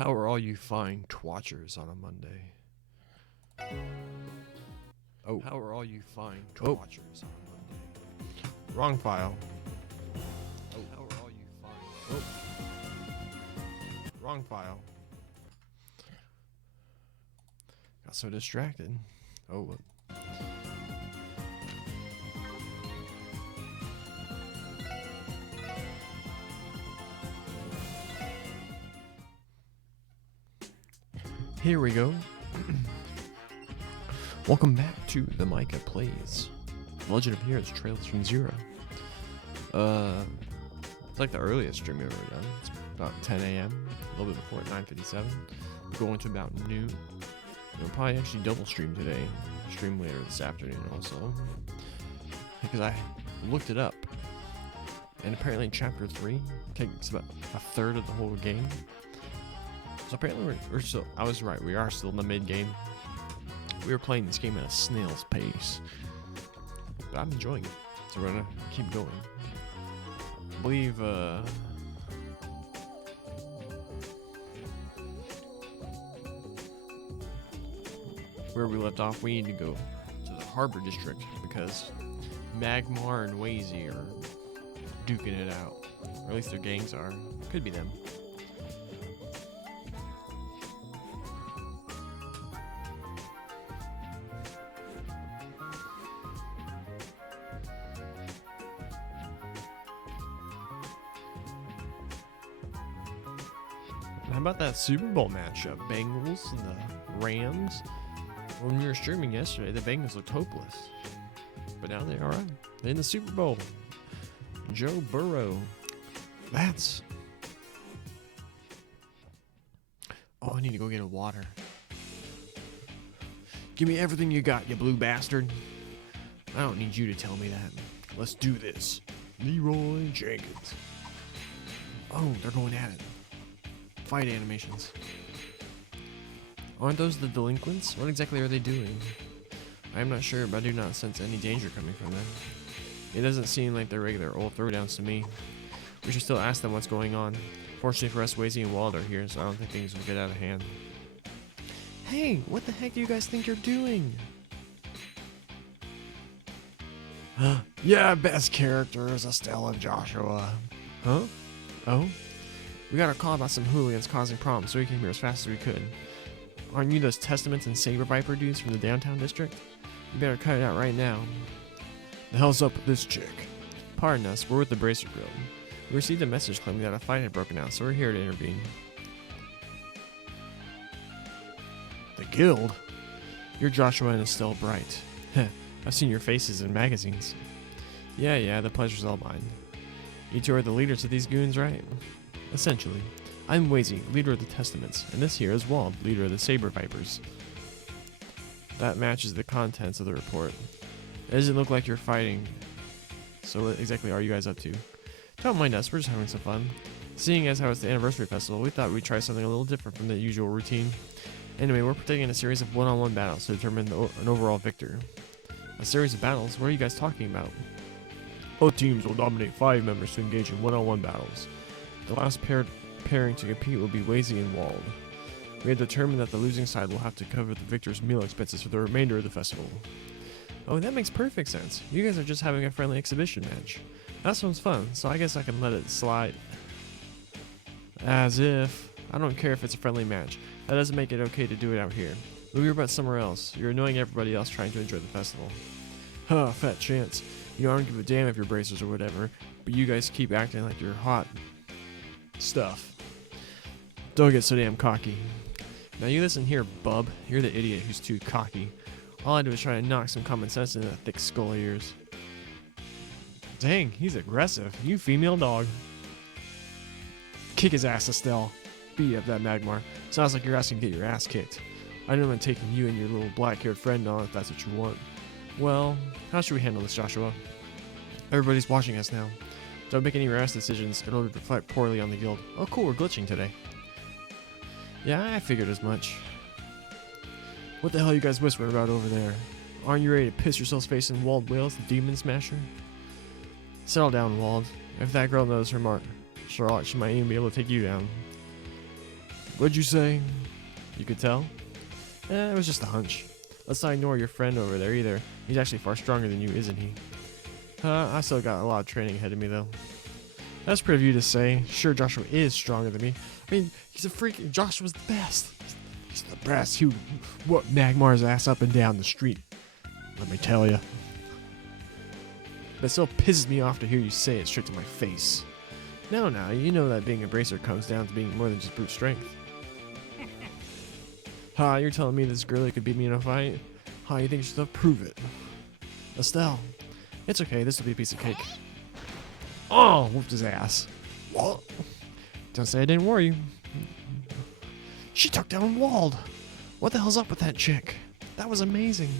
How are all you fine twatchers on a Monday? Oh. How are all you fine twatchers on a Monday? Wrong file. Oh. How are all you fine? Oh. Wrong file. Got so distracted. Oh. Here we go. Welcome back to the Micah Plays Legend of Heroes Trails from Zero. It's like the earliest stream we've ever done. It's about 10 a.m. A little bit before at 9:57. Going to about noon. We'll probably actually double stream today. Stream later this afternoon also. Because I looked it up. And apparently chapter 3 takes about a third of the whole game. So apparently we're still, I was right, we are still in the mid game. We were playing this game at a snail's pace. But I'm enjoying it. So we're gonna keep going. I believe where we left off, we need to go to the Harbor District because Magmar and Wazy are duking it out. Or at least their gangs are. Could be them. How about that Super Bowl matchup? Bengals and the Rams? When we were streaming yesterday, the Bengals looked hopeless. But now they're alright. They're in the Super Bowl. Joe Burrow. That's... Oh, I need to go get a water. Give me everything you got, you blue bastard. I don't need you to tell me that. Let's do this. Leroy Jenkins. Oh, they're going at it. Fight animations. Aren't those the delinquents? What exactly are they doing? I'm not sure, but I do not sense any danger coming from them. It doesn't seem like they're regular old throwdowns to me. We should still ask them what's going on. Fortunately for us, Wazy and Wald are here, so I don't think things will get out of hand. Hey, what the heck do you guys think you're doing? Yeah, best characters, Estelle and Joshua. Huh? Oh? We got a call about some hooligans causing problems, so we came here as fast as we could. Aren't you those Testaments and Saber Viper dudes from the downtown district? You better cut it out right now. The hell's up with this chick? Pardon us, we're with the Bracer Guild. We received a message claiming that a fight had broken out, so we're here to intervene. The guild? You're Joshua and Estelle Bright. Heh, I've seen your faces in magazines. Yeah, the pleasure's all mine. You two are the leaders of these goons, right? Essentially. I'm Wazy, leader of the Testaments, and this here is Wald, leader of the Saber Vipers. That matches the contents of the report. It doesn't look like you're fighting. So what exactly are you guys up to? Don't mind us, we're just having some fun. Seeing as how it's the anniversary festival, we thought we'd try something a little different from the usual routine. Anyway, we're taking a series of one-on-one battles to determine an overall victor. A series of battles? What are you guys talking about? Both teams will nominate 5 members to engage in one-on-one battles. The last pairing to compete will be Wazy and Wald. We have determined that the losing side will have to cover the victor's meal expenses for the remainder of the festival. Oh, that makes perfect sense. You guys are just having a friendly exhibition match. That sounds fun, so I guess I can let it slide. As if. I don't care if it's a friendly match. That doesn't make it okay to do it out here. Move your butt somewhere else. You're annoying everybody else trying to enjoy the festival. Huh, fat chance. You know, I don't give a damn if you're bracers or whatever, but you guys keep acting like you're hot stuff. Don't get so damn cocky. Now you listen here, bub. You're the idiot who's too cocky. All I do is try to knock some common sense into that thick skull of yours. Dang, he's aggressive. You female dog. Kick his ass, Estelle. Beat up that Magmar. Sounds like you're asking to get your ass kicked. I know I'm taking you and your little black-haired friend on if that's what you want. Well, how should we handle this, Joshua? Everybody's watching us now. Don't make any rash decisions in order to reflect poorly on the guild. Oh cool, we're glitching today. Yeah, I figured as much. What the hell are you guys whispering about over there? Aren't you ready to piss yourselves facing Wald Wales, the Demon Smasher? Settle down, Wald. If that girl knows her mark, Charlotte, she might even be able to take you down. What'd you say? You could tell? It was just a hunch. Let's not ignore your friend over there either. He's actually far stronger than you, isn't he? I still got a lot of training ahead of me, though. That's pretty of you to say. Sure, Joshua is stronger than me. I mean, he's a freaking... Joshua's the best. He's the best. He whooped Nagmar's ass up and down the street. Let me tell you. But it still pisses me off to hear you say it straight to my face. No, you know that being a bracer comes down to being more than just brute strength. You're telling me this girlie could beat me in a fight? You think she'll prove it? Estelle, it's okay, this will be a piece of cake. Oh, whooped his ass. What? Don't say I didn't warn you. She took down Wald. What the hell's up with that chick? That was amazing.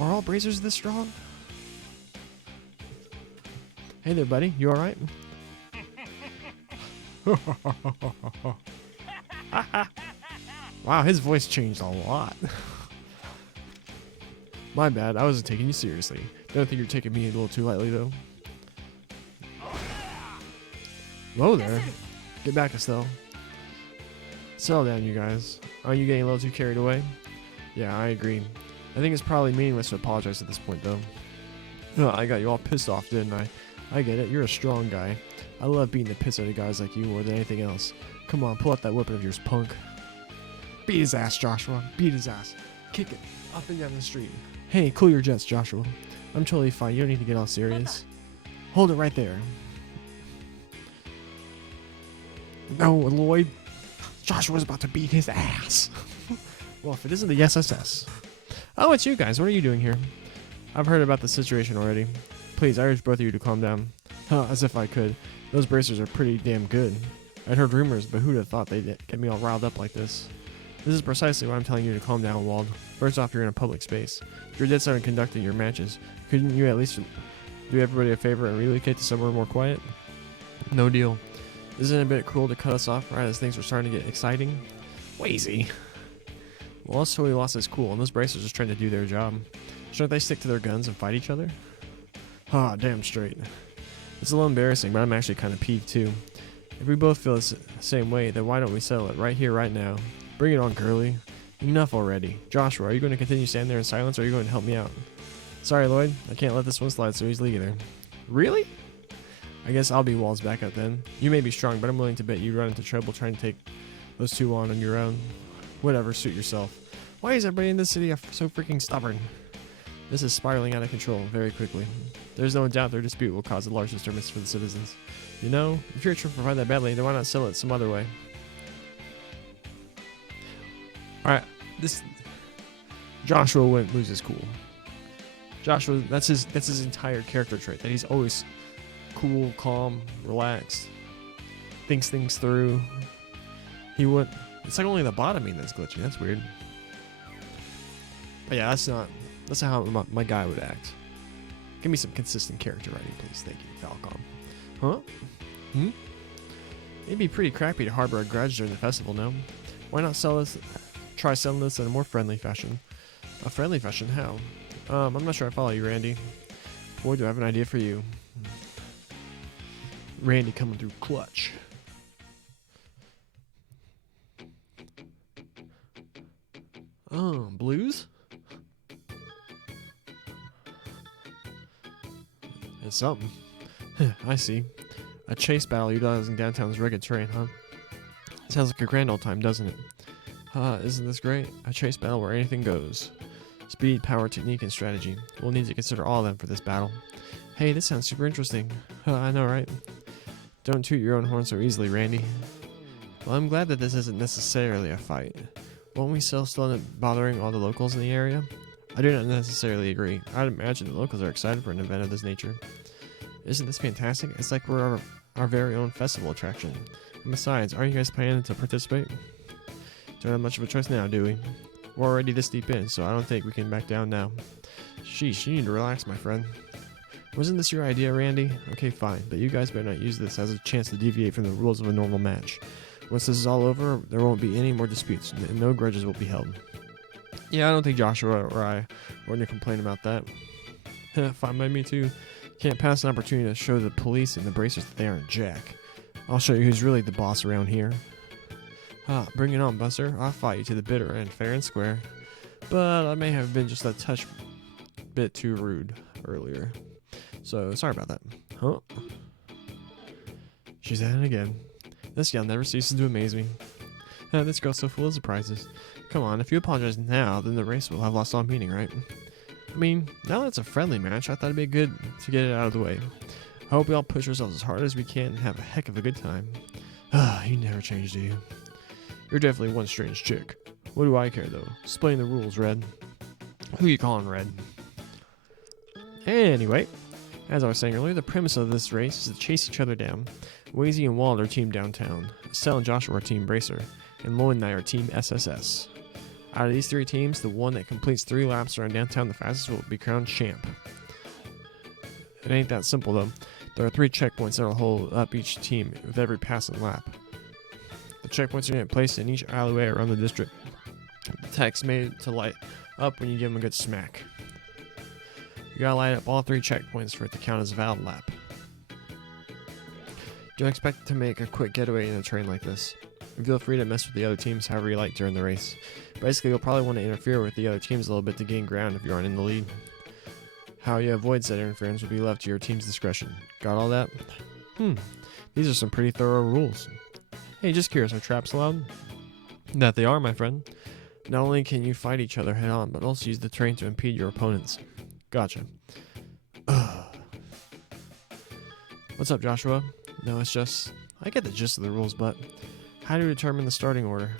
Are all bracers this strong? Hey there, buddy. You alright? Wow, his voice changed a lot. My bad, I wasn't taking you seriously. Don't think you're taking me a little too lightly, though. Whoa there. Get back, Estelle. Settle down, you guys. Aren't you getting a little too carried away? Yeah, I agree. I think it's probably meaningless to apologize at this point, though. I got you all pissed off, didn't I? I get it. You're a strong guy. I love beating the piss out of guys like you more than anything else. Come on, pull out that weapon of yours, punk. Beat his ass, Joshua. Beat his ass. Kick it up and down the street. Hey, cool your jets, Joshua. I'm totally fine. You don't need to get all serious. Hold it right there. No, Lloyd. Joshua's about to beat his ass. Well, if it isn't the SSS. Oh, it's you guys. What are you doing here? I've heard about the situation already. Please, I urge both of you to calm down. As if I could. Those bracers are pretty damn good. I'd heard rumors, but who'd have thought they'd get me all riled up like this? This is precisely why I'm telling you to calm down, Wald. First off, you're in a public space. If you're dead set on conducting your matches, couldn't you at least do everybody a favor and relocate to somewhere more quiet? No deal. Isn't it a bit cruel to cut us off right as things were starting to get exciting? Wheezy. Well, us totally lost his cool, and those bracers are just trying to do their job. Shouldn't they stick to their guns and fight each other? Damn straight. It's a little embarrassing, but I'm actually kind of peeved too. If we both feel the same way, then why don't we settle it right here, right now? Bring it on, girlie. Enough already. Joshua, are you going to continue standing there in silence, or are you going to help me out? Sorry, Lloyd. I can't let this one slide so easily either. Really? I guess I'll be Wald's backup then. You may be strong, but I'm willing to bet you run into trouble trying to take those two on your own. Whatever, suit yourself. Why is everybody in this city so freaking stubborn? This is spiraling out of control very quickly. There's no doubt their dispute will cause a large disturbance for the citizens. You know, if you're trying to provide that badly, then why not sell it some other way? Alright, this... Joshua wouldn't lose his cool. Joshua, that's his entire character trait, that he's always cool, calm, relaxed, thinks things through. He would... It's like only the bottoming that's glitchy, that's weird. But yeah, that's not how my guy would act. Give me some consistent character writing, please. Thank you, Falcom. Huh? It'd be pretty crappy to harbor a grudge during the festival, no? Why not try selling this in a more friendly fashion? A friendly fashion? How? I'm not sure I follow you, Randy. Boy, do I have an idea for you. Randy coming through clutch. Oh, blues? It's something. I see. A chase battle utilizing downtown's rugged terrain, huh? Sounds like a grand old time, doesn't it? Isn't this great? A chase battle where anything goes. Speed, power, technique, and strategy. We'll need to consider all of them for this battle. Hey, this sounds super interesting. I know, right? Don't toot your own horn so easily, Randy. Well, I'm glad that this isn't necessarily a fight. Won't we still end up bothering all the locals in the area? I do not necessarily agree. I'd imagine the locals are excited for an event of this nature. Isn't this fantastic? It's like we're our very own festival attraction. And besides, aren't you guys planning to participate? Don't have much of a choice now, do we? We're already this deep in, so I don't think we can back down now. Sheesh, you need to relax, my friend. Wasn't this your idea, Randy? Okay, fine, but you guys better not use this as a chance to deviate from the rules of a normal match. Once this is all over, there won't be any more disputes, and no grudges will be held. Yeah, I don't think Joshua or I are going to complain about that. Fine by me too. Can't pass an opportunity to show the police and the bracers that they aren't jack. I'll show you who's really the boss around here. Bring it on, Buster. I'll fight you to the bitter end, fair and square. But I may have been just a touch bit too rude earlier. So, sorry about that. Huh? She's at it again. This gal never ceases to amaze me. This girl's so full of surprises. Come on, if you apologize now, then the race will have lost all meaning, right? I mean, now that it's a friendly match, I thought it'd be good to get it out of the way. I hope we all push ourselves as hard as we can and have a heck of a good time. You never change, do you? You're definitely one strange chick. What do I care, though? Explain the rules, Red. Who you calling Red? Anyway, as I was saying earlier, the premise of this race is to chase each other down. Wazy and Wald are Team Downtown. Estelle and Joshua are Team Bracer. And Lloyd and I are Team SSS. Out of these three teams, the one that completes 3 laps around downtown the fastest will be crowned champ. It ain't that simple, though. There are 3 checkpoints that will hold up each team with every passing lap. The checkpoints are placed in each alleyway around the district. The text made to light up when you give them a good smack. You gotta light up all 3 checkpoints for it to count as a valid lap. Don't expect to make a quick getaway in a train like this. Feel free to mess with the other teams however you like during the race. Basically, you'll probably want to interfere with the other teams a little bit to gain ground if you aren't in the lead. How you avoid said interference will be left to your team's discretion. Got all that? These are some pretty thorough rules. Hey, just curious, are traps allowed? That they are, my friend. Not only can you fight each other head on, but also use the terrain to impede your opponents. Gotcha. What's up, Joshua? No, it's just... I get the gist of the rules, but... How do you determine the starting order?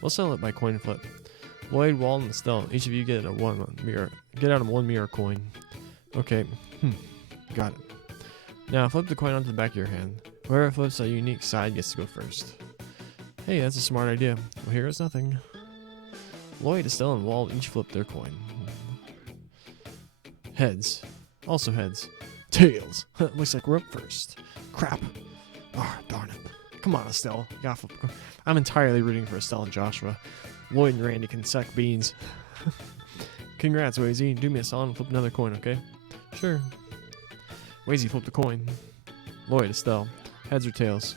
We'll settle it by coin flip. Lloyd, Wald, and Estelle, each of you get out of one mirror coin. Okay. Got it. Now flip the coin onto the back of your hand. Whoever flips a unique side gets to go first. Hey, that's a smart idea. Well, here is nothing. Lloyd, Estelle, and Wald each flip their coin. Heads. Also heads. Tails. Looks like we're up first. Crap. Darn it. Come on, Estelle. You gotta flip. I'm entirely rooting for Estelle and Joshua. Lloyd and Randy can suck beans. Congrats, Wazy. Do me a solid and flip another coin, okay? Sure. Wazy flipped a coin. Lloyd, Estelle. Heads or tails?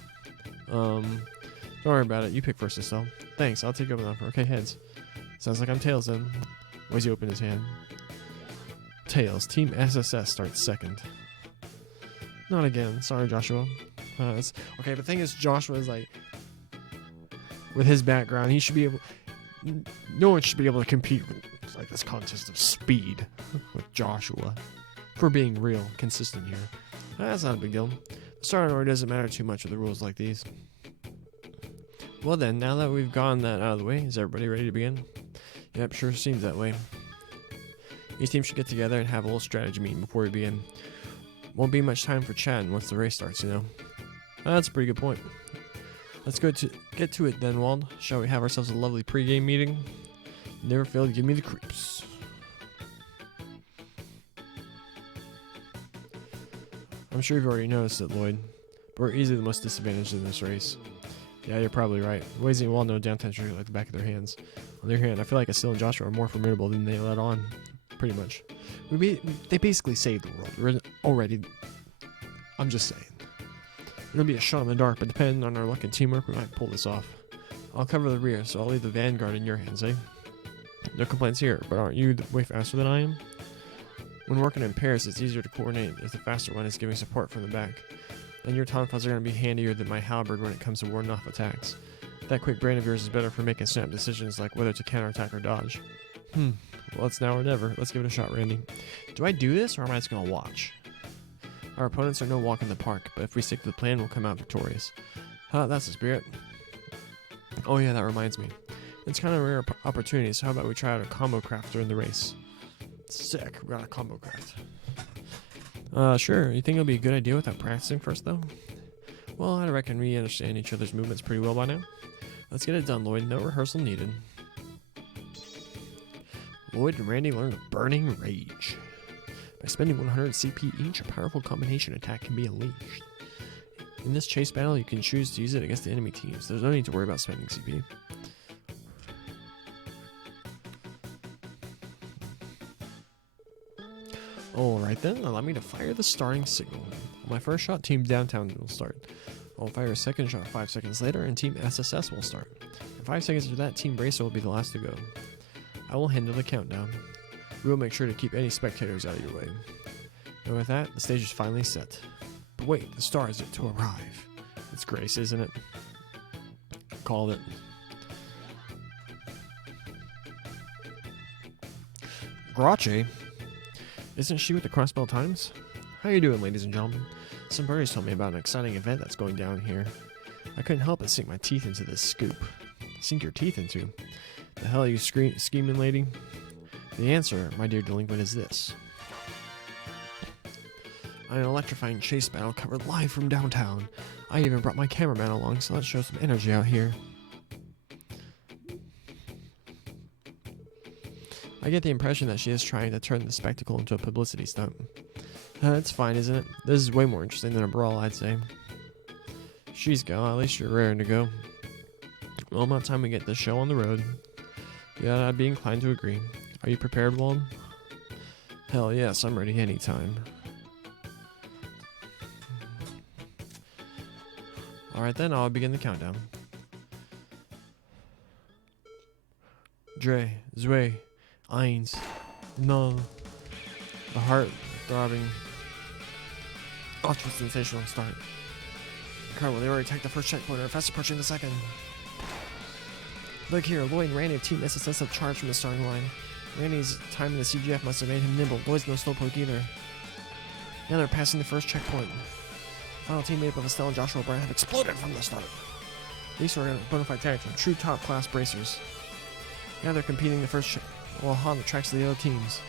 Don't worry about it. You pick first, Estelle. Thanks. I'll take up an offer. Okay, heads. Sounds like I'm tails then. Wazy opened his hand. Tails. Team SSS starts second. Not again. Sorry, Joshua. Okay, the thing is, Joshua is like, with his background, he should be able. No one should be able to compete with like this contest of speed with Joshua. For being real, consistent here. That's not a big deal. The starting order doesn't matter too much with the rules like these. Well then, now that we've gotten that out of the way, is everybody ready to begin? Yep, sure seems that way. Each team should get together and have a little strategy meeting before we begin. Won't be much time for chatting once the race starts, you know. That's a pretty good point. Let's get to it then, Wald. Shall we have ourselves a lovely pregame meeting? Never fail to give me the creeps. I'm sure you've already noticed it, Lloyd, but we're easily the most disadvantaged in this race. Yeah, you're probably right. Wazy and Wald know downtown treat like the back of their hands. On the other hand, I feel like Estelle and Joshua are more formidable than they let on. Pretty much. They basically saved the world already. I'm just saying. It'll be a shot in the dark, but depending on our luck and teamwork, we might pull this off. I'll cover the rear, so I'll leave the vanguard in your hands, eh? No complaints here, but aren't you way faster than I am? When working in pairs, it's easier to coordinate if the faster one is giving support from the back. And your tonfas are going to be handier than my halberd when it comes to warding off attacks. That quick brain of yours is better for making snap decisions like whether to counterattack or dodge. Well, it's now or never. Let's give it a shot, Randy. Do I do this, or am I just going to watch? Our opponents are no walk in the park, but if we stick to the plan, we'll come out victorious. That's the spirit. Oh yeah, that reminds me. It's kind of a rare opportunity, so how about we try out a combo craft during the race? Sick, we got a combo craft. Sure. You think it'll be a good idea without practicing first, though? Well, I reckon we understand each other's movements pretty well by now. Let's get it done, Lloyd. No rehearsal needed. Lloyd and Randy learn the Burning Rage. By spending 100 CP each, a powerful combination attack can be unleashed. In this chase battle, you can choose to use it against the enemy teams. There's no need to worry about spending CP. Alright then, allow me to fire the starting signal. On my first shot, Team Downtown will start. I'll fire a second shot 5 seconds later, and Team SSS will start. And 5 seconds after that, Team Bracer will be the last to go. I will handle the countdown. We will make sure to keep any spectators out of your way. And with that, the stage is finally set. But wait, the star is yet to arrive. It's Grace, isn't it? Called it. Grace? Isn't she with the Crossbell Times? How you doing, ladies and gentlemen? Some birdies told me about an exciting event that's going down here. I couldn't help but sink my teeth into this scoop. Sink your teeth into? The hell are you scheming, lady? The answer, my dear delinquent, is this. An electrifying chase battle covered live from downtown. I even brought my cameraman along, so let's show some energy out here. I get the impression that she is trying to turn the spectacle into a publicity stunt. It's fine, isn't it? This is way more interesting than a brawl, I'd say. She's go, at least you're raring to go. Well, about time we get this show on the road. Yeah, I'd be inclined to agree. Are you prepared, Wald? Hell yes, I'm ready anytime. Alright then, I'll begin the countdown. Dre, Zwei, Eins, Null. The heart throbbing. Ultra sensational start. Incredible, they already attacked the first checkpoint and are fast approaching the second. Look here, Lloyd and Randy of Team SSS have charged from the starting line. Randy's time in the CGF must have made him nimble. Lloyd's no slowpoke either. Now they're passing the first checkpoint. Final team made up of Estelle and Joshua O'Brien have exploded from the start. These are bona fide tag team, true top-class bracers. Now they're competing the first while on the tracks of the other teams.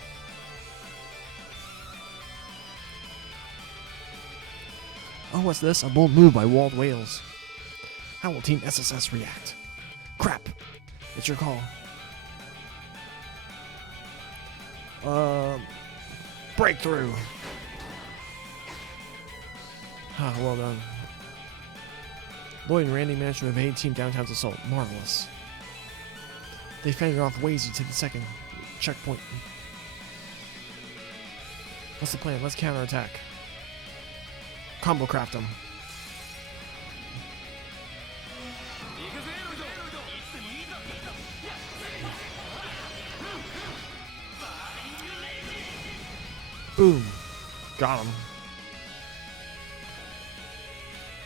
Oh, what's this? A bold move by Wald Wales. How will Team SSS react? Crap! It's your call. Breakthrough! Ah, well done. Lloyd and Randy managed to evade Team Downtown's assault. Marvelous. They fended off Wazy to the second checkpoint. What's the plan? Let's counterattack. Combo craft them. Boom. Got him.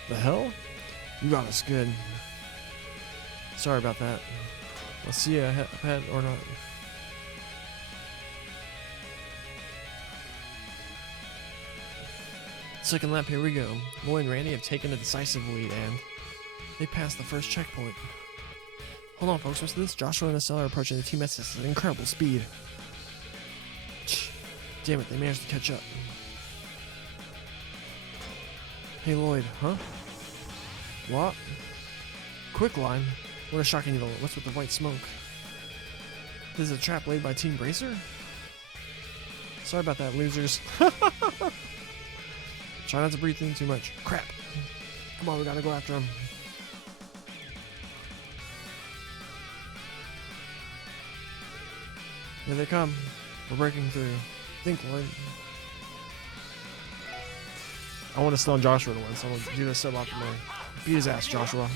The hell? You got us good. Sorry about that. I'll see you ahead or not. Second lap, here we go. Lloyd and Randy have taken a decisive lead and they passed the first checkpoint. Hold on, folks, what's this? Joshua and Estelle are approaching the Team SS at incredible speed. Damn it, they managed to catch up. Hey Lloyd, huh? What? Quick line? What a shocking development. What's with the white smoke? This is a trap laid by Team Bracer? Sorry about that, losers. Try not to breathe in too much. Crap. Come on, we gotta go after him. Here they come. We're breaking through. Think, Lloyd. I want to stun Joshua to win, so I'm gonna do this suboptimally. Beat his ass, Joshua.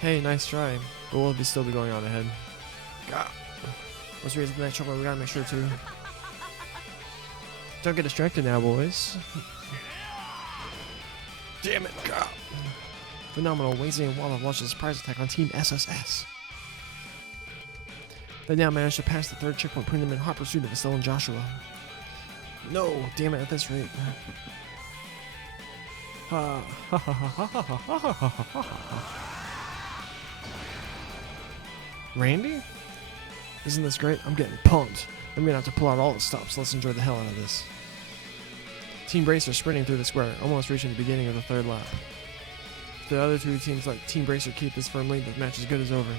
Hey, nice try. But we'll still be going on ahead. God. Let's raise the next trouble. We gotta make sure to. Don't get distracted now, boys. Damn it, God. Phenomenal. Wazy and Wald have launched a surprise attack on Team SSS. They now managed to pass the third checkpoint, putting them in hot pursuit of Estelle and Joshua. No, damn it, at this rate. Randy? Isn't this great? I'm getting pumped. I'm gonna have to pull out all the stops. Let's enjoy the hell out of this. Team Bracer sprinting through the square, almost reaching the beginning of the third lap. If the other two teams like Team Bracer keep this firm lead, the match is good as over.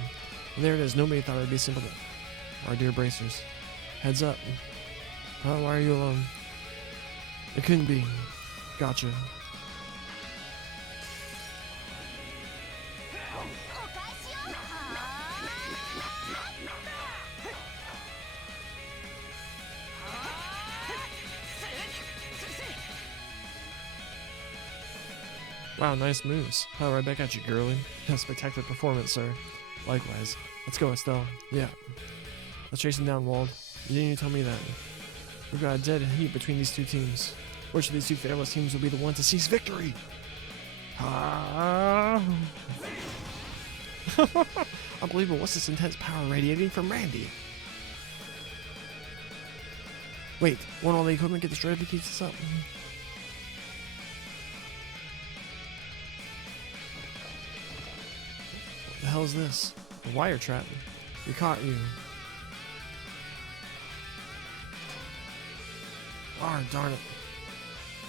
And there it is. Nobody thought it would be simple. Our dear Bracers. Heads up. Huh? Why are you alone? It couldn't be. Gotcha. Wow, nice moves. Oh, right back at you, girly. Spectacular performance, sir. Likewise. Let's go, Estelle. Yeah. Let's chase him down, Wald. You didn't even tell me that. We've got a dead heat between these two teams. Which of these two fearless teams will be the one to seize victory? Unbelievable. What's this intense power radiating from Randy? Wait, won't all the equipment get destroyed if he keeps this up? What the hell is this? A wire trap. We caught you. Oh, darn it.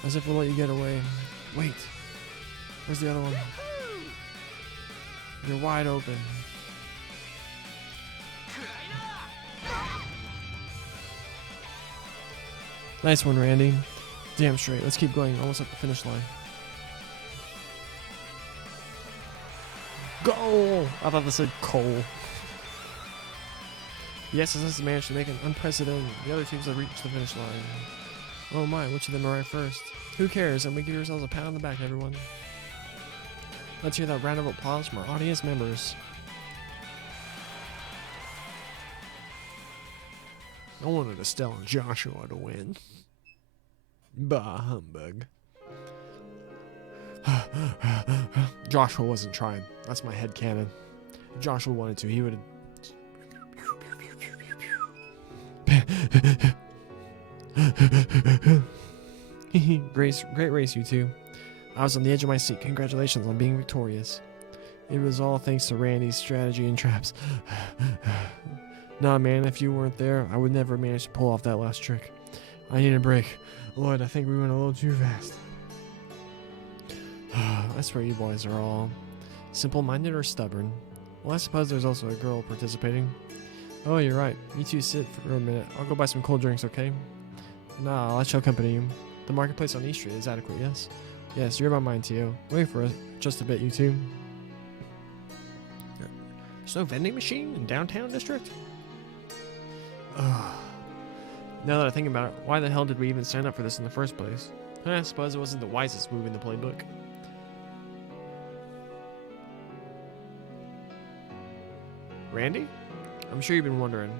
As if we'll let you get away. Wait. Where's the other one? You're wide open. Nice one, Randy. Damn straight. Let's keep going. Almost at the finish line. Goal! I thought this said Cole. The SS has managed to make an unprecedented. The other teams have reached the finish line. Oh my, which of them arrived first? Who cares? And we give ourselves a pat on the back, everyone. Let's hear that round of applause from our audience members. I wanted Estelle and Joshua to win. Bah, humbug. Joshua wasn't trying. That's my headcanon. If Joshua wanted to, he would have... Great race, you two. I was on the edge of my seat. Congratulations on being victorious. It was all thanks to Randy's strategy and traps. Nah, man, if you weren't there, I would never manage to pull off that last trick. I need a break. Lloyd, I think we went a little too fast. I swear you boys are all simple-minded or stubborn. Well, I suppose there's also a girl participating. Oh, you're right. You two sit for a minute. I'll go buy some cold drinks, okay? Nah, I'll accompany you. The marketplace on East Street is adequate, yes? Yes, you're about mine, Tio. Wait for us just a bit, you two. There's no vending machine in downtown district? Now that I think about it, why the hell did we even sign up for this in the first place? I suppose it wasn't the wisest move in the playbook. Randy? I'm sure you've been wondering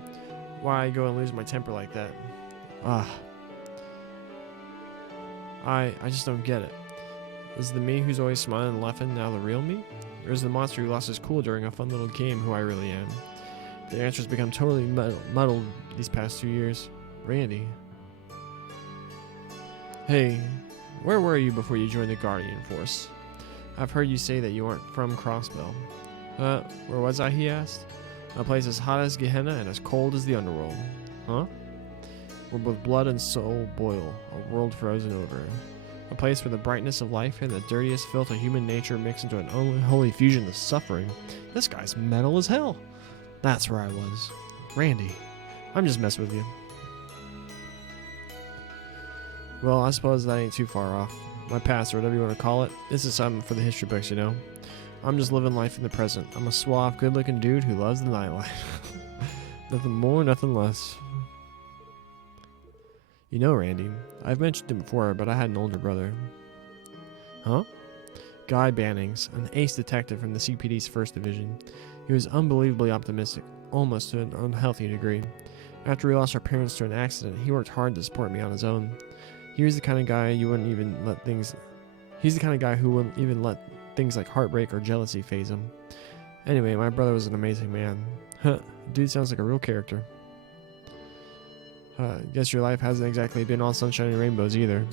why I go and lose my temper like that. I just don't get it. Is the me who's always smiling and laughing now the real me? Or is the monster who lost his cool during a fun little game who I really am? The answer's become totally muddled these past 2 years. Randy. Hey, where were you before you joined the Guardian Force? I've heard you say that you aren't from Crossbell. Where was I, he asked. A place as hot as Gehenna and as cold as the underworld. Huh? Where both blood and soul boil, a world frozen over. A place where the brightness of life and the dirtiest filth of human nature mix into an unholy fusion of suffering. This guy's metal as hell. That's where I was. Randy, I'm just messing with you. Well, I suppose that ain't too far off. My past, or whatever you want to call it, this is something for the history books, you know? I'm just living life in the present. I'm a suave, good-looking dude who loves the nightlife. Nothing more, nothing less. You know, Randy, I've mentioned him before, but I had an older brother. Huh? Guy Bannings, an ace detective from the CPD's 1st Division. He was unbelievably optimistic, almost to an unhealthy degree. After we lost our parents to an accident, he worked hard to support me on his own. He was the kind of guy you wouldn't even let things... He's the kind of guy who wouldn't even let things like heartbreak or jealousy phase him. Anyway, my brother was an amazing man. Huh, dude sounds like a real character. Guess your life hasn't exactly been all sunshine and rainbows either.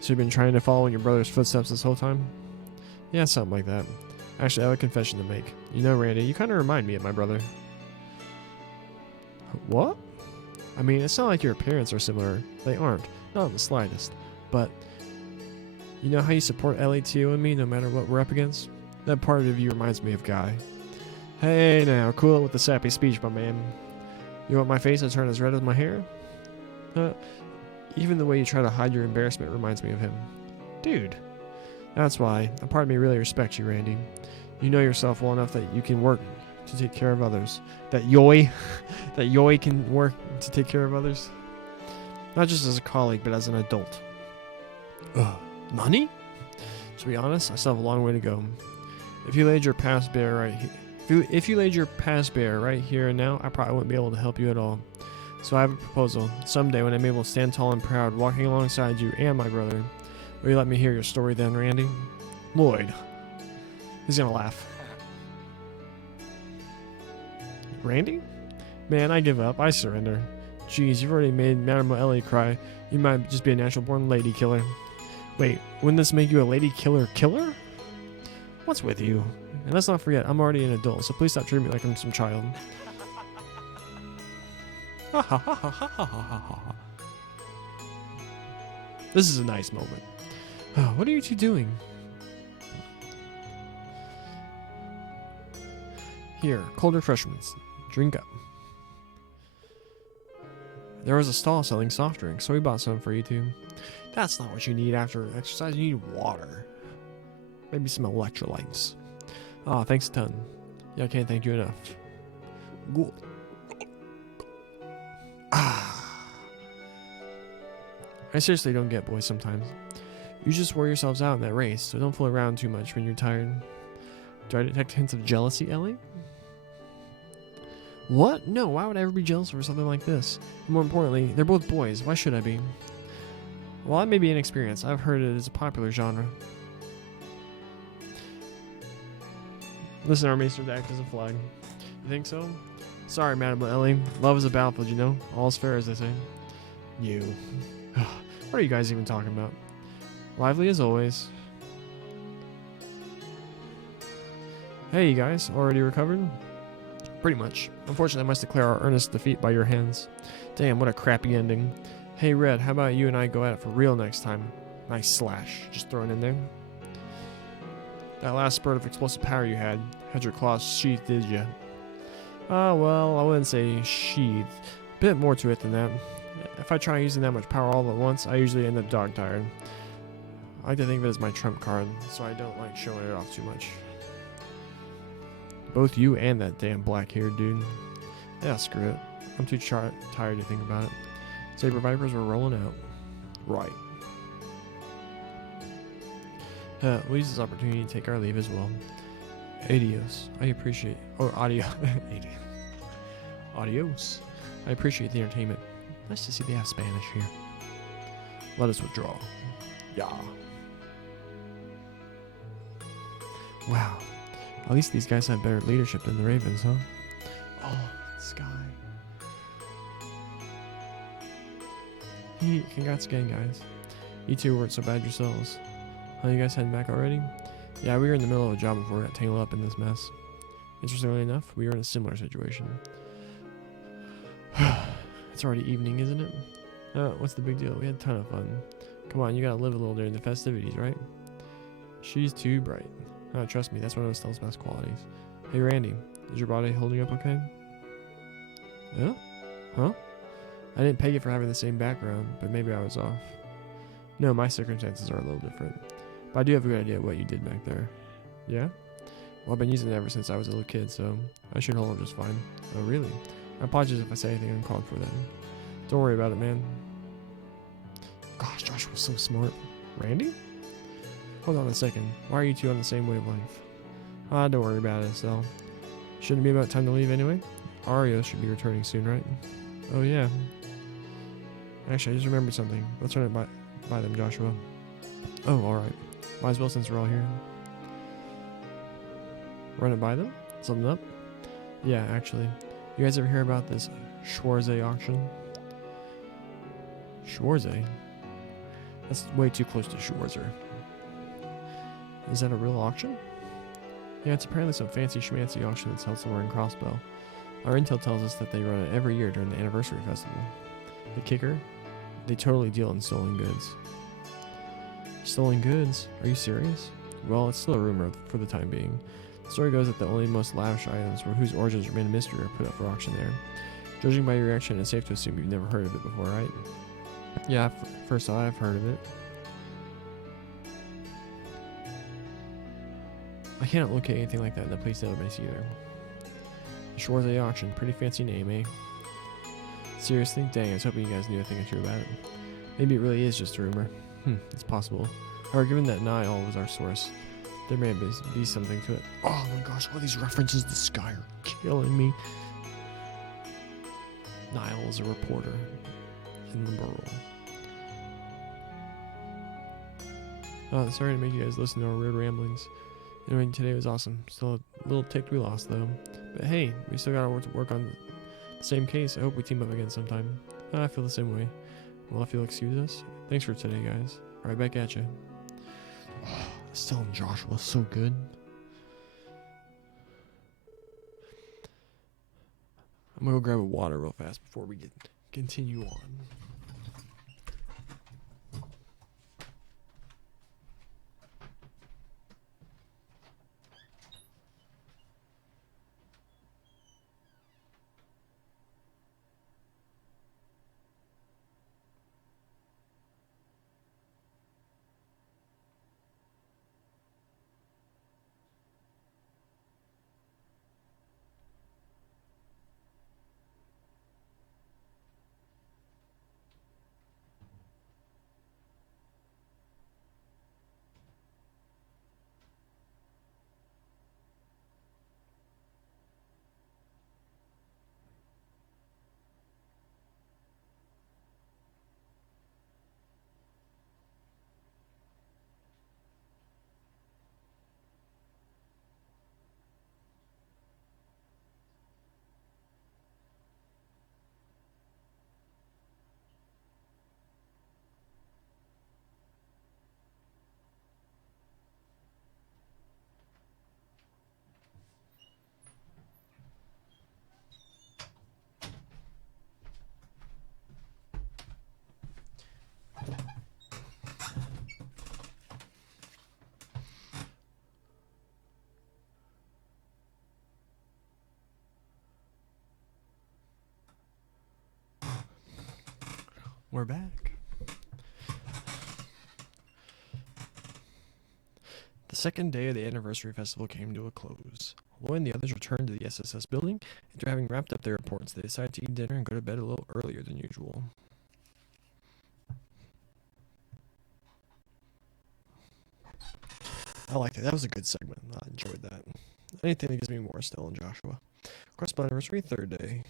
So you've been trying to follow in your brother's footsteps this whole time? Yeah, something like that. Actually, I have a confession to make. You know, Randy, you kind of remind me of my brother. What? I mean, it's not like your parents are similar. They aren't. Not in the slightest. But, you know how you support LATO and me no matter what we're up against? That part of you reminds me of Guy. Hey now, cool it with the sappy speech, my man. You want my face to turn as red as my hair? Even the way you try to hide your embarrassment reminds me of him. Dude. That's why a part of me really respects you, Randy. You know yourself well enough that you can work to take care of others. That Yoi can work to take care of others. Not just as a colleague, but as an adult. Nani? To be honest, I still have a long way to go. If you laid your past bare right here, if you laid your past bare right here and now, I probably wouldn't be able to help you at all. So I have a proposal. Someday when I'm able to stand tall and proud, walking alongside you and my brother, will you let me hear your story then, Randy? Lloyd. He's gonna laugh. Randy? Man, I give up. I surrender. Jeez, you've already made Madame Ellie cry. You might just be a natural-born lady killer. Wait, wouldn't this make you a lady killer killer? What's with you? And let's not forget, I'm already an adult, so please stop treating me like I'm some child. This is a nice moment. What are you two doing? Here, cold refreshments. Drink up. There was a stall selling soft drinks, so we bought some for you two. That's not what you need after exercise. You need water. Maybe some electrolytes. Oh, thanks a ton. Yeah, I can't thank you enough. Good. I seriously don't get boys sometimes. You just wore yourselves out in that race, so don't fool around too much when you're tired. Do I detect hints of jealousy, Ellie? What? No, why would I ever be jealous for something like this? And more importantly, they're both boys. Why should I be? Well, I may be inexperienced. I've heard it is a popular genre. Listen, our maester act as a flag. You think so? Sorry, Madame Ellie. Love is a battlefield, you know? All's fair, as they say. You. What are you guys even talking about? Lively as always. Hey, you guys. Already recovered? Pretty much. Unfortunately, I must declare our earnest defeat by your hands. Damn, what a crappy ending. Hey, Red, how about you and I go at it for real next time? Nice slash. Just throw it in there. That last spurt of explosive power you had your claws sheathed, did ya? Well, I wouldn't say sheathed. Bit more to it than that. If I try using that much power all at once, I usually end up dog-tired. I like to think of it as my trump card, so I don't like showing it off too much. Both you and that damn black-haired dude. Yeah, screw it. I'm too tired to think about it. Saber Vipers were rolling out. Right. We'll use this opportunity to take our leave as well. Adios. I appreciate... Oh, audio. Adios. I appreciate the entertainment. Nice to see they have Spanish here. Let us withdraw. Yeah. Wow. At least these guys have better leadership than the Ravens, huh? Oh, Sky. Hey, congrats again, guys. You two weren't so bad yourselves. Oh, you guys heading back already? Yeah, we were in the middle of a job before we got tangled up in this mess. Interestingly enough, we were in a similar situation. It's already evening, isn't it? Oh, what's the big deal? We had a ton of fun. Come on, you gotta live a little during the festivities, right? She's too bright. Oh, trust me, that's one of Estelle's best qualities. Hey, Randy, is your body holding up okay? Yeah? Huh? I didn't peg it for having the same background, but maybe I was off. No, my circumstances are a little different. But I do have a good idea of what you did back there. Yeah? Well, I've been using it ever since I was a little kid, so I should hold up just fine. Oh, really? I apologize if I say anything uncalled for then. Don't worry about it, man. Gosh, Josh was so smart. Randy? Hold on a second. Why are you two on the same wavelength? Don't worry about it, Estelle. Shouldn't it be about time to leave anyway? Ario should be returning soon, right? Oh, yeah. Actually, I just remembered something. Let's run it by them, Joshua. Oh, alright. Might as well since we're all here. Run it by them? Something up? Yeah, actually. You guys ever hear about this Schwarze auction? Schwarze? That's way too close to Schwarzer. Is that a real auction? Yeah, it's apparently some fancy schmancy auction that's held somewhere in Crossbell. Our intel tells us that they run it every year during the anniversary festival. The kicker? They totally deal in stolen goods. Stolen goods? Are you serious? Well, it's still a rumor for the time being. The story goes that the only most lavish items whose origins remain a mystery are put up for auction there. Judging by your reaction, it's safe to assume you've never heard of it before, right? Yeah, first thought I've heard of it. I can't locate anything like that in the police database either. Schwarze auction, pretty fancy name, eh? Seriously? Dang, I was hoping you guys knew a thing or two about it. Maybe it really is just a rumor. It's possible. Or given that Niall was our source, there may be something to it. Oh my gosh, all these references to Sky are killing me. Niall is a reporter in the Burrow. Sorry to make you guys listen to our weird ramblings. Anyway, today was awesome. Still a little ticked we lost though. But hey, we still gotta work on the same case. I hope we team up again sometime. I feel the same way. Well, if you'll excuse us, thanks for today, guys. Right back at you. Estelle and Joshua, so good. I'm gonna go grab a water real fast before we continue on. We're back. The second day of the anniversary festival came to a close. Lloyd and the others returned to the SSS building. After having wrapped up their reports, they decided to eat dinner and go to bed a little earlier than usual. I liked it. That was a good segment. I enjoyed that. Anything that gives me more Estelle and Joshua. Of course, my anniversary, third day.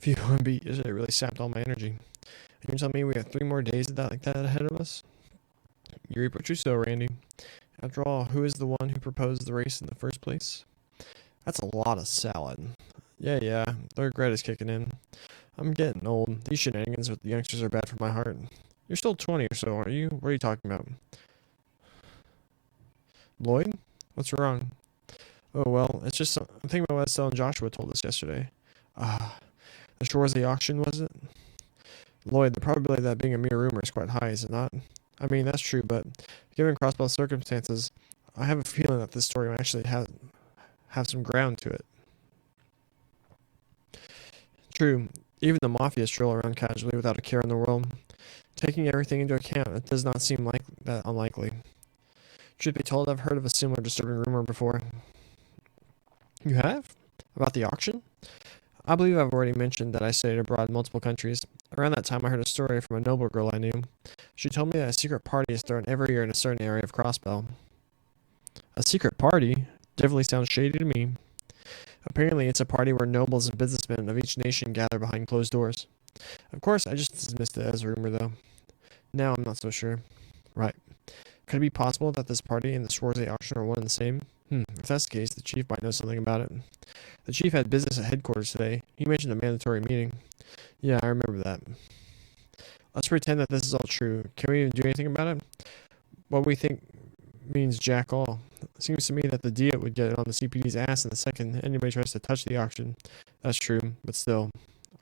Phew, one beat yesterday really sapped all my energy. And you're telling me we have 3 more days of that like that ahead of us? You reap what you sow, Randy. After all, who is the one who proposed the race in the first place? That's a lot of salad. Yeah, the regret is kicking in. I'm getting old. These shenanigans with the youngsters are bad for my heart. You're still 20 or so, aren't you? What are you talking about? Lloyd? What's wrong? Oh, well, it's just I'm thinking about what Estelle and Joshua told us yesterday. The Shores of the auction, was it? Lloyd, the probability of that being a mere rumor is quite high, is it not? I mean, that's true, but given Crossbell's circumstances, I have a feeling that this story might actually have some ground to it. True, even the Mafia stroll around casually without a care in the world. Taking everything into account, it does not seem like that unlikely. Truth be told, I've heard of a similar disturbing rumor before. You have? About the auction? I believe I've already mentioned that I studied abroad in multiple countries. Around that time, I heard a story from a noble girl I knew. She told me that a secret party is thrown every year in a certain area of Crossbell. A secret party? Definitely sounds shady to me. Apparently, it's a party where nobles and businessmen of each nation gather behind closed doors. Of course, I just dismissed it as a rumor, though. Now I'm not so sure. Right. Could it be possible that this party and the Schwarzy auction are one and the same? If that's the case, the chief might know something about it. The chief had business at headquarters today. He mentioned a mandatory meeting. Yeah, I remember that. Let's pretend that this is all true. Can we do anything about it? What we think means jack all. It seems to me that the Diet would get on the CPD's ass in the second anybody tries to touch the auction. That's true, but still.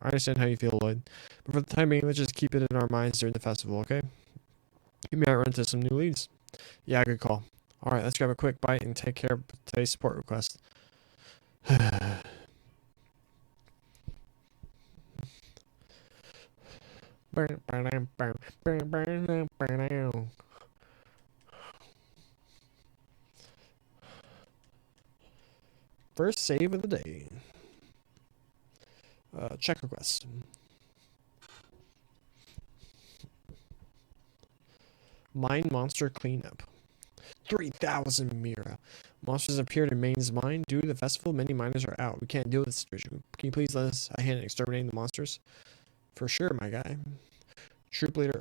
I understand how you feel, Lloyd. But for the time being, let's just keep it in our minds during the festival, okay? You might run into some new leads. Yeah, good call. Alright, let's grab a quick bite and take care of today's support request. First save of the day. Check request. Mine monster cleanup. 3,000 Mira. Monsters appeared in Maine's mine. Due to the festival, many miners are out. We can't deal with this situation. Can you please let us a hand in exterminating the monsters? For sure, my guy. Troop leader,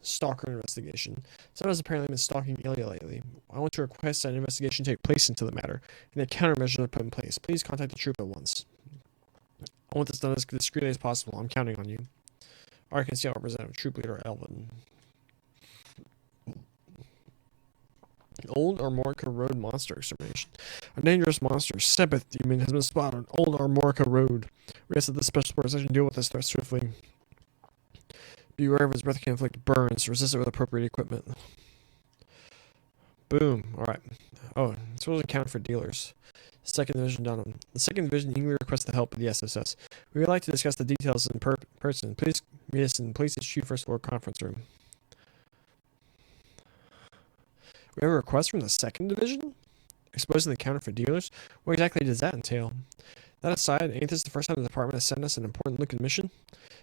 stalker investigation. Someone has apparently been stalking Ilya lately. I want to request that an investigation take place into the matter, and that countermeasures are put in place. Please contact the troop at once. I want this done as discreetly as possible. I'm counting on you. Arkansas Representative, Troop Leader Elvin. Old Armorica Road monster extermination. A dangerous monster, Sebeth demon, has been spotted on Old Armorica Road. We ask that the special forces section deal with this threat swiftly. Beware of its breath can inflict burns. Resist it with appropriate equipment. Boom. Alright. Oh, this was accounted for dealers. Second Division Donovan. The Second Division eagerly requests the help of the SSS. We would like to discuss the details in person. Please meet us in Police Chief First Floor Conference Room. We have a request from the Second Division? Exposing the counter for dealers? What exactly does that entail? That aside, ain't this the first time the department has sent us an important looking mission?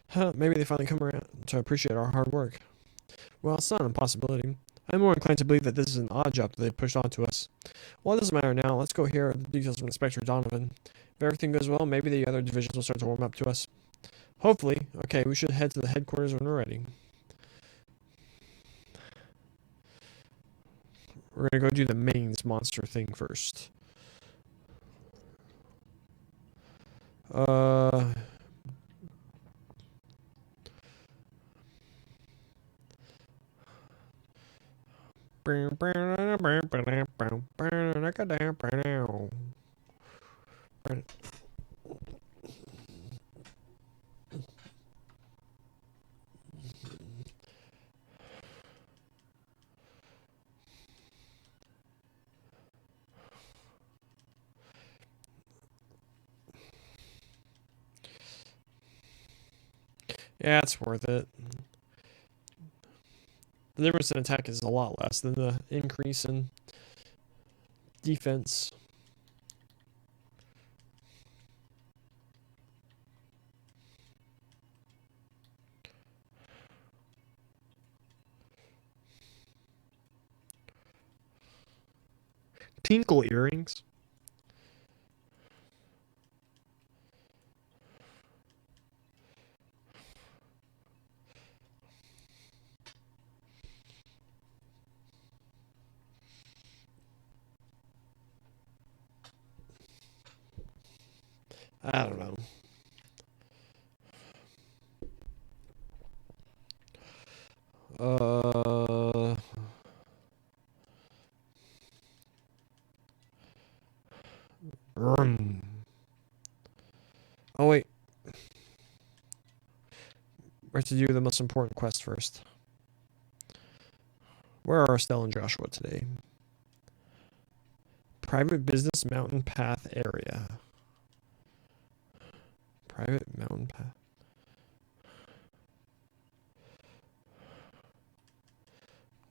Huh, maybe they finally come around to appreciate our hard work. Well, it's not an impossibility. I'm more inclined to believe that this is an odd job that they've pushed onto us. Well, it doesn't matter now. Let's go hear the details from Inspector Donovan. If everything goes well, maybe the other divisions will start to warm up to us. Hopefully. Okay, we should head to the headquarters when we're ready. We're gonna go do the mains monster thing first. Yeah, it's worth it. The difference in attack is a lot less than the increase in defense. Tinkle earrings. I don't know. Oh wait. We have to do the most important quest first. Where are Estelle and Joshua today? Private Business Mountain Path area. Private Mountain Path.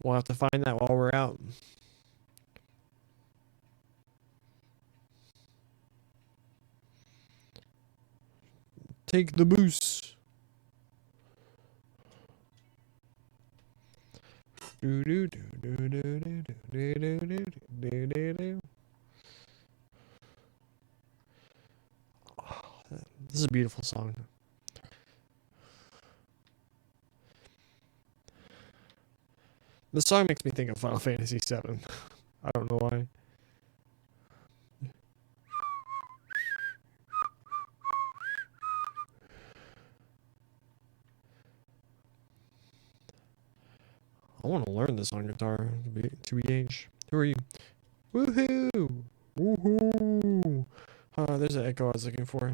We'll have to find that while we're out. Take the boost. This is a beautiful song. This song makes me think of Final Fantasy VII. I don't know why. I want to learn this on guitar. TBH. Who are you? Woohoo! Woohoo! There's an echo I was looking for.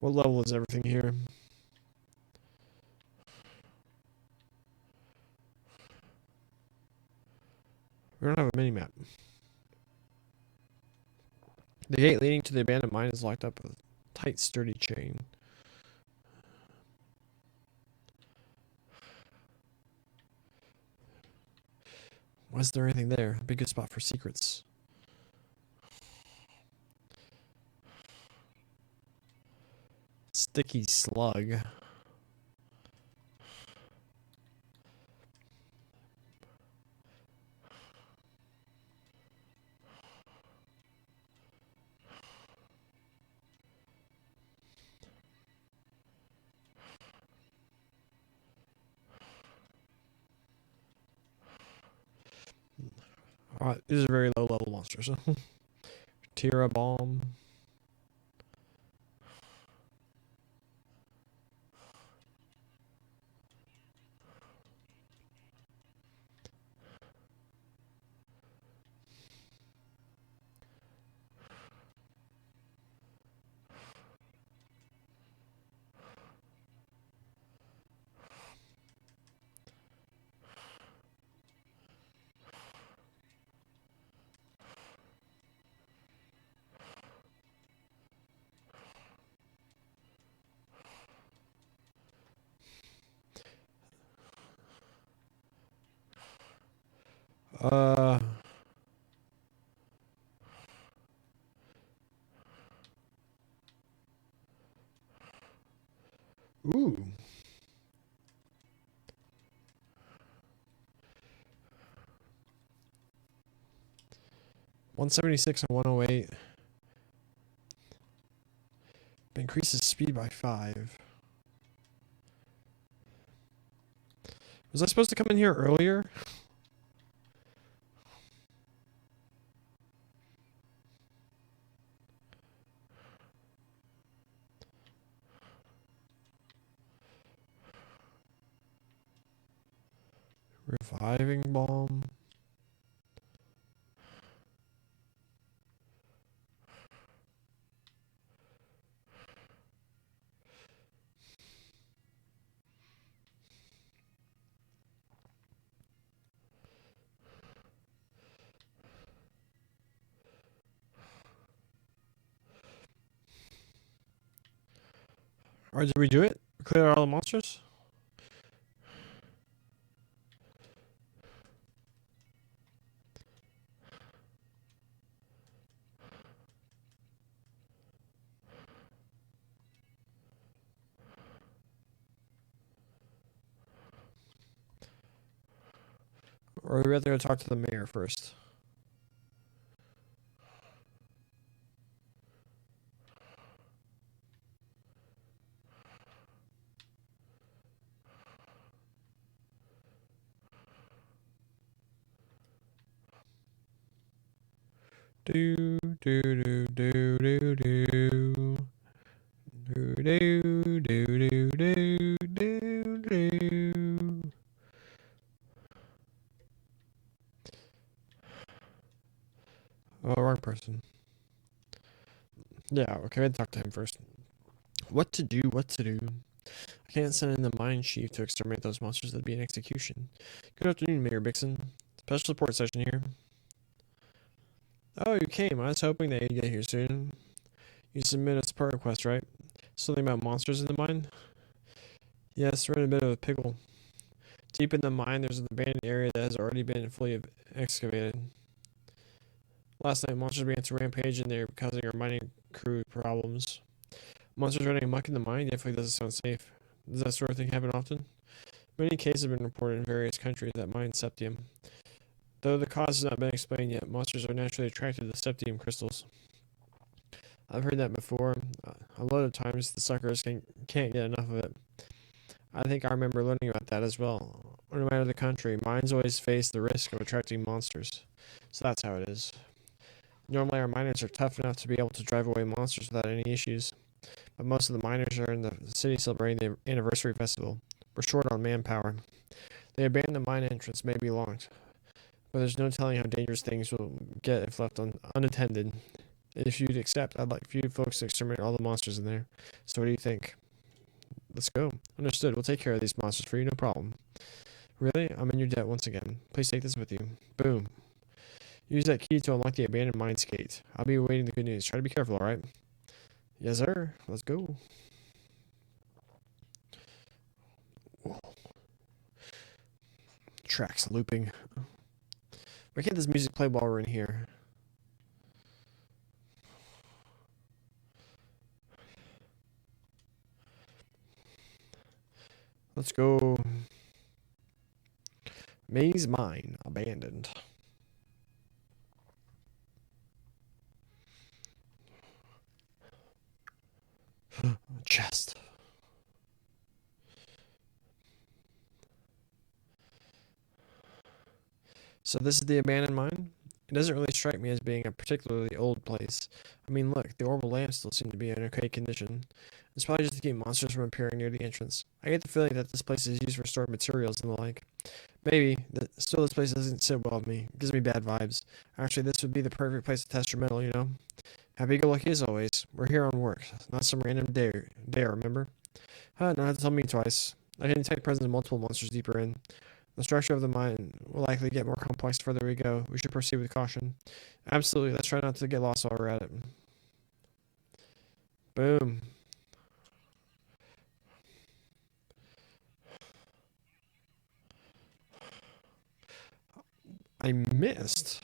What level is everything here? We don't have a mini-map. The gate leading to the abandoned mine is locked up with a tight, sturdy chain. Why is there anything there? Be a good spot for secrets. Sticky slug. Alright, these are very low level monsters. Tira bomb. Uh, ooh. $176 and 108. Increases speed by 5. Was I supposed to come in here earlier? Reviving bomb. Alright, did we do it? Clear out all the monsters? Or we have to go talk to the mayor first? Do do do do do do. Do do do do do do do. Oh, wrong person. Yeah, okay, I talk to him first. What to do, what to do. I can't send in the mine chief to exterminate those monsters. That'd be an execution. Good afternoon, Mayor Bixon. Special support session here. Oh, you came. I was hoping that you'd get here soon. You submit a support request, right? Something about monsters in the mine? Yes, we're in a bit of a pickle. Deep in the mine, there's an abandoned area that has already been fully excavated. Last night, monsters began to rampage in there, causing our mining crew problems. Monsters running amok in the mine definitely doesn't sound safe. Does that sort of thing happen often? Many cases have been reported in various countries that mine septium. Though the cause has not been explained yet, monsters are naturally attracted to septium crystals. I've heard that before. A lot of times, the suckers can't get enough of it. I think I remember learning about that as well. No matter the country, mines always face the risk of attracting monsters. So that's how it is. Normally, our miners are tough enough to be able to drive away monsters without any issues. But most of the miners are in the city celebrating the anniversary festival. We're short on manpower. The abandoned mine entrance may be locked, but there's no telling how dangerous things will get if left unattended. If you'd accept, I'd like for you folks to exterminate all the monsters in there. So what do you think? Let's go. Understood. We'll take care of these monsters for you, no problem. Really? I'm in your debt once again. Please take this with you. Boom. Use that key to unlock the abandoned mines gate. I'll be awaiting the good news. Try to be careful, alright? Yes, sir. Let's go. Whoa. Tracks looping. Why can't this music play while we're in here? Let's go. Maze mine abandoned. Chest. So this is the abandoned mine? It doesn't really strike me as being a particularly old place. I mean, look, the orbital lamps still seem to be in okay condition. It's probably just to keep monsters from appearing near the entrance. I get the feeling that this place is used for stored materials and the like. Maybe. Still, this place doesn't sit well with me. It gives me bad vibes. Actually, this would be the perfect place to test your metal, you know? Happy-go-lucky as always. We're here on work, not some random dare, remember? Don't have to tell me twice. I can detect presence of multiple monsters deeper in. The structure of the mine will likely get more complex the further we go. We should proceed with caution. Absolutely. Let's try not to get lost while we're at it. Boom. I missed.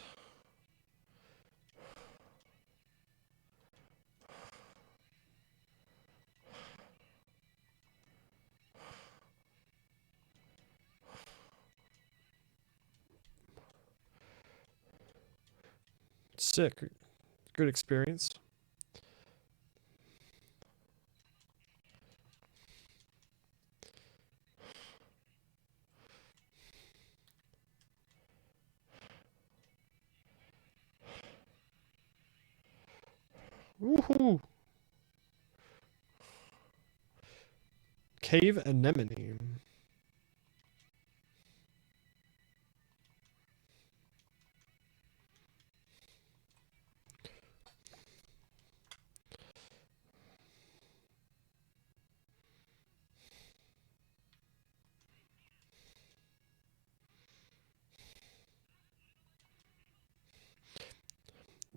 Sick. Good experience. Woohoo! Cave anemone.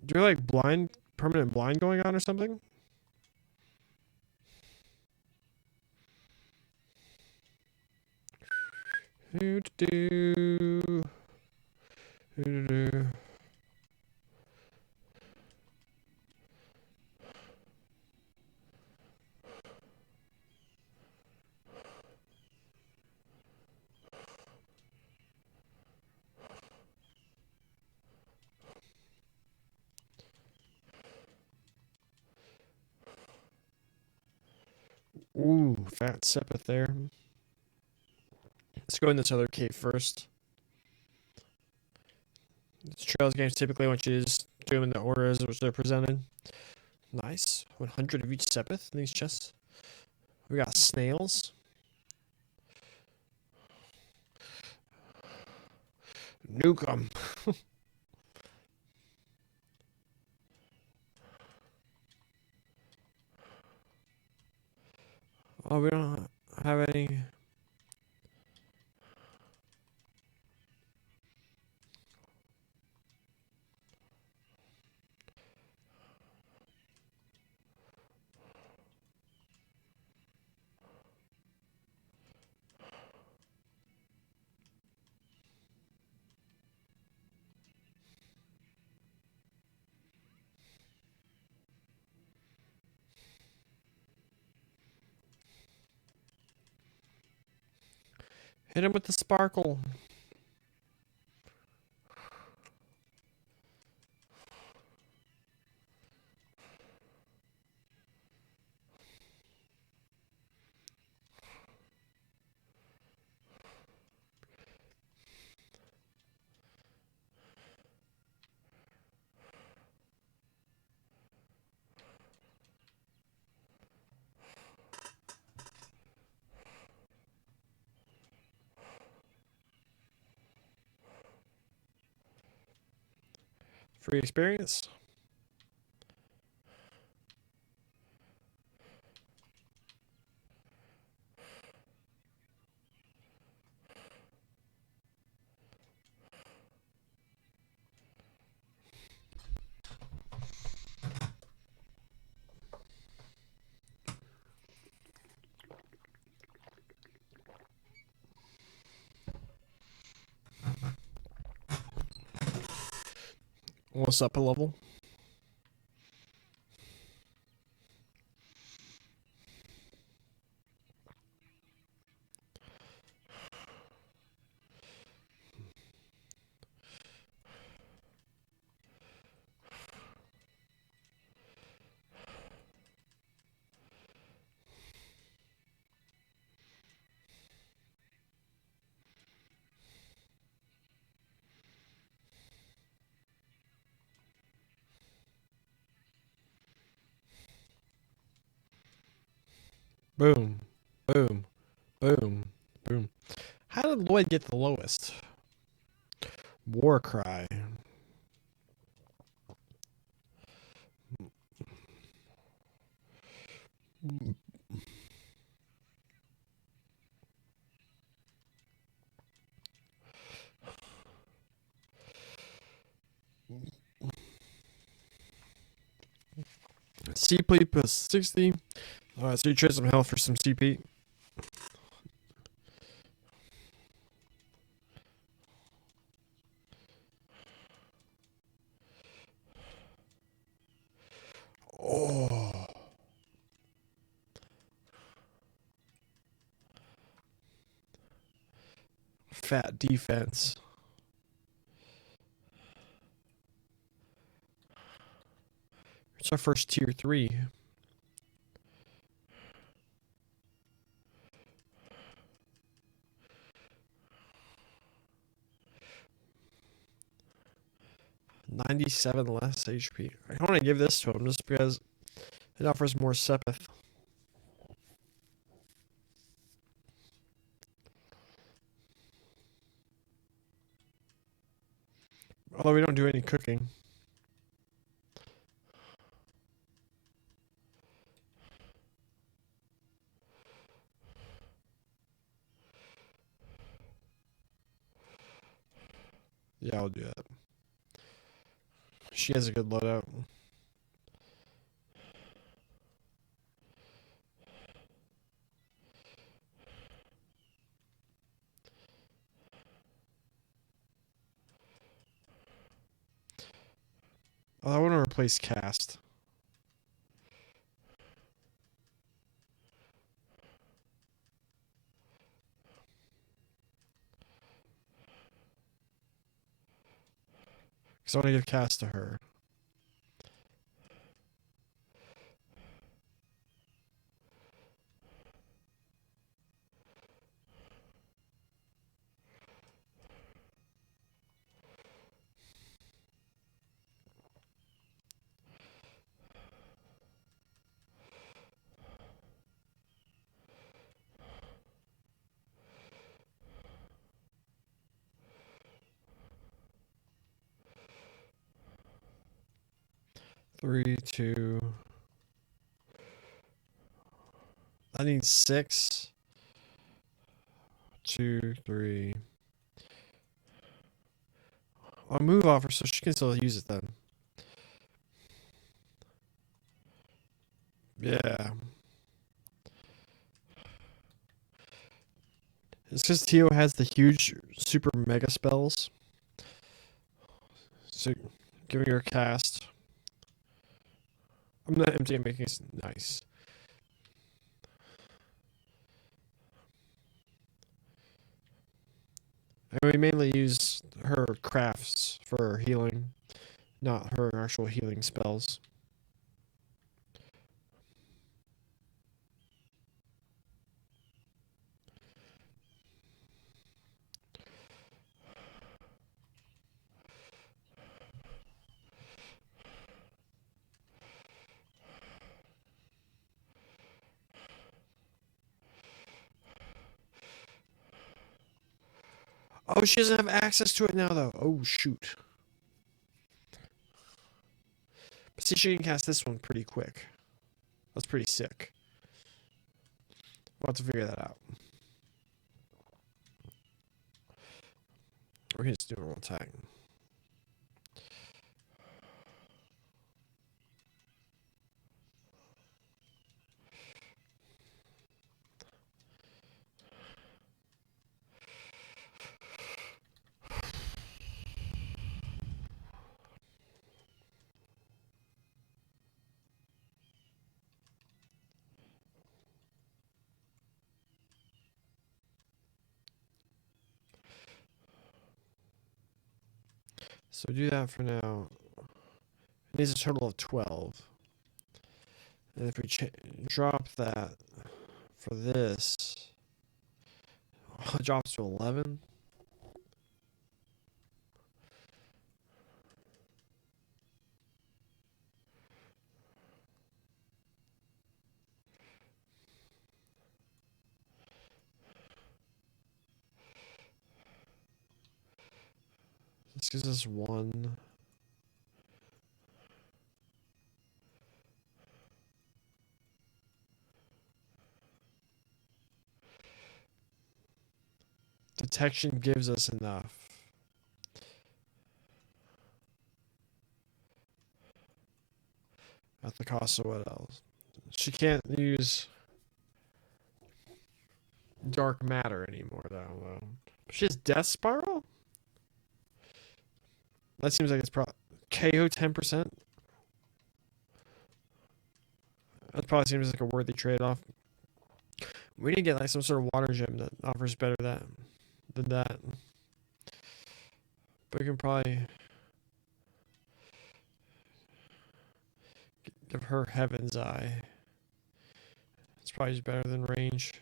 Do you like permanent blind going on or something? Do do do do. Ooh, fat sepith there. Let's go in this other cave first. This Trails games typically want you to just do them in the order as which they're presented. Nice. 100 of each sepith in these chests. We got snails. Nuke 'em. Oh, we don't have any. Hit him with the sparkle. Free experience. What's up a level? Boom. Boom. Boom. Boom. How did Lloyd get the lowest? Warcry. CP plus 60. Alright, so you trade some health for some CP. Oh. Fat defense. It's our first tier 3. $97 less HP. I want to give this to him just because it offers more Sepith. Although we don't do any cooking. Yeah, I'll do that. She has a good loadout. Oh, I want to replace cast. Because I want to give cast to her. Three, two. I need 6. 2, 3. I'll move off her so she can still use it then. Yeah. It's because Tio has the huge super mega spells. So giving her a cast. I'm not empty, I'm making it nice. And we mainly use her crafts for healing, not her actual healing spells. Oh, she doesn't have access to it now, though. Oh, shoot. But see, she can cast this one pretty quick. That's pretty sick. We'll have to figure that out. Or he's doing a roll attack. So do that for now. It needs a total of 12. And if we drop that for this, it drops to 11. gives us 1. Detection gives us enough. At the cost of what else? She can't use dark matter anymore, though. She has Death Spiral? That seems like it's probably KO 10%. That probably seems like a worthy trade-off. We need to get like some sort of water gem that offers better than that. But we can probably give her Heaven's Eye. It's probably just better than range.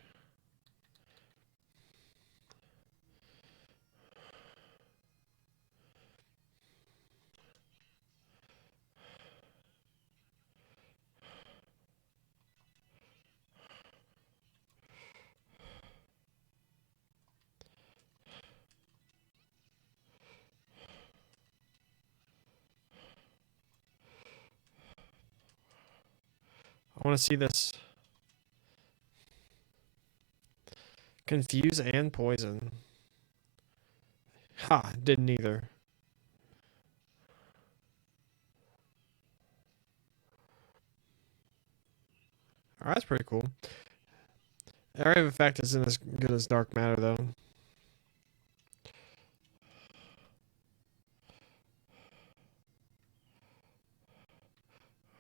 I want to see this. Confuse and poison. Ha, didn't either. Alright, that's pretty cool. Area of effect isn't as good as dark matter, though.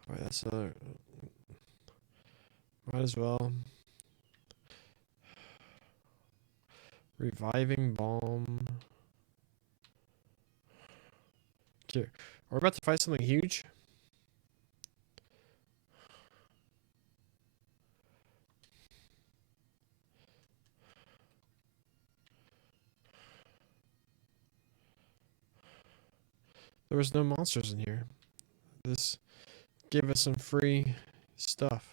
Alright, that's another. Might as well. Reviving Balm. Okay. We're about to fight something huge. There was no monsters in here. This gave us some free stuff.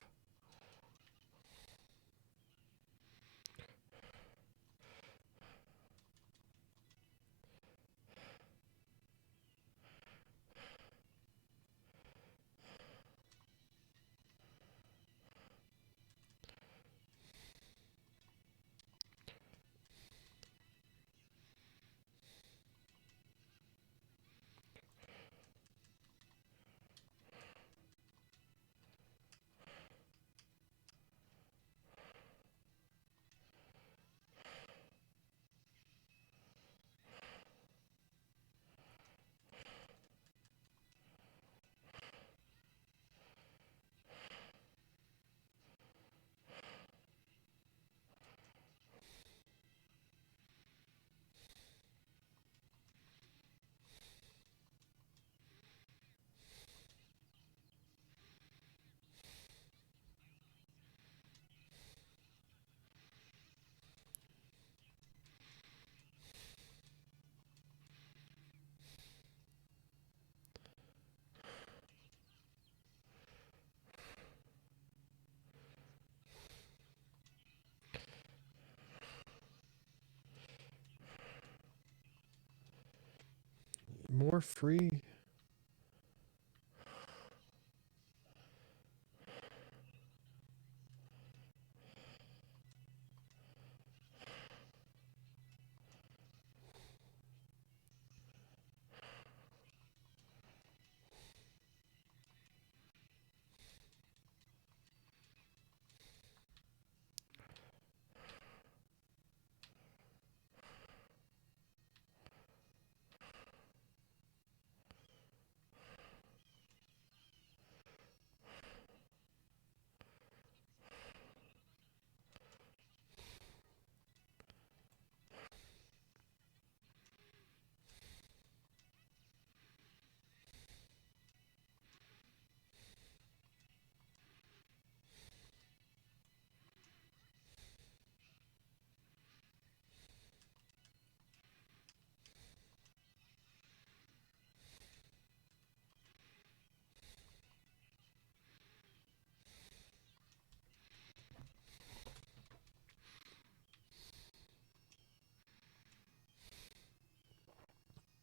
More free.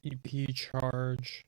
EP charge.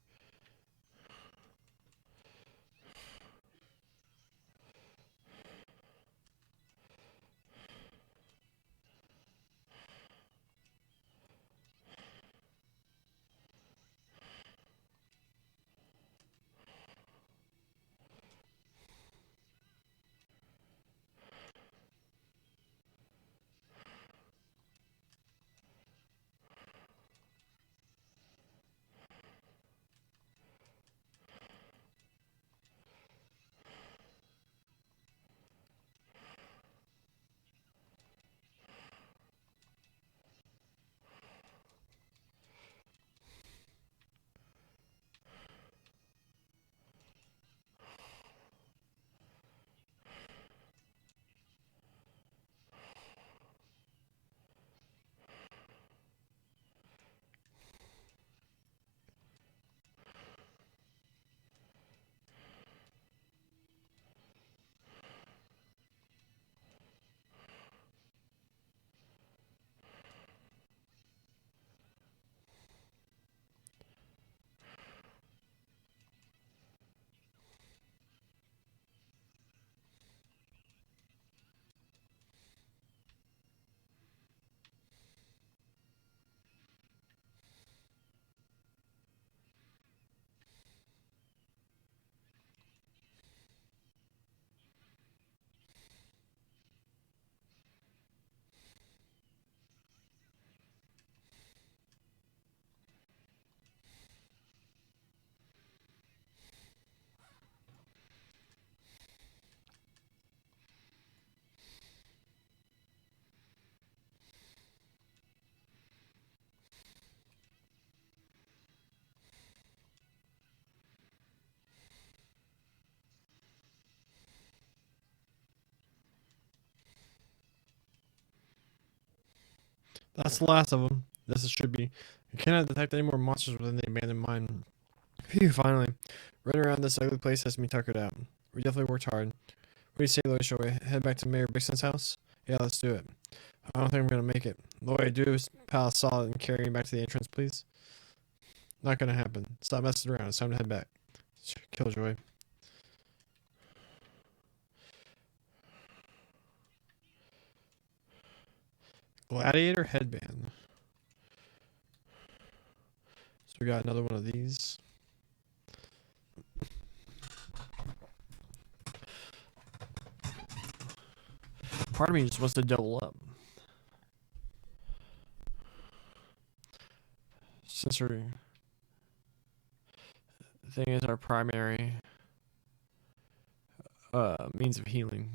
That's the last of them. This should be. You cannot detect any more monsters within the abandoned mine. Phew, finally. Running around this ugly place has me tuckered out. We definitely worked hard. What do you say, Lloyd? Shall we head back to Mayor Bixton's house? Yeah, let's do it. I don't think I'm gonna make it. Lloyd, do his pal solid and carry me back to the entrance, please. Not gonna happen. Stop messing around. It's time to head back. Killjoy. Gladiator headband. So we got another one of these. Part of me just wants to double up. Since our thing is our primary means of healing.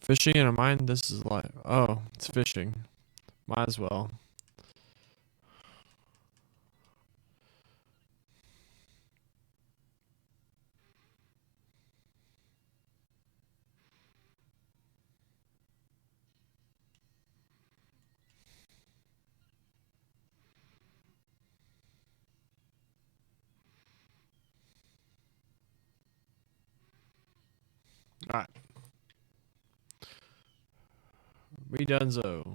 Fishing in a mine? This is like, oh, it's fishing. Might as well. Alright. We donezo.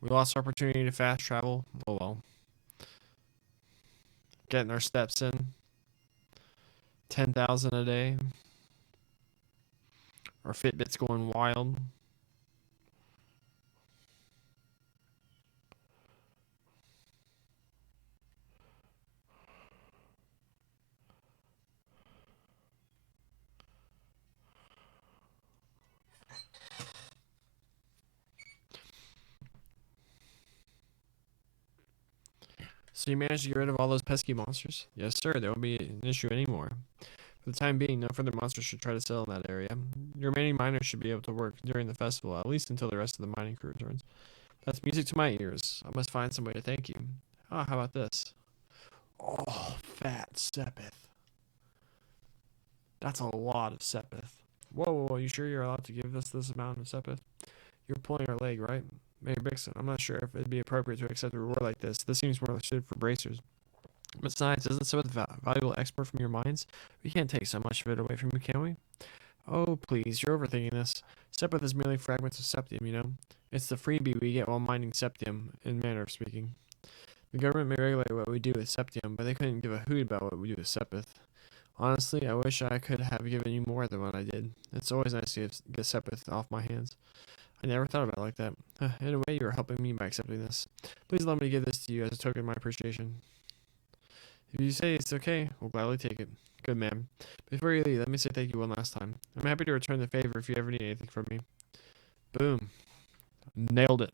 We lost our opportunity to fast travel. Oh well. Getting our steps in. 10,000 a day. Our Fitbit's going wild. So you managed to get rid of all those pesky monsters? Yes, sir. There won't be an issue anymore. For the time being, no further monsters should try to settle in that area. Your remaining miners should be able to work during the festival, at least until the rest of the mining crew returns. That's music to my ears. I must find some way to thank you. Oh, how about this? Oh, fat Sepith. That's a lot of Sepith. Whoa, you sure you're allowed to give us this amount of Sepith? You're pulling our leg, right? Mayor Bixon, I'm not sure if it'd be appropriate to accept a reward like this. This seems more suited for bracers. Besides, isn't some of the valuable export from your mines? We can't take so much of it away from you, can we? Oh, please, you're overthinking this. Sepith is merely fragments of septium, you know? It's the freebie we get while mining septium, in manner of speaking. The government may regulate what we do with septium, but they couldn't give a hoot about what we do with Sepith. Honestly, I wish I could have given you more than what I did. It's always nice to get Sepith off my hands. I never thought about it like that. In a way, you are helping me by accepting this. Please allow me to give this to you as a token of my appreciation. If you say it's okay, we'll gladly take it. Good man. Before you leave, let me say thank you one last time. I'm happy to return the favor if you ever need anything from me. Boom. Nailed it.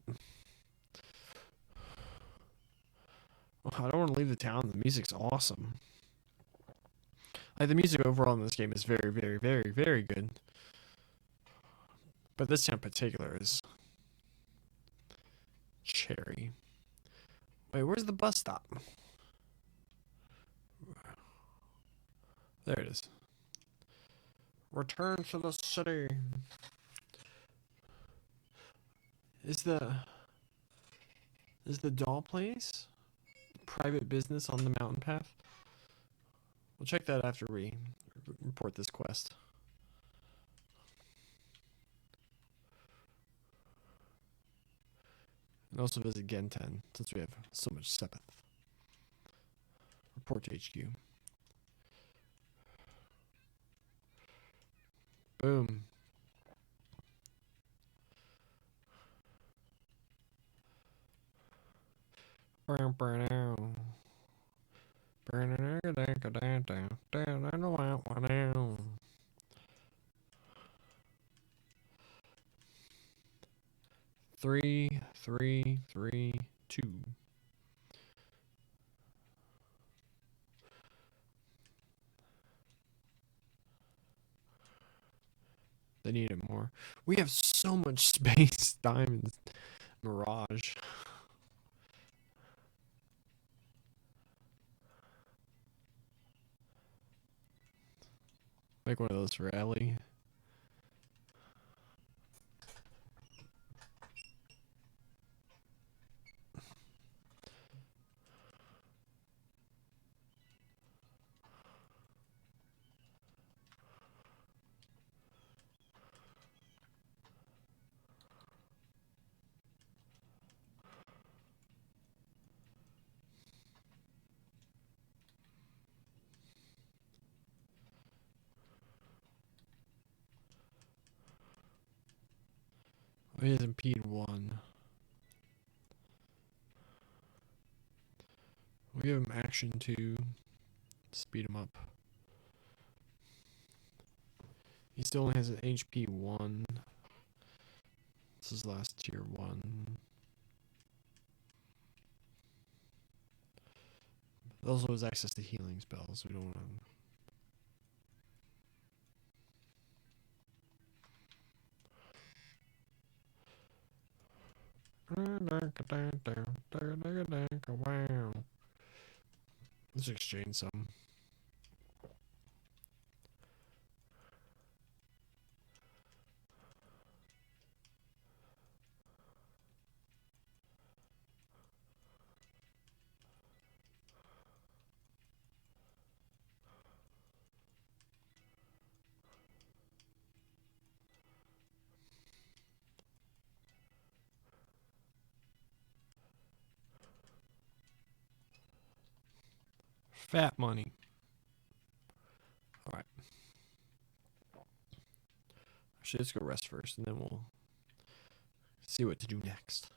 Oh, I don't want to leave the town. The music's awesome. Like, the music overall in this game is very, very, very, very good. But this town in particular is cherry. Wait, where's the bus stop? There it is. Return to the city. Is the doll place private business on the mountain path? We'll check that after we report this quest. And also visit Genten, since we have so much Sepith. Report to HQ. Boom. Three, three, three, two. They need it more. We have so much space, diamonds, mirage. Make one of those for Ellie. Oh, he has impede 1. We'll give him action 2. Speed him up. He still only has an HP 1. This is last tier 1. Also has access to healing spells. We don't want to. Let's exchange some. Fat money. Alright. Actually, let's go rest first, and then we'll see what to do next.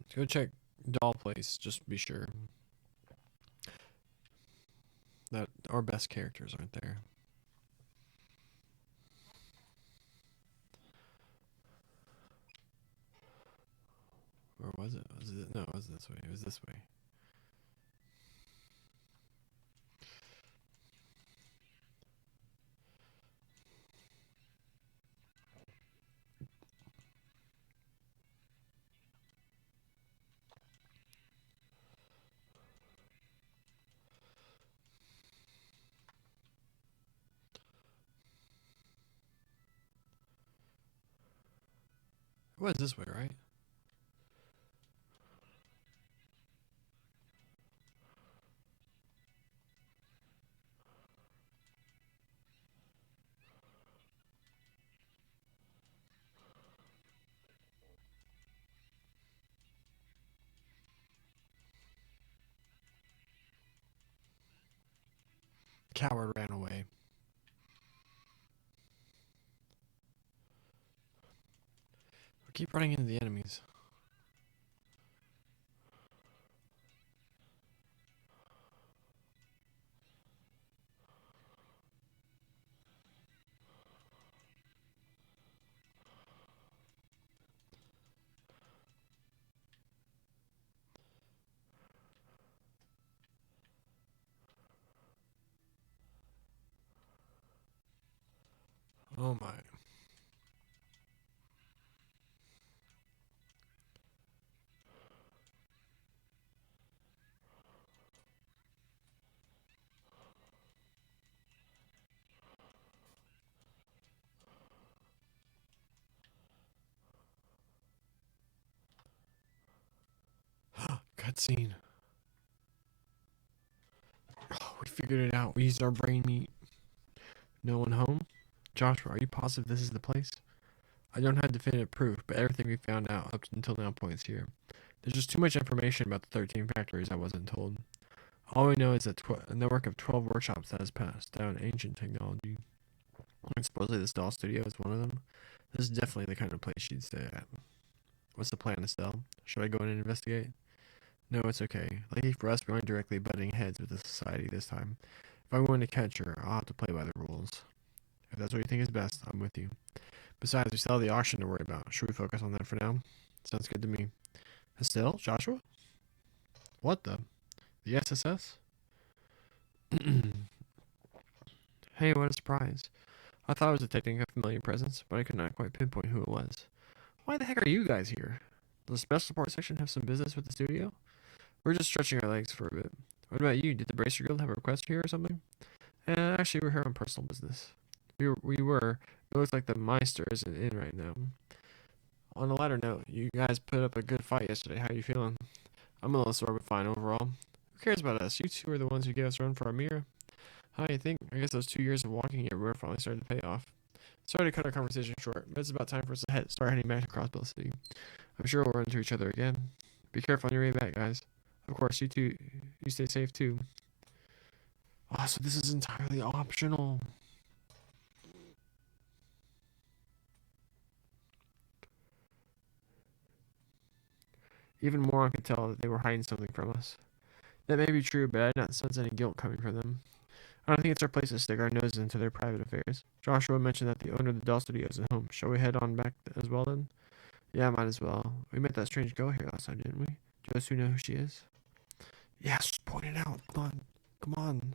Let's go check doll place, just to be sure that our best characters aren't there. Or was it? No, it was this way. It was this way. It was this way, right? Coward ran away. We keep running into the enemies. Oh my. Cutscene. Oh, we figured it out. We used our brain meat. No one home? Joshua, are you positive this is the place? I don't have definitive proof, but everything we found out up until now points here. There's just too much information about the 13 factories I wasn't told. All we know is that a network of 12 workshops that has passed down ancient technology. And supposedly this doll studio is one of them. This is definitely the kind of place she'd stay at. What's the plan, Estelle? Should I go in and investigate? No, it's okay. Lucky for us, we aren't directly butting heads with the society this time. If I'm going to catch her, I'll have to play by the rules. If that's what you think is best, I'm with you. Besides, we still have the auction to worry about. Should we focus on that for now? Sounds good to me. Estelle? Joshua? What the? The SSS? Hey, what a surprise. I thought I was detecting a familiar presence, but I could not quite pinpoint who it was. Why the heck are you guys here? Does the special support section have some business with the studio? We're just stretching our legs for a bit. What about you? Did the Bracer Guild have a request here or something? Actually, we're here on personal business. We were. It looks like the Meister isn't in right now. On a lighter note, you guys put up a good fight yesterday. How are you feeling? I'm a little sore, but fine overall. Who cares about us? You two are the ones who gave us a run for our mirror. How do you think? I guess those 2 years of walking everywhere finally started to pay off. Sorry to cut our conversation short, but it's about time for us to start heading back to Crossbell City. I'm sure we'll run into each other again. Be careful on your way back, guys. Of course, you two, you stay safe too. Oh, so this is entirely optional. Even Moron could tell that they were hiding something from us. That may be true, but I do not sense any guilt coming from them. I don't think it's our place to stick our noses into their private affairs. Joshua mentioned that the owner of the doll studio is at home. Shall we head on back as well then? Yeah, might as well. We met that strange girl here last time, didn't we? Do you know who she is? Yes, point it out. Come on. Come on.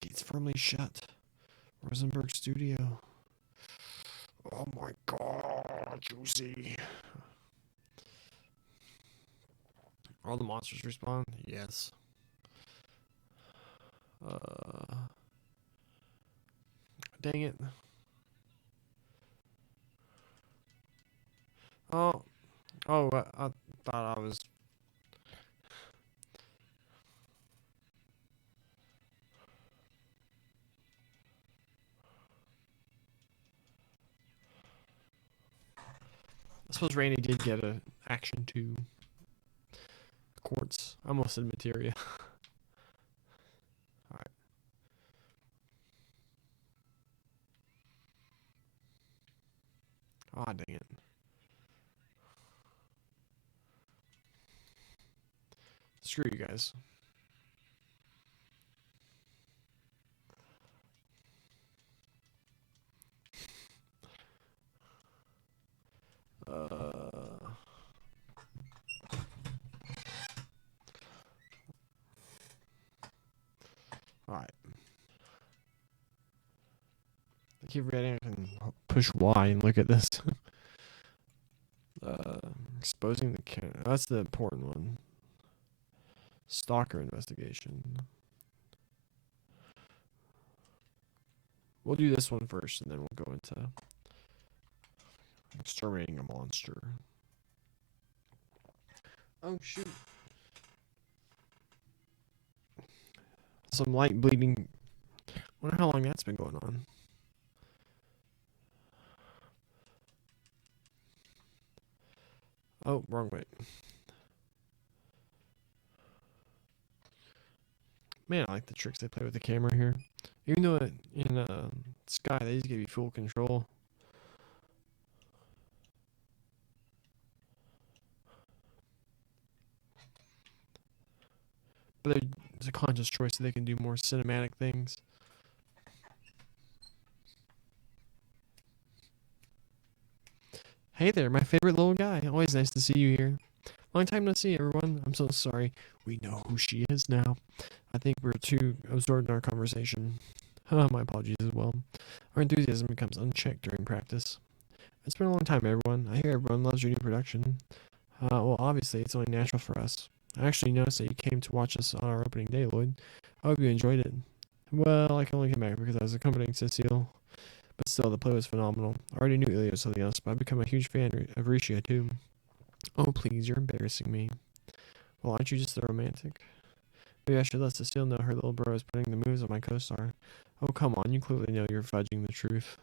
Gates firmly shut. Rosenberg Studio. Oh my god, juicy. All the monsters respawn? Yes. Dang it. Oh. Oh, I thought I was. I suppose Rainy did get a action to quartz. I almost said materia. Alright. Ah, dang it. Screw you guys. Uh. keep forgetting I can push Y and look at this. Exposing the camera. That's the important one. Stalker investigation. We'll do this one first, and then we'll go into exterminating a monster. Oh, shoot. Some light bleeding. Wonder how long that's been going on. Oh, wrong way. Man, I like the tricks they play with the camera here. Even though in Sky, they just give you full control. But it's a conscious choice so they can do more cinematic things. Hey there, my favorite little guy. Always nice to see you here. Long time no see, everyone. I'm so sorry. We know who she is now. I think we're too absorbed in our conversation. My apologies as well. Our enthusiasm becomes unchecked during practice. It's been a long time, everyone. I hear everyone loves your new production. Well, obviously, it's only natural for us. I actually noticed that you came to watch us on our opening day, Lloyd. I hope you enjoyed it. Well, I can only come back because I was accompanying Cecile. But still, the play was phenomenal. I already knew Ilya was something else, but I've become a huge fan of Risha, too. Oh, please, you're embarrassing me. Well, aren't you just a romantic? Maybe I should let Cecile know her little bro is putting the moves on my co-star. Oh, come on, you clearly know you're fudging the truth.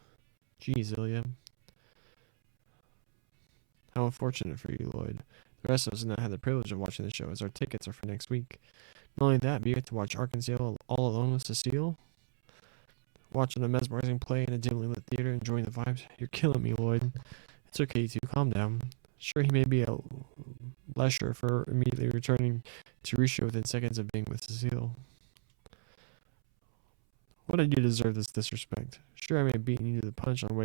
Jeez, Ilya. How unfortunate for you, Lloyd. The rest of us have not had the privilege of watching the show, as our tickets are for next week. Not only that, but you get to watch Arkansas all alone with Cecile. Watching a mesmerizing play in a dimly lit theater, enjoying the vibes. You're killing me, Lloyd. It's okay, too. Calm down. Sure, he may be a leisure for immediately returning to Risha within seconds of being with Cecile. What did you deserve this disrespect? Sure, I may have beaten you to the punch on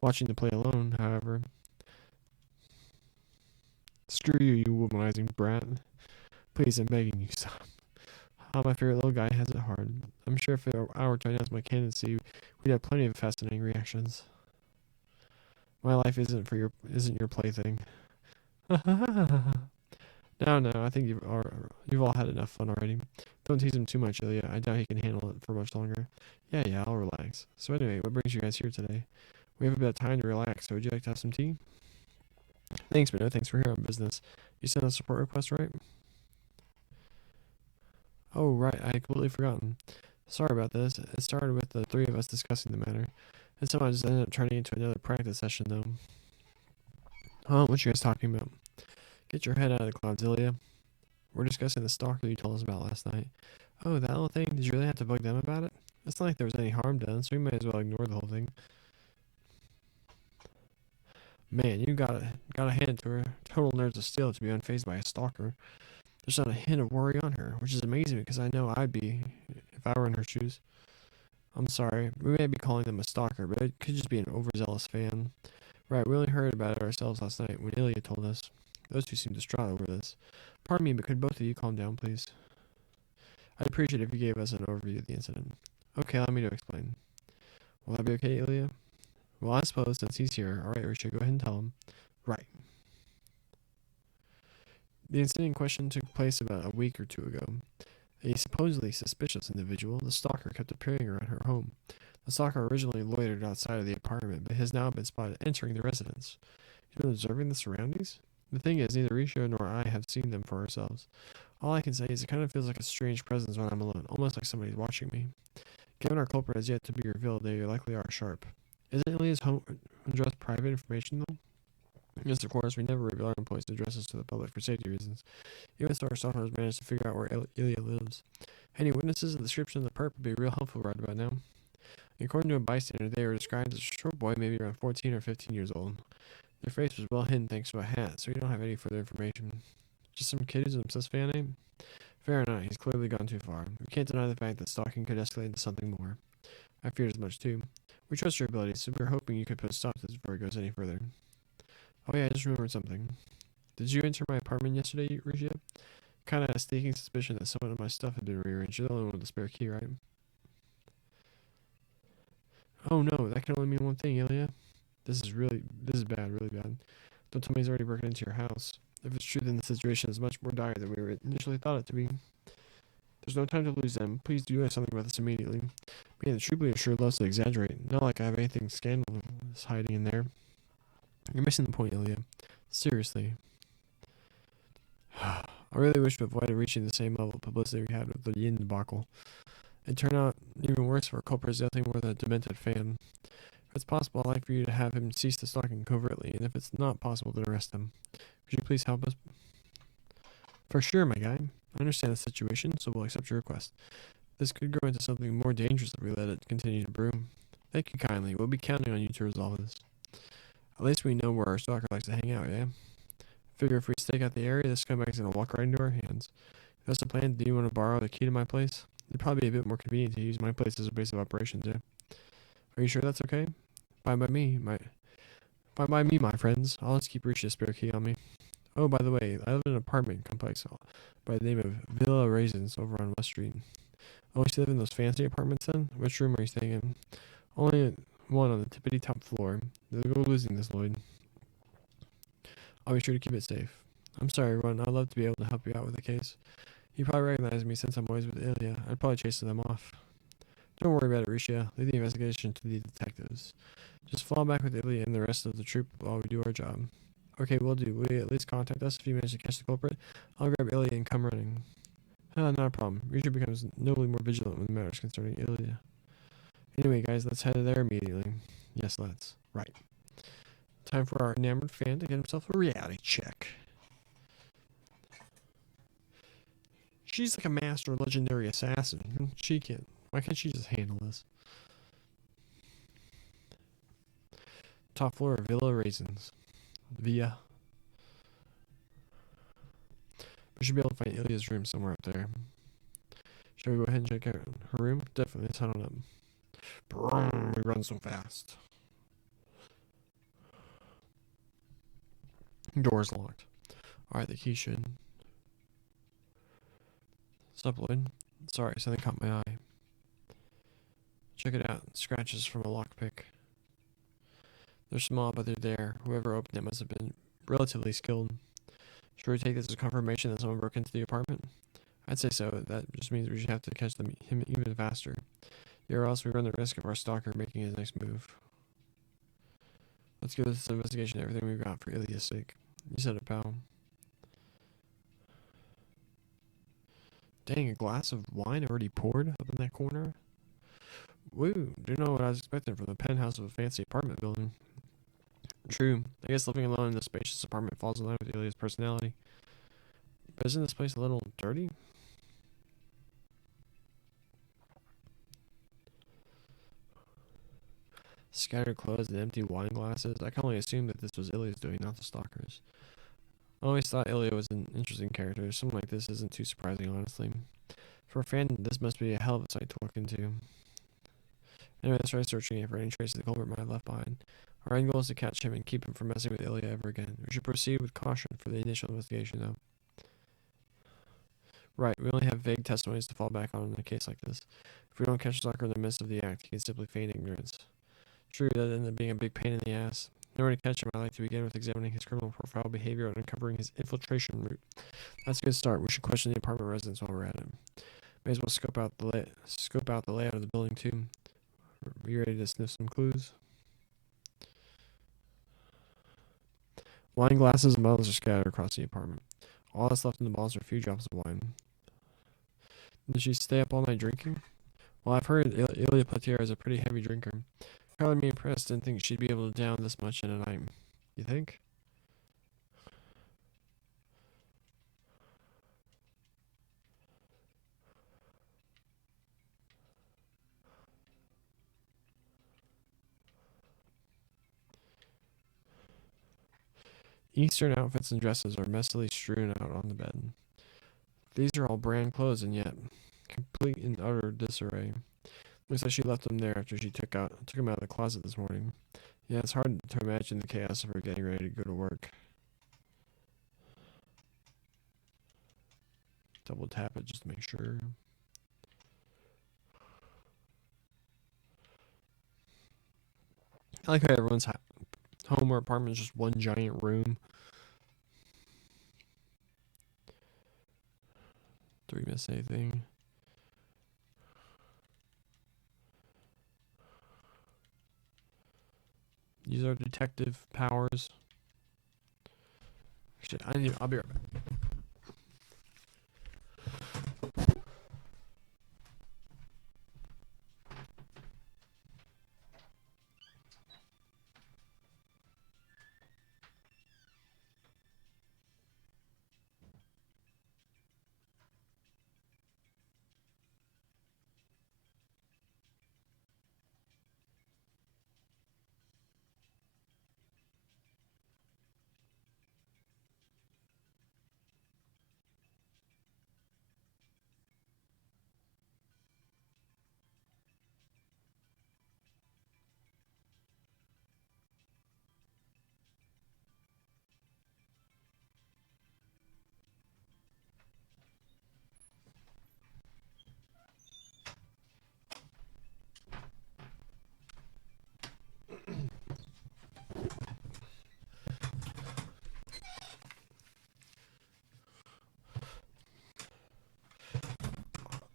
watching the play alone, however. Screw you, you womanizing brat. Please, I'm begging you, stop. My favorite little guy has it hard. I'm sure if I were to announce my candidacy, we'd have plenty of fascinating reactions. My life isn't your plaything. No, I think you've all had enough fun already. Don't tease him too much, Ilya. I doubt he can handle it for much longer. Yeah, I'll relax. So anyway, what brings you guys here today? We have a bit of time to relax, so would you like to have some tea? Thanks, but no thanks for here on business. You sent a support request, right? Oh, right, I had completely forgotten. Sorry about this. It started with the three of us discussing the matter. And somehow I just ended up turning into another practice session, though. Oh, what you guys talking about? Get your head out of the clouds, Ilya. We're discussing the stalker you told us about last night. Oh, that little thing? Did you really have to bug them about it? It's not like there was any harm done, so we might as well ignore the whole thing. Man, you gotta hand it to her. Total nerves of steel to be unfazed by a stalker. There's not a hint of worry on her, which is amazing because I know I'd be if I were in her shoes. I'm sorry, we may be calling them a stalker, but it could just be an overzealous fan. Right, we only heard about it ourselves last night when Ilya told us. Those two seem distraught over this. Pardon me, but could both of you calm down, please? I'd appreciate it if you gave us an overview of the incident. Okay, allow me to explain. Will that be okay, Ilya? Well, I suppose since he's here, alright, Risha, go ahead and tell him. Right. The incident in question took place about a week or two ago. A supposedly suspicious individual, the stalker, kept appearing around her home. The stalker originally loitered outside of the apartment, but has now been spotted entering the residence. He's been observing the surroundings? The thing is, neither Risha nor I have seen them for ourselves. All I can say is it kind of feels like a strange presence when I'm alone, almost like somebody's watching me. Given our culprit has yet to be revealed, they likely are sharp. Isn't Ilya's home address private information, though? Yes, of course, we never reveal our employees' addresses to the public for safety reasons. Even so, our software has managed to figure out where Ilya lives. Any witnesses, the description of the perp would be real helpful right about now. According to a bystander, they were described as a short boy, maybe around 14 or 15 years old. Their face was well hidden thanks to a hat, so we don't have any further information. Just some kid who's an obsessed fan name? Fair enough, he's clearly gone too far. We can't deny the fact that stalking could escalate into something more. I feared as much too. We trust your abilities, so we're hoping you could put a stop to this before it goes any further. Oh yeah, I just remembered something. Did you enter my apartment yesterday, Risha? Kinda had a sneaking suspicion that some of my stuff had been rearranged. You're the only one with the spare key, right? Oh no, that can only mean one thing, Ilya. This is bad, really bad. Don't tell me he's already broken into your house. If it's true, then the situation is much more dire than we initially thought it to be. There's no time to lose then. Please do something about this immediately. Man, the troop leader sure loves to exaggerate. Not like I have anything scandalous hiding in there. You're missing the point, Ilya. Seriously. I really wish to avoid reaching the same level of publicity we had with the Yin debacle. It turned out even worse for a culprit is nothing more than a demented fan. If it's possible, I'd like for you to have him cease the stalking covertly, and if it's not possible, then arrest him. Could you please help us? For sure, my guy. I understand the situation, so we'll accept your request. This could grow into something more dangerous if we let it continue to brew. Thank you kindly. We'll be counting on you to resolve this. At least we know where our stalker likes to hang out, yeah? Figure if we stake out the area, this scumbag's gonna walk right into our hands. If that's the plan, do you want to borrow the key to my place? It'd probably be a bit more convenient to use my place as a base of operations, yeah? Are you sure that's okay? Fine by me, my friends. I'll just keep reaching a spare key on me. Oh, by the way, I live in an apartment complex by the name of Villa Raisins over on West Street. Oh, you live in those fancy apartments then? Which room are you staying in? Only one on the tippity top floor. They'll go losing this, Lloyd. I'll be sure to keep it safe. I'm sorry, Ron. I'd love to be able to help you out with the case. You probably recognize me since I'm always with Ilya. I'd probably chase them off. Don't worry about it, Risha. Leave the investigation to the detectives. Just fall back with Ilya and the rest of the troop while we do our job. Okay, will do. Will you at least contact us if you manage to catch the culprit? I'll grab Ilya and come running. Not a problem. Risha becomes notably more vigilant when matters concerning Ilya. Anyway, guys, let's head there immediately. Yes, let's. Right. Time for our enamored fan to get himself a reality check. She's like a master legendary assassin. Why can't she just handle this? Top floor of Villa Raisins. We should be able to find Ilya's room somewhere up there. Shall we go ahead and check out her room? Definitely, let's head on up. Brum, we run so fast. Door's locked. Alright, the key should. Sup, Lloyd? Sorry, something caught my eye. Check it out. Scratches from a lockpick. They're small, but they're there. Whoever opened it must have been relatively skilled. Should we take this as confirmation that someone broke into the apartment? I'd say so. That just means we should have to catch him even faster. Or else we run the risk of our stalker making his next move. Let's give this investigation everything we've got for Ilya's sake. You said it, pal. Dang, a glass of wine already poured up in that corner? Woo, do you know what I was expecting from the penthouse of a fancy apartment building? True. I guess living alone in this spacious apartment falls in line with Ilya's personality. But isn't this place a little dirty? Scattered clothes and empty wine glasses. I can only assume that this was Ilya's doing, not the stalker's. I always thought Ilya was an interesting character. Something like this isn't too surprising, honestly. For a fan, this must be a hell of a sight to look into. Anyway, let's try searching it for any traces the culprit might have left behind. Our end goal is to catch him and keep him from messing with Ilya ever again. We should proceed with caution for the initial investigation, though. Right, we only have vague testimonies to fall back on in a case like this. If we don't catch the stalker in the midst of the act, he can simply feign ignorance. True, that ended up being a big pain in the ass. In order to catch him, I'd like to begin with examining his criminal profile, behavior, and uncovering his infiltration route. That's a good start. We should question the apartment residents while we're at it. May as well scope out the layout of the building too. Are you ready to sniff some clues? Wine glasses and bottles are scattered across the apartment. All that's left in the bottles are a few drops of wine. Did she stay up all night drinking? Well, I've heard Ilya Platier is a pretty heavy drinker. Color me impressed. Didn't think she'd be able to down this much in a night. You think? Eastern outfits and dresses are messily strewn out on the bed. These are all brand clothes and yet complete in utter disarray. Looks like she left them there after she took them out of the closet this morning. Yeah, it's hard to imagine the chaos of her getting ready to go to work. Double tap it just to make sure. I like how everyone's home or apartment is just one giant room. Do we miss anything? Use our detective powers. Shit, I'll be right back.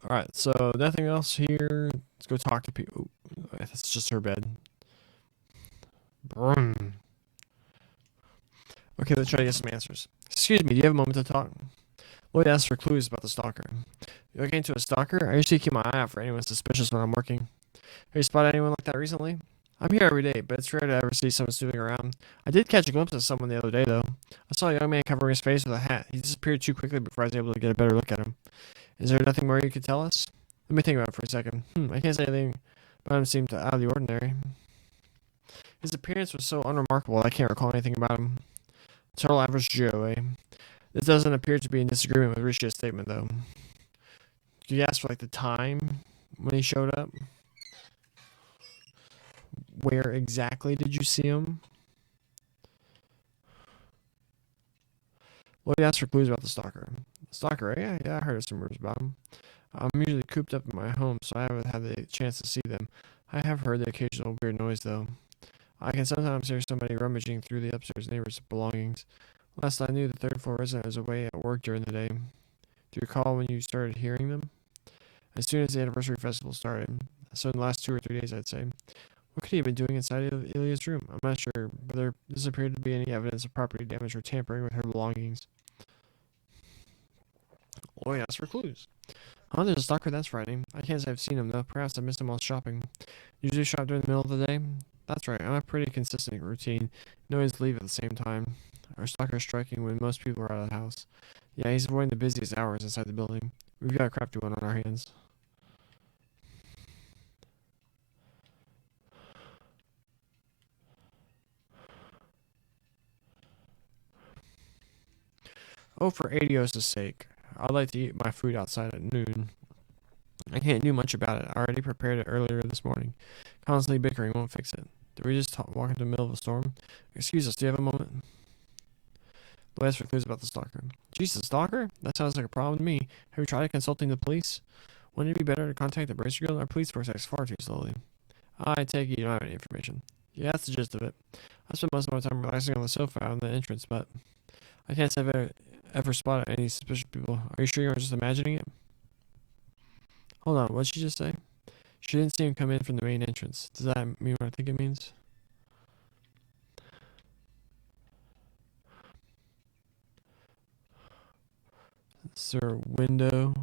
All right, so nothing else here. Let's go talk to people. That's just her bed. Brum. Okay, let's try to get some answers. Excuse me, do you have a moment to talk? Lloyd asks for clues about the stalker. You looking into a stalker? I usually keep my eye out for anyone suspicious when I'm working. Have you spotted anyone like that recently? I'm here every day, but it's rare to ever see someone snooping around. I did catch a glimpse of someone the other day, though. I saw a young man covering his face with a hat. He disappeared too quickly before I was able to get a better look at him. Is there nothing more you could tell us? Let me think about it for a second. I can't say anything about him seemed out of the ordinary. His appearance was so unremarkable I can't recall anything about him. Total average Joe, eh? This doesn't appear to be in disagreement with Rishia's statement, though. Did you ask for, the time when he showed up? Where exactly did you see him? Lloyd asked for clues about the stalker. Stalker, eh? Yeah, I heard some rumors about him. I'm usually cooped up in my home, so I haven't had the chance to see them. I have heard the occasional weird noise, though. I can sometimes hear somebody rummaging through the upstairs neighbor's belongings. Last I knew, the third floor resident was away at work during the day. Do you recall when you started hearing them? As soon as the anniversary festival started. So in the last 2 or 3 days, I'd say. What could he have been doing inside Ilya's room? I'm not sure, but there doesn't appear to be any evidence of property damage or tampering with her belongings. Lloyd asked for clues. Oh, there's a stalker, that's frightening. I can't say I've seen him, though. Perhaps I missed him while shopping. Usually shop during the middle of the day? That's right, I'm a pretty consistent routine. No one's leave at the same time. Our stalker is striking when most people are out of the house. Yeah, he's avoiding the busiest hours inside the building. We've got a crafty one on our hands. Oh, for Adios' sake. I'd like to eat my food outside at noon. I can't do much about it. I already prepared it earlier this morning. Constantly bickering won't fix it. Did we just walk into the middle of a storm? Excuse us, do you have a moment? Lloyd asked for clues about the stalker. Jesus, stalker? That sounds like a problem to me. Have you tried consulting the police? Wouldn't it be better to contact the Bracer Guild? Our police force acts far too slowly. I take it you don't have any information. Yeah, that's the gist of it. I spent most of my time relaxing on the sofa out in the entrance, but I can't say I've ever spotted any suspicious people. Are you sure you aren't just imagining it? Hold on, what'd she just say? She didn't see him come in from the main entrance. Does that mean what I think it means? Is there a window?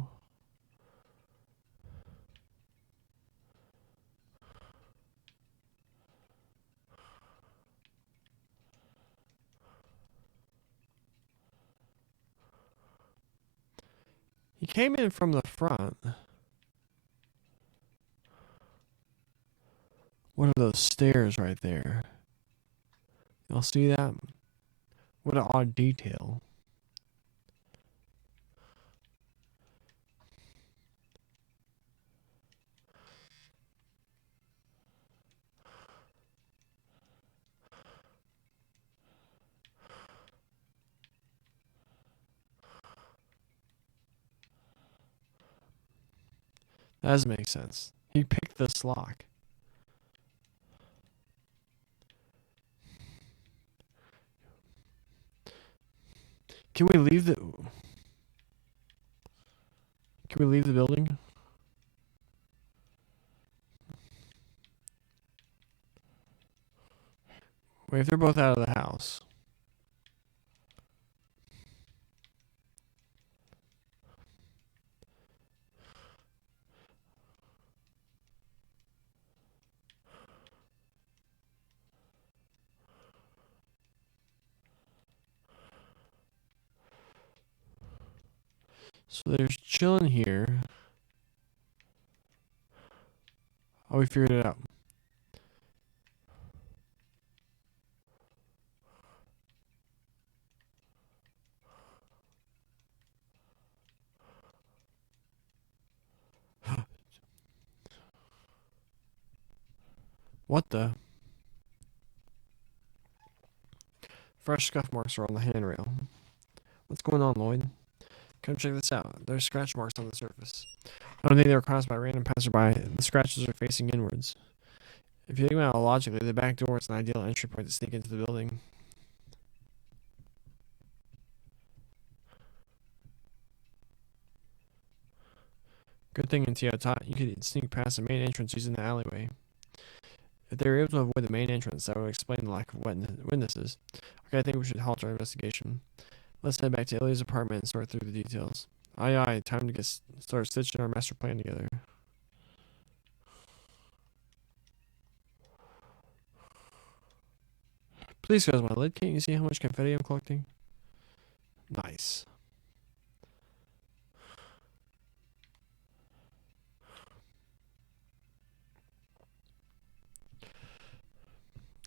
He came in from the front. What are those stairs right there? Y'all see that? What an odd detail. That doesn't make sense. He picked this lock. Can we leave the... Can we leave the building? Wait, if they're both out of the house. So there's chilling here. Oh, we figured it out. What the? Fresh scuff marks are on the handrail. What's going on, Lloyd? Come check this out. There's scratch marks on the surface. I don't think they were caused by random passerby. The scratches are facing inwards. If you think about it logically, the back door is an ideal entry point to sneak into the building. Good thing in Tio taught you could sneak past the main entrance using the alleyway. If they were able to avoid the main entrance, that would explain the lack of witnesses. Okay, I think we should halt our investigation. Let's head back to Ilya's apartment and sort through the details. Aye aye, time to start stitching our master plan together. Please close my lid. Can't you see how much confetti I'm collecting? Nice.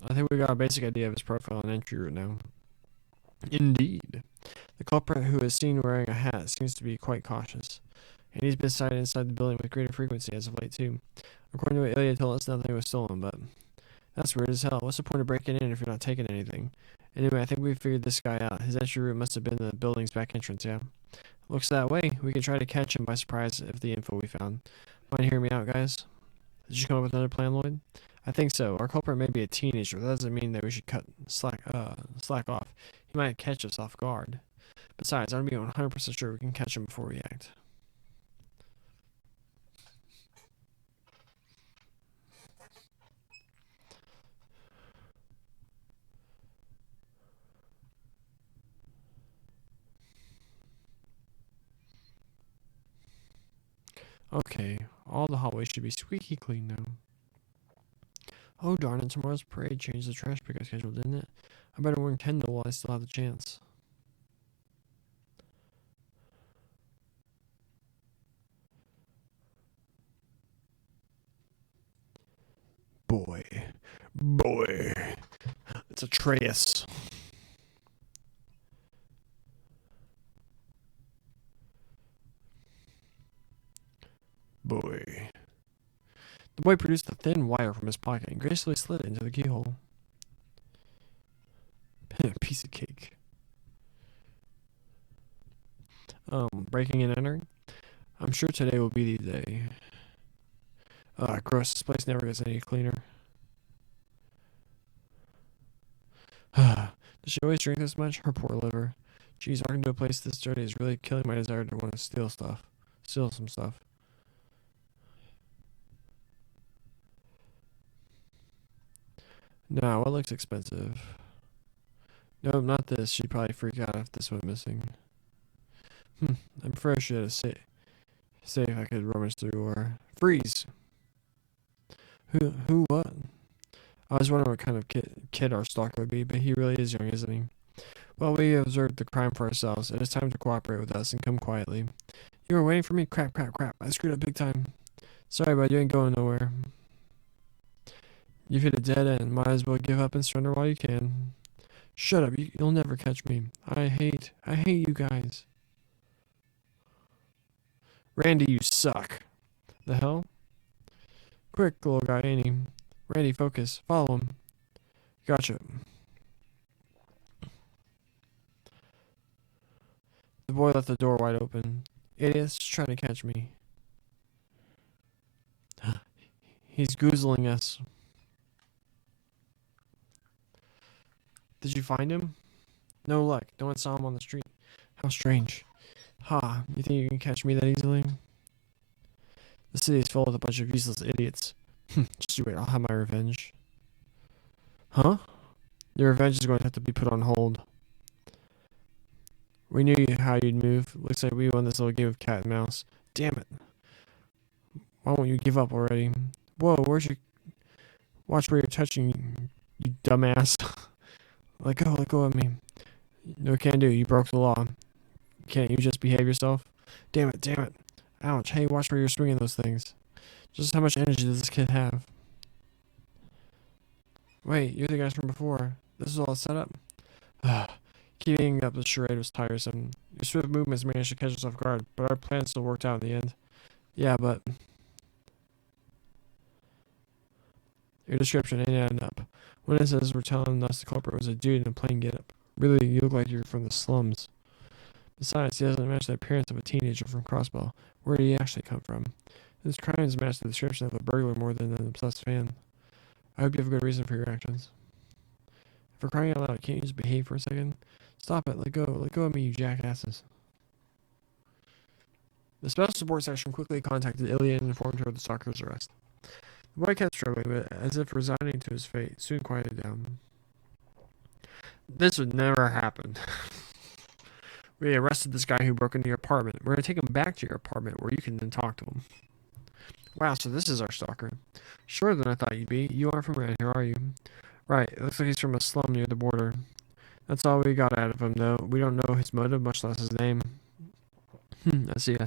I think we got a basic idea of his profile and entry route now. Indeed. The culprit, who is seen wearing a hat, seems to be quite cautious, and he's been sighted inside the building with greater frequency as of late too. According to what Ilya told us, nothing was stolen, but that's weird as hell. What's the point of breaking in if you're not taking anything? Anyway, I think we figured this guy out. His entry route must have been the building's back entrance, yeah. Looks that way. We can try to catch him by surprise if the info we found. Mind hearing me out, guys? Did you come up with another plan, Lloyd? I think so. Our culprit may be a teenager, but that doesn't mean that we should slack off. He might catch us off guard. Besides, I want to be 100% sure we can catch him before we act. Okay, all the hallways should be squeaky clean now. Oh darn it, tomorrow's parade changed the trash pickup schedule, didn't it? I better warn Kendall while I still have the chance. Boy. It's Atreus. Boy. The boy produced a thin wire from his pocket and gracefully slid it into the keyhole. Piece of cake. Breaking and entering? I'm sure today will be the day. Gross. This place never gets any cleaner. Does she always drink this much? Her poor liver. Geez, walking to a place this dirty is really killing my desire to want to steal some stuff. Nah, what looks expensive? Nope, not this. She'd probably freak out if this went missing. I'm afraid I should have say if I could rummage through or freeze. What? I was wondering what kind of kid our stalker would be, but he really is young, isn't he? Well, we observed the crime for ourselves. It is time to cooperate with us and come quietly. You were waiting for me? Crap. I screwed up big time. Sorry, bud, you ain't going nowhere. You've hit a dead end. Might as well give up and surrender while you can. Shut up, you'll never catch me. I hate you guys. Randy, you suck. The hell? Quick, little guy, ain't he? Randy, focus. Follow him. Gotcha. The boy left the door wide open. Idiot's trying to catch me. He's goozling us. Did you find him? No luck. No one saw him on the street. How strange. Ha, you think you can catch me that easily? The city is full with a bunch of useless idiots. Just you wait, I'll have my revenge. Huh? Your revenge is going to have to be put on hold. We knew how you'd move. Looks like we won this little game of cat and mouse. Damn it. Why won't you give up already? Whoa, where's your... Watch where you're touching, you dumbass. Let go of me. No can do, you broke the law. Can't you just behave yourself? Damn it. Ouch, hey, watch where you're swinging those things. Just how much energy does this kid have? Wait, you're the guys from before. This is all set up? Keeping up the charade was tiresome. Your swift movements managed to catch us off guard, but our plan still worked out in the end. Yeah, but... Your description ain't adding up. Witnesses were telling us the culprit was a dude in a plain getup. Really, you look like you're from the slums. Besides, he doesn't match the appearance of a teenager from Crossbell. Where did he actually come from? His crimes match the description of a burglar more than an obsessed fan. I hope you have a good reason for your actions. For crying out loud, can't you just behave for a second? Stop it, let go of me, you jackasses. The special support section quickly contacted Ilya and informed her of the stalker's arrest. The boy kept struggling, but as if resigning to his fate, soon quieted down. This would never happen. We arrested this guy who broke into your apartment. We're going to take him back to your apartment where you can then talk to him. Wow, so this is our stalker. Shorter than I thought you'd be. You aren't from around here, are you? Right, it looks like he's from a slum near the border. That's all we got out of him, though. We don't know his motive, much less his name. I see.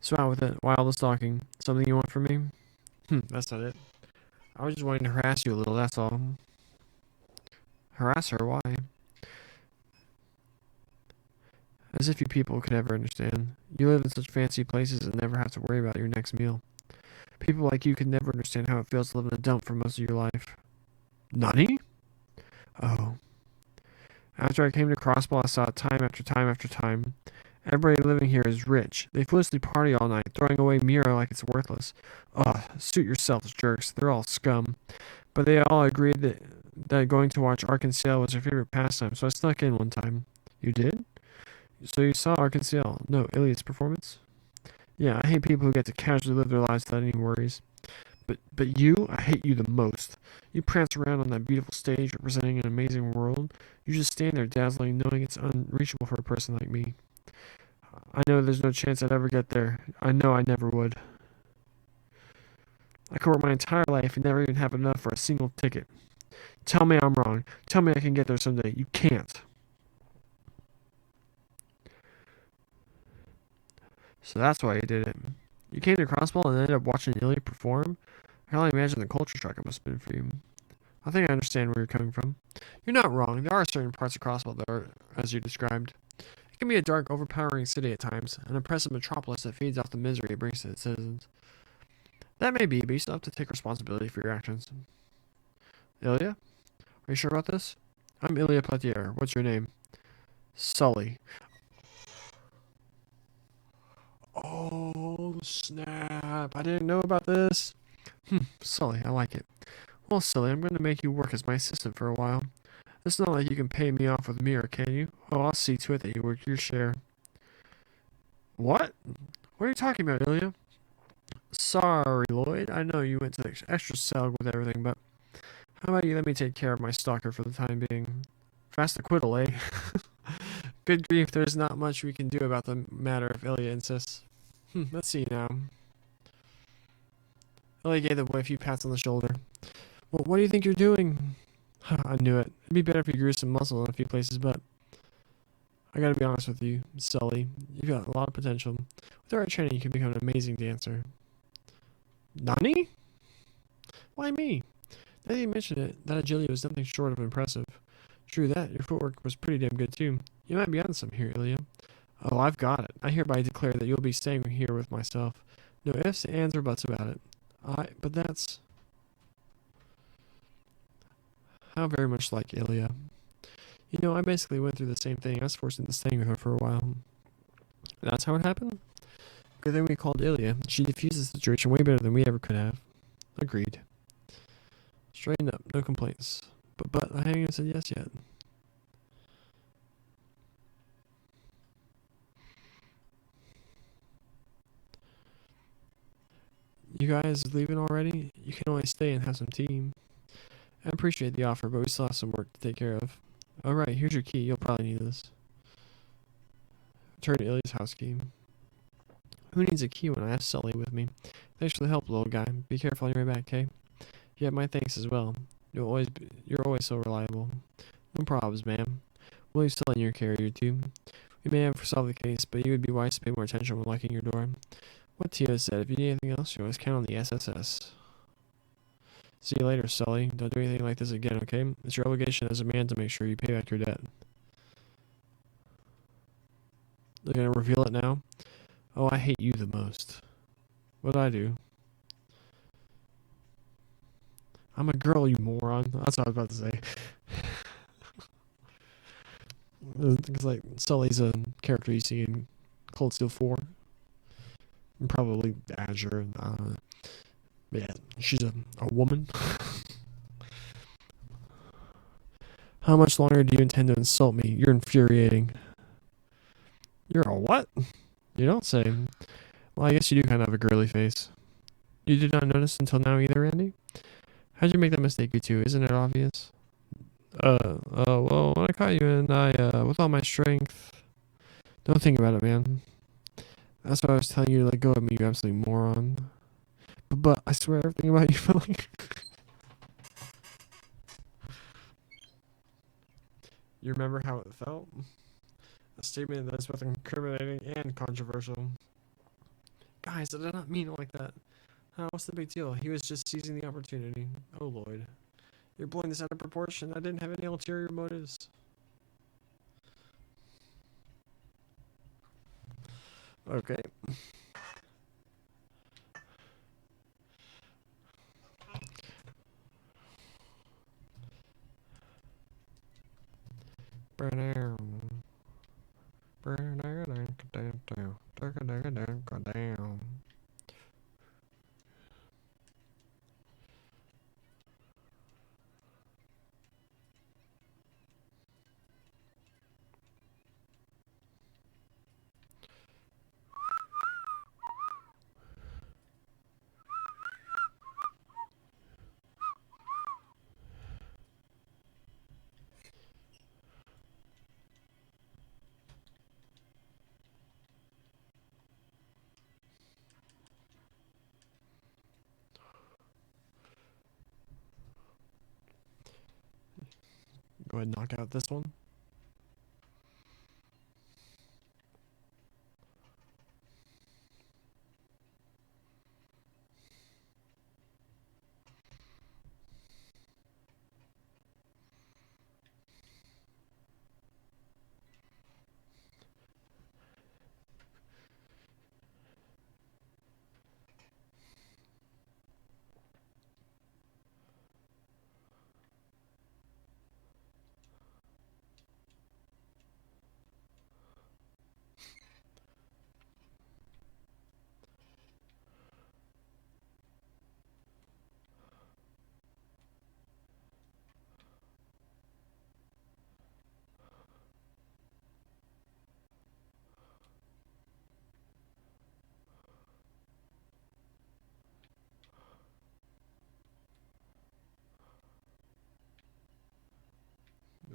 So out with it. Why all the stalking? Something you want from me? That's not it. I was just wanting to harass you a little, that's all. Harass her? Why? As if you people could ever understand. You live in such fancy places and never have to worry about your next meal. People like you could never understand how it feels to live in a dump for most of your life. Nani? Oh. After I came to Crossbell, I saw it time after time. Everybody living here is rich. They foolishly party all night, throwing away Mira like it's worthless. Ugh, suit yourselves, jerks. They're all scum. But they all agreed that going to watch Ark & Sail was their favorite pastime, so I snuck in one time. You did? So you saw Ark & Sail? No, Ilya's performance? Yeah, I hate people who get to casually live their lives without any worries. But you, I hate you the most. You prance around on that beautiful stage representing an amazing world. You just stand there dazzling, knowing it's unreachable for a person like me. I know there's no chance I'd ever get there. I know I never would. I could work my entire life and never even have enough for a single ticket. Tell me I'm wrong. Tell me I can get there someday. You can't. So that's why you did it. You came to Crossbell and ended up watching Ilya perform? I can only imagine the culture shock it must have been for you. I think I understand where you're coming from. You're not wrong. There are certain parts of Crossbell that are, as you described. It can be a dark, overpowering city at times, an oppressive metropolis that feeds off the misery it brings to its citizens. That may be, but you still have to take responsibility for your actions. Ilya? Are you sure about this? I'm Ilya Platier. What's your name? Sully. Oh, snap. I didn't know about this. Sully, I like it. Well, Sully, I'm going to make you work as my assistant for a while. It's not like you can pay me off with Mira, can you? Oh, I'll see to it that you work your share. What? What are you talking about, Ilya? Sorry, Lloyd. I know you went to the extra cell with everything, but how about you let me take care of my stalker for the time being? Fast acquittal, eh? Good grief, there's not much we can do about the matter if Ilya insists. Let's see now. Ilya gave the boy a few pats on the shoulder. Well, what do you think you're doing? I knew it. It'd be better if you grew some muscle in a few places, but I gotta be honest with you, Sully. You've got a lot of potential. With the right training, you can become an amazing dancer. Nani? Why me? Now that you mentioned it, that agility was nothing short of impressive. True that, your footwork was pretty damn good too. You might be on some here, Ilya. Oh, I've got it. I hereby declare that you'll be staying here with myself. No ifs, ands, or buts about it. But that's... How very much like Ilya. You know, I basically went through the same thing. I was forced into staying with her for a while. That's how it happened? Good thing we called Ilya. She diffused the situation way better than we ever could have. Agreed. Straighten up, no complaints. But I haven't even said yes yet. You guys leaving already? You can always stay and have some tea. I appreciate the offer, but we still have some work to take care of. Alright, here's your key. You'll probably need this. Turn Ilya's house key. Who needs a key when I have Sully with me? Thanks for the help, little guy. Be careful on your way back, okay? You have my thanks as well. You're always so reliable. No problems, ma'am. We'll leave Sully in your care, you two. We may have solved the case, but you would be wise to pay more attention when locking your door. What Tio said, if you need anything else, you always count on the SSS. See you later, Sully. Don't do anything like this again, okay? It's your obligation as a man to make sure you pay back your debt. They're gonna reveal it now? Oh, I hate you the most. What'd I do? I'm a girl, you moron. That's what I was about to say. It's like Sully's a character you see in Cold Steel 4. And probably Azure. But yeah, she's a woman. How much longer do you intend to insult me? You're infuriating. You're a what? You don't say. Well, I guess you do kind of have a girly face. You did not notice until now either, Randy? How'd you make that mistake, you two? Isn't it obvious? Well, when I caught you and with all my strength. Don't think about it, man. That's why I was telling you to let go of me, you absolute moron. But I swear everything about you felt like... You remember how it felt? A statement that is both incriminating and controversial. Guys, I did not mean it like that. What's the big deal? He was just seizing the opportunity. Oh, Lloyd. You're blowing this out of proportion. I didn't have any ulterior motives. Okay. Go ahead and knock out this one.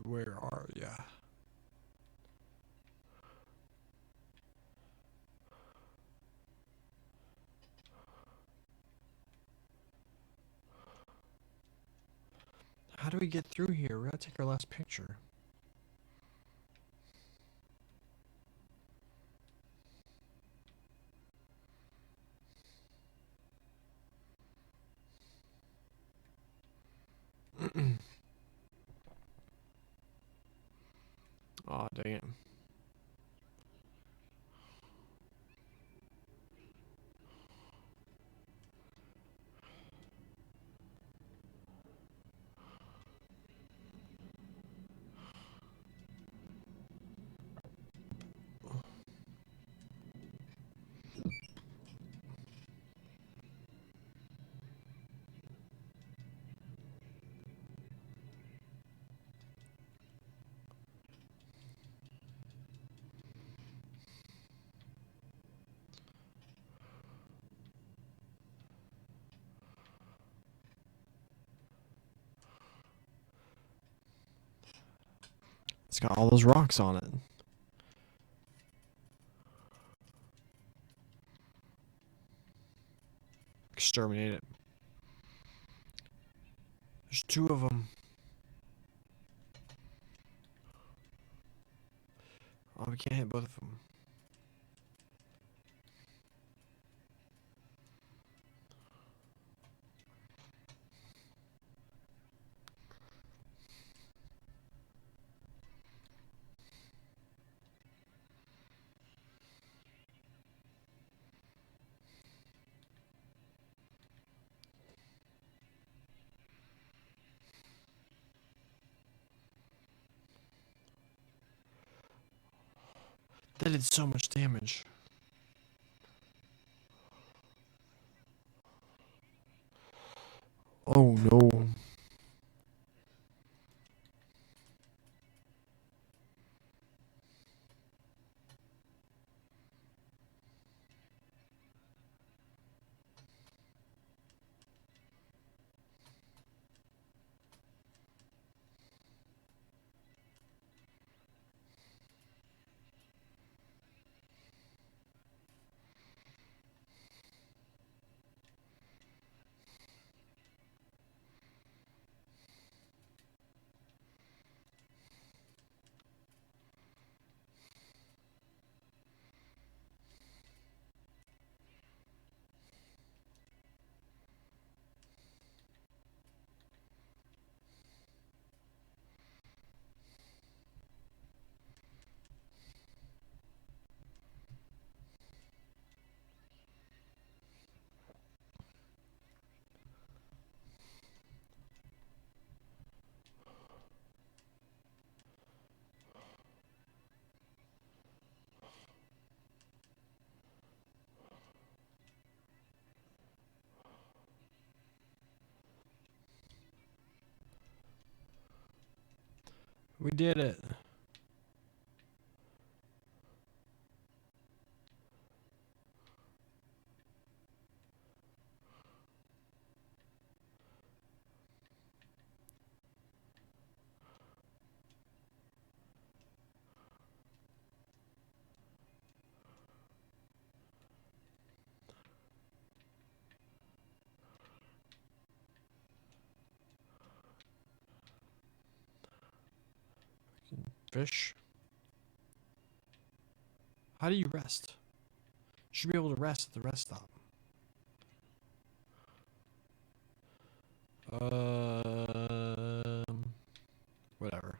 Where are ya? How do we get through here? We gotta take our last picture. Aw, dang it. It's got all those rocks on it. Exterminate it. There's 2 of them. Oh, we can't hit both of them. That did so much damage. Oh no. We did it. Fish. How do you rest? You should be able to rest at the rest stop. Whatever.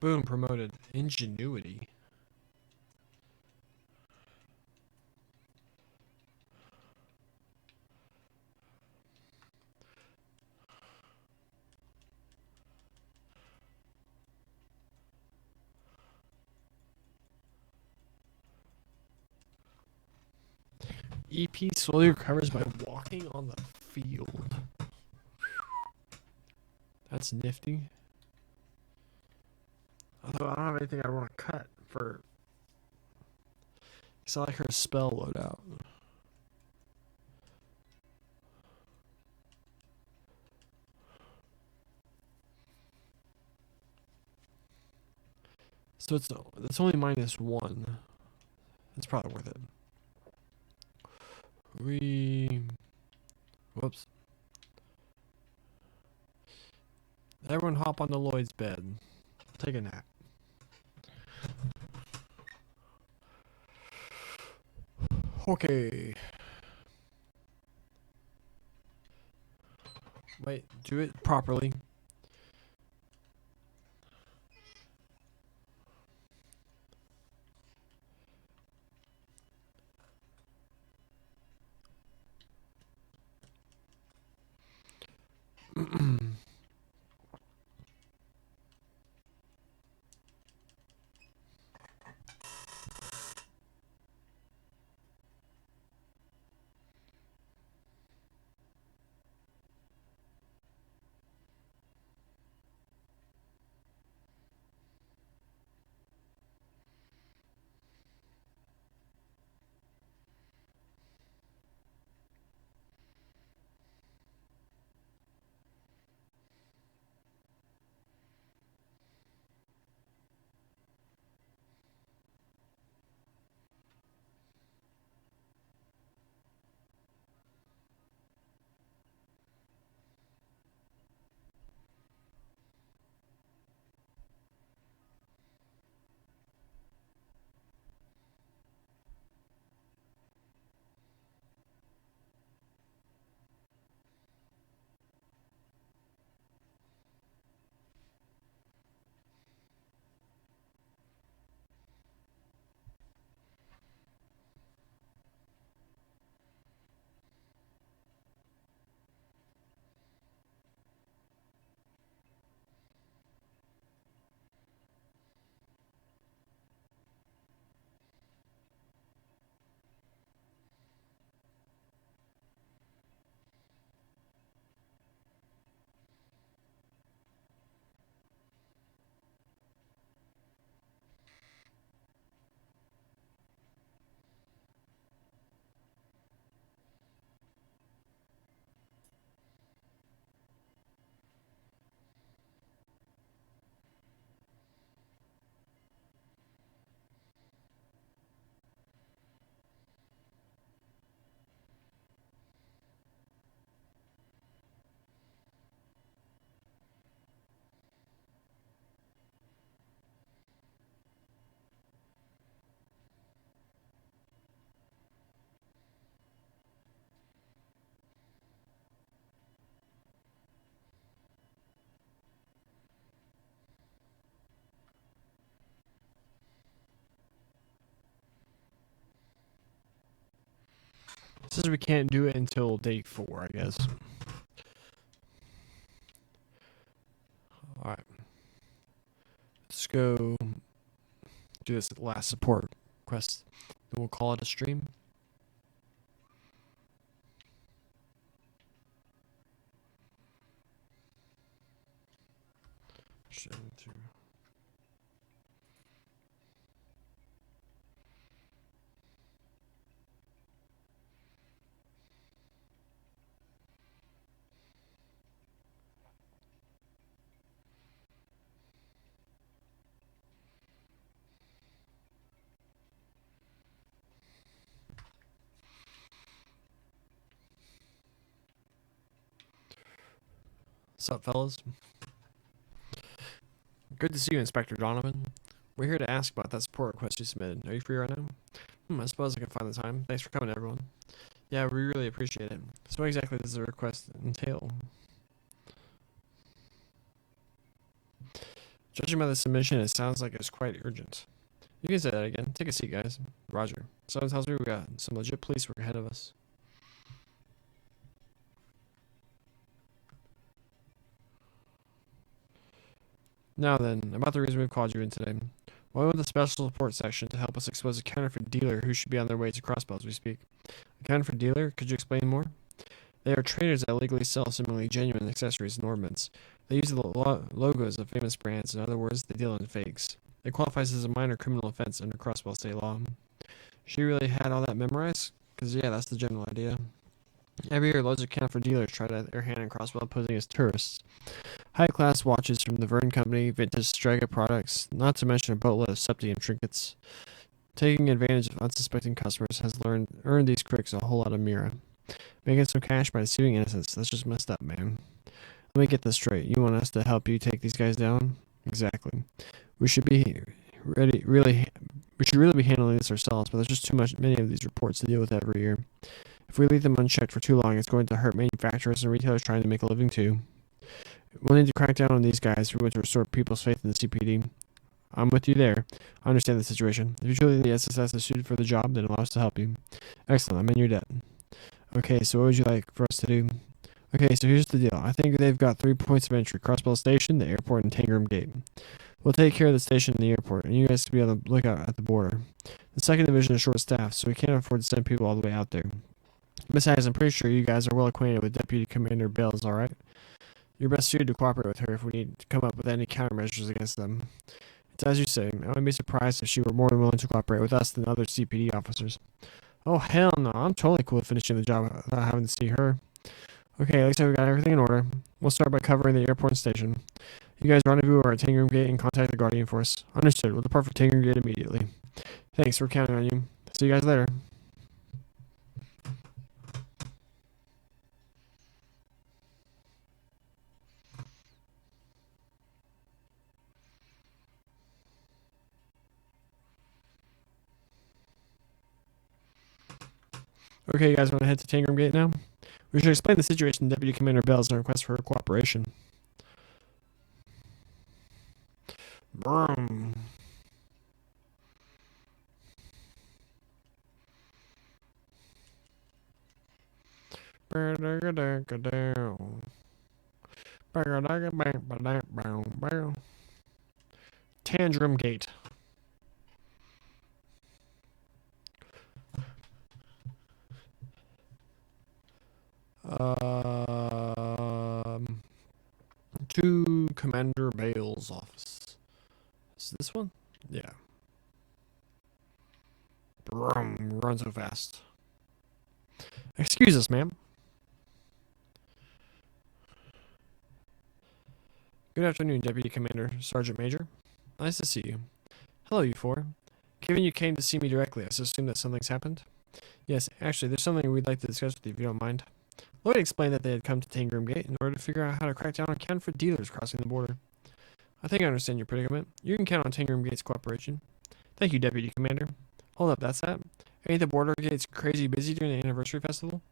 Boom, promoted. Ingenuity. EP slowly recovers by walking on the field. That's nifty. Although I don't have anything I want to cut for. It's not like her spell loadout. So it's only -1. It's probably worth it. Whoops. Everyone hop onto Lloyd's bed. Take a nap. Okay. Wait, do it properly. Says we can't do it until day 4, I guess. Alright. Let's go do this last support request. Then we'll call it a stream. What's up, fellas? Good to see you, Inspector Donovan. We're here to ask about that support request you submitted. Are you free right now? I suppose I can find the time. Thanks for coming, everyone. Yeah, we really appreciate it. So what exactly does the request entail? Judging by the submission, it sounds like it's quite urgent. You can say that again. Take a seat, guys. Roger. Someone tells me we got some legit police work ahead of us. Now then, about the reason we've called you in today. Why would the special support section to help us expose a counterfeit dealer who should be on their way to Crossbow as we speak? A counterfeit dealer? Could you explain more? They are traders that illegally sell seemingly genuine accessories and ornaments. They use the logos of famous brands. In other words, they deal in fakes. It qualifies as a minor criminal offense under Crossbow state law. She really had all that memorized? Because, yeah, that's the general idea. Every year, loads of counterfeit dealers try to their hand in Crossbow posing as tourists. High-class watches from the Verne Company, vintage Strega products, not to mention a boatload of septium trinkets. Taking advantage of unsuspecting customers has earned these crooks a whole lot of mira. Making some cash by deceiving innocents, that's just messed up, man. Let me get this straight. You want us to help you take these guys down? Exactly. We should be We should really be handling this ourselves, but there's just many of these reports to deal with every year. If we leave them unchecked for too long, it's going to hurt manufacturers and retailers trying to make a living too. We'll need to crack down on these guys if we want to restore people's faith in the CPD. I'm with you there. I understand the situation. If you truly think the SSS is suited for the job, then allow us to help you. Excellent. I'm in your debt. Okay, so what would you like for us to do? Okay, so here's the deal. I think they've got 3 points of entry: Crossbell Station, the airport, and Tangram Gate. We'll take care of the station and the airport, and you guys can be on the lookout at the border. The 2nd Division is short-staffed, so we can't afford to send people all the way out there. Besides, I'm pretty sure you guys are well acquainted with Deputy Commander Bales, alright? You're best suited to cooperate with her if we need to come up with any countermeasures against them. It's as you say. I wouldn't be surprised if she were more than willing to cooperate with us than other CPD officers. Oh, hell no. I'm totally cool with finishing the job without having to see her. Okay, looks like we got everything in order. We'll start by covering the airport and station. You guys rendezvous at Tangram Gate and contact the Guardian Force. Understood. We'll depart for Tangram Gate immediately. Thanks. We're counting on you. See you guys later. Okay, you guys want to head to Tangram Gate now? We should explain the situation to Deputy Commander Bales and request for her cooperation. Brum. Tangram Gate. To Commander Bales' office. Is this one? Yeah. Brum, run so fast. Excuse us, ma'am. Good afternoon, Deputy Commander, Sergeant Major. Nice to see you. Hello, you four. Given you came to see me directly, I assume that something's happened? Yes, actually, there's something we'd like to discuss with you if you don't mind. Lloyd explained that they had come to Tangram Gate in order to figure out how to crack down on counterfeit dealers crossing the border. I think I understand your predicament. You can count on Tangram Gate's cooperation. Thank you, Deputy Commander. Hold up, that's that? Ain't the border gates crazy busy during the anniversary festival?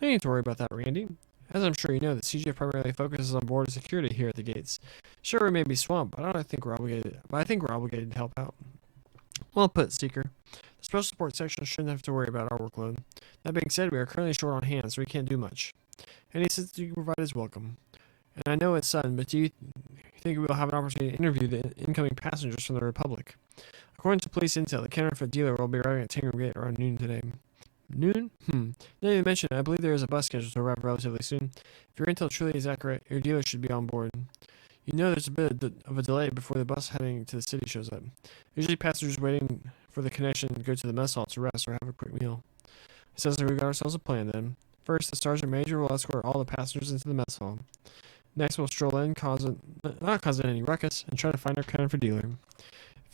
No need to worry about that, Randy. As I'm sure you know, the CGF primarily focuses on border security here at the gates. Sure, we may be swamped, but I think we're obligated to help out. Well put, Seeker. The special support section shouldn't have to worry about our workload. That being said, we are currently short on hands, so we can't do much. Any assistance you can provide is welcome. And I know it's sudden, but do you think we will have an opportunity to interview the incoming passengers from the Republic? According to police intel, the counterfeit dealer will be arriving at Tangram Gate around noon today. Noon? Now you mention it, I believe there is a bus scheduled to arrive relatively soon. If your intel truly is accurate, your dealer should be on board. You know there's a bit of a delay before the bus heading to the city shows up. Usually passengers waiting for the connection go to the mess hall to rest or have a quick meal. It sounds like we've got ourselves a plan then. First, the Sergeant Major will escort all the passengers into the mess hall. Next, we'll stroll in, not causing any ruckus, and try to find our counterfeit dealer.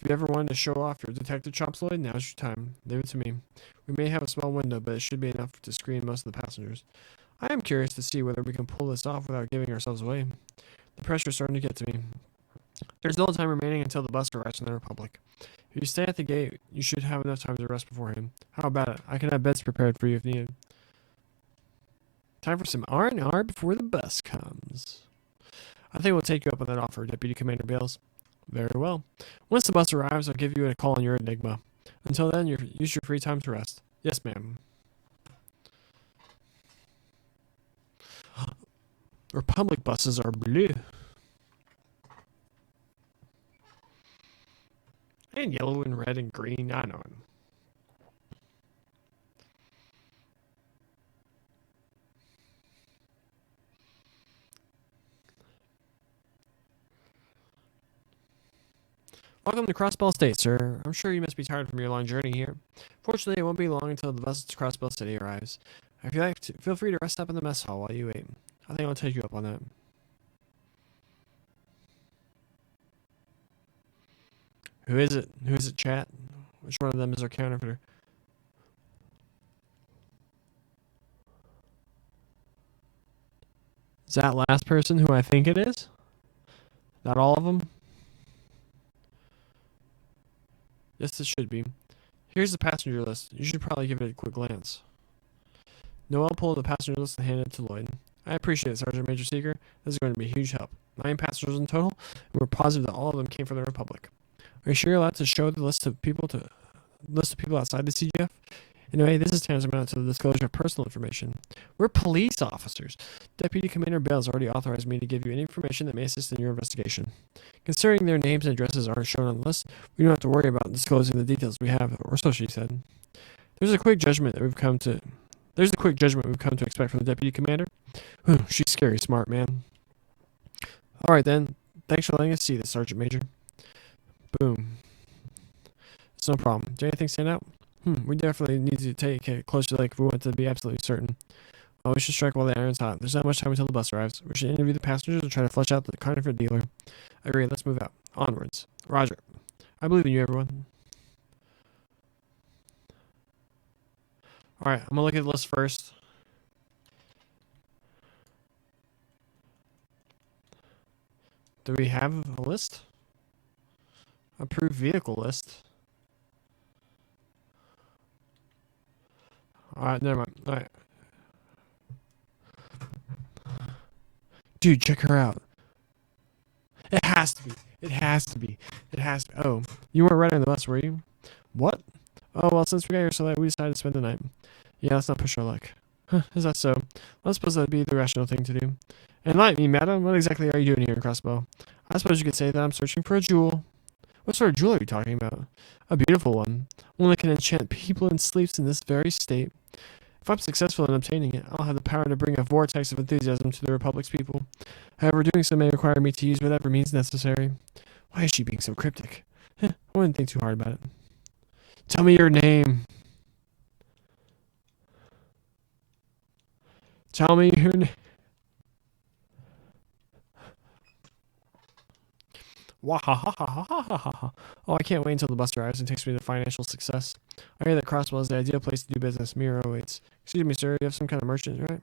If you ever wanted to show off your detective chops, Lloyd, now's your time. Leave it to me. We may have a small window, but it should be enough to screen most of the passengers. I am curious to see whether we can pull this off without giving ourselves away. The pressure's starting to get to me. There's little time remaining until the bus arrives in the Republic. If you stay at the gate, you should have enough time to rest beforehand. How about it? I can have beds prepared for you if needed. Time for some R&R before the bus comes. I think we'll take you up on that offer, Deputy Commander Bales. Very well. Once the bus arrives, I'll give you a call on your Enigma. Until then, use your free time to rest. Yes, ma'am. Republic buses are blue. And yellow and red and green. I know it. Welcome to Crossbell State, sir. I'm sure you must be tired from your long journey here. Fortunately, it won't be long until the bus to Crossbell City arrives. If you like, feel free to rest up in the mess hall while you wait. I think I'll take you up on that. Who is it? Who is it, chat? Which one of them is our counterfeiter? Is that last person who I think it is? Not all of them? Yes, this should be. Here's the passenger list. You should probably give it a quick glance. Noel pulled the passenger list and handed it to Lloyd. I appreciate it, Sergeant Major Seeger. This is going to be a huge help. 9 passengers in total, and we're positive that all of them came from the Republic. Are you sure you're allowed to show the list of people outside the CGF? Anyway, this is tantamount to the disclosure of personal information. We're police officers. Deputy Commander Bales already authorized me to give you any information that may assist in your investigation. Considering their names and addresses aren't shown on the list, we don't have to worry about disclosing the details we have, or so she said. There's the quick judgment we've come to expect from the Deputy Commander. Whew, she's scary smart, man. Alright then. Thanks for letting us see this, Sergeant Major. Boom. It's no problem. Did anything stand out? We definitely need to take a closer look if we want to be absolutely certain. Oh, we should strike while the iron's hot. There's not much time until the bus arrives. We should interview the passengers and try to flesh out the counterfeit dealer. I agree, let's move out. Onwards. Roger. I believe in you, everyone. Alright, I'm gonna look at the list first. Do we have a list? Approved vehicle list. Alright, never mind. Alright. Dude, check her out. It has to be. It has to be. It has to be. Oh, you weren't riding the bus, were you? What? Oh, well, since we got here so late, we decided to spend the night. Yeah, let's not push our luck. Huh, is that so? Well, I suppose that would be the rational thing to do. Enlighten me, madam. What exactly are you doing here in Crossbow? I suppose you could say that I'm searching for a jewel. What sort of jewel are you talking about? A beautiful one. One that can enchant people and sleeps in this very state. If I'm successful in obtaining it, I'll have the power to bring a vortex of enthusiasm to the Republic's people. However, doing so may require me to use whatever means necessary. Why is she being so cryptic? I wouldn't think too hard about it. Tell me your name. Tell me your name. Wahahahahahaha. Oh, I can't wait until the bus arrives and takes me to financial success. I hear that Crosswell is the ideal place to do business. Mira awaits. Excuse me, sir, you have some kind of merchant, right?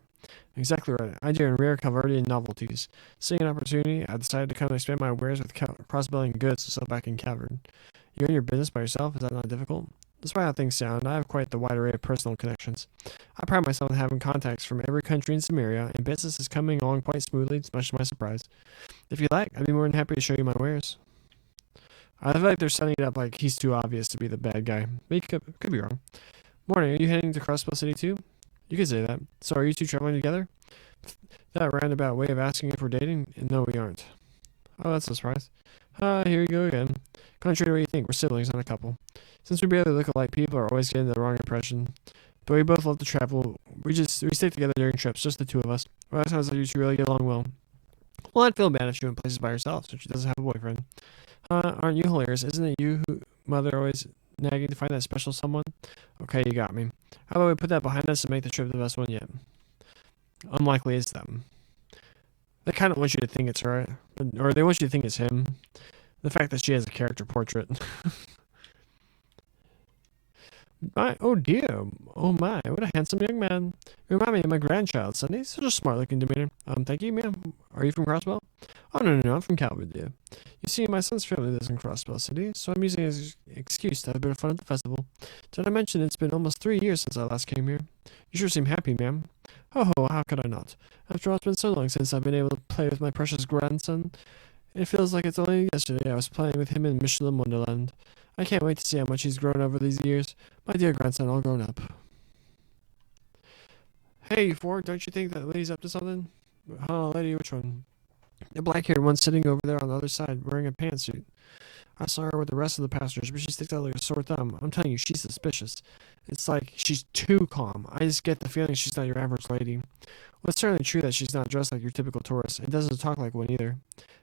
Exactly right. I deal in rare Calvardian novelties. Seeing an opportunity, I decided to come and expand my wares with cross-belling goods to sell back in Cavern. You're in your business by yourself? Is that not difficult? Despite how things sound, I have quite the wide array of personal connections. I pride myself on having contacts from every country in Samaria, and business is coming along quite smoothly, much to my surprise. If you like, I'd be more than happy to show you my wares. I feel like they're setting it up like he's too obvious to be the bad guy. But you could be wrong. Morning, are you heading to Crossbow City too? You could say that. So are you two traveling together? That roundabout way of asking if we're dating? No, we aren't. Oh, that's a surprise. Here you go again. Contrary to what you think, we're siblings, not a couple. Since we barely look alike, people are always getting the wrong impression. But we both love to travel. We stay together during trips, just the two of us. Well, that sounds like you two really get along well. Well, I'd feel bad if she went places by herself, since she doesn't have a boyfriend. Aren't you hilarious? Isn't it you who mother always nagging to find that special someone? Okay, you got me. How about we put that behind us and make the trip the best one yet? Unlikely it's them. They kind of want you to think it's her, or they want you to think it's him. The fact that she has a character portrait. Oh dear, oh my, what a handsome young man. You remind me of my grandchild, Sunny. Such a smart-looking demeanor. Thank you, ma'am. Are you from Crossbell? Oh, no, I'm from Calvert, dear. You see, my son's family lives in Crossbell City, so I'm using it as an excuse to have a bit of fun at the festival. Did I mention it's been almost 3 years since I last came here? You sure seem happy, ma'am. Oh, how could I not? After all, it's been so long since I've been able to play with my precious grandson. It feels like it's only yesterday I was playing with him in Michelin Wonderland. I can't wait to see how much he's grown over these years. My dear grandson, all grown up. Hey, Ford, don't you think that lady's up to something? Lady, which one? The black-haired one sitting over there on the other side, wearing a pantsuit. I saw her with the rest of the passengers, but she sticks out like a sore thumb. I'm telling you, she's suspicious. It's like she's too calm. I just get the feeling she's not your average lady. Well, it's certainly true that she's not dressed like your typical tourist, and doesn't talk like one either.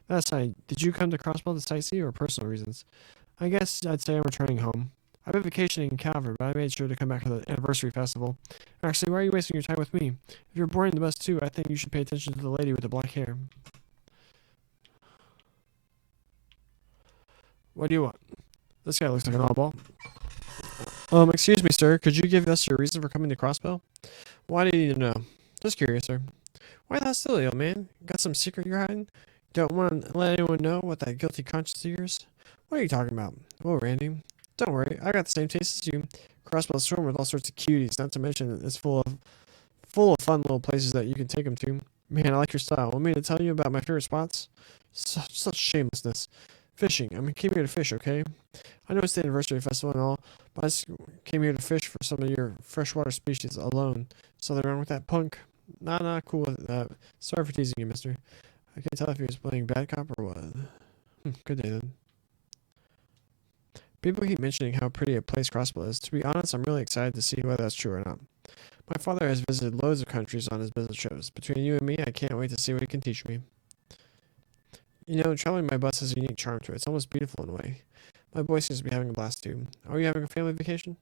That aside, did you come to Crossbell to sightsee or personal reasons? I guess I'd say I'm returning home. I've been vacationing in Calvert, but I made sure to come back for the anniversary festival. Actually, why are you wasting your time with me? If you're boarding the bus too, I think you should pay attention to the lady with the black hair. What do you want? This guy looks like an oddball. Excuse me, sir. Could you give us your reason for coming to Crossbell? Why do you need to know? Just curious, sir. Why that silly, old man? Got some secret you're hiding? Don't want to let anyone know what that guilty conscience of yours? What are you talking about? Oh, Randy. Don't worry, I got the same taste as you. Crossbell's swarm with all sorts of cuties, not to mention it's full of fun little places that you can take them to. Man, I like your style. Want me to tell you about my favorite spots? Such shamelessness. Fishing. I mean, came here to fish, okay? I know it's the anniversary festival and all, but I just came here to fish for some of your freshwater species alone. So they're wrong with that punk. Nah, cool with that. Sorry for teasing you, mister. I can't tell if he was playing bad cop or what. Good day then. People keep mentioning how pretty a place Crossbow is. To be honest, I'm really excited to see whether that's true or not. My father has visited loads of countries on his business trips. Between you and me, I can't wait to see what he can teach me. You know, traveling by bus has a unique charm to it. It's almost beautiful in a way. My boy seems to be having a blast too. Are you having a family vacation?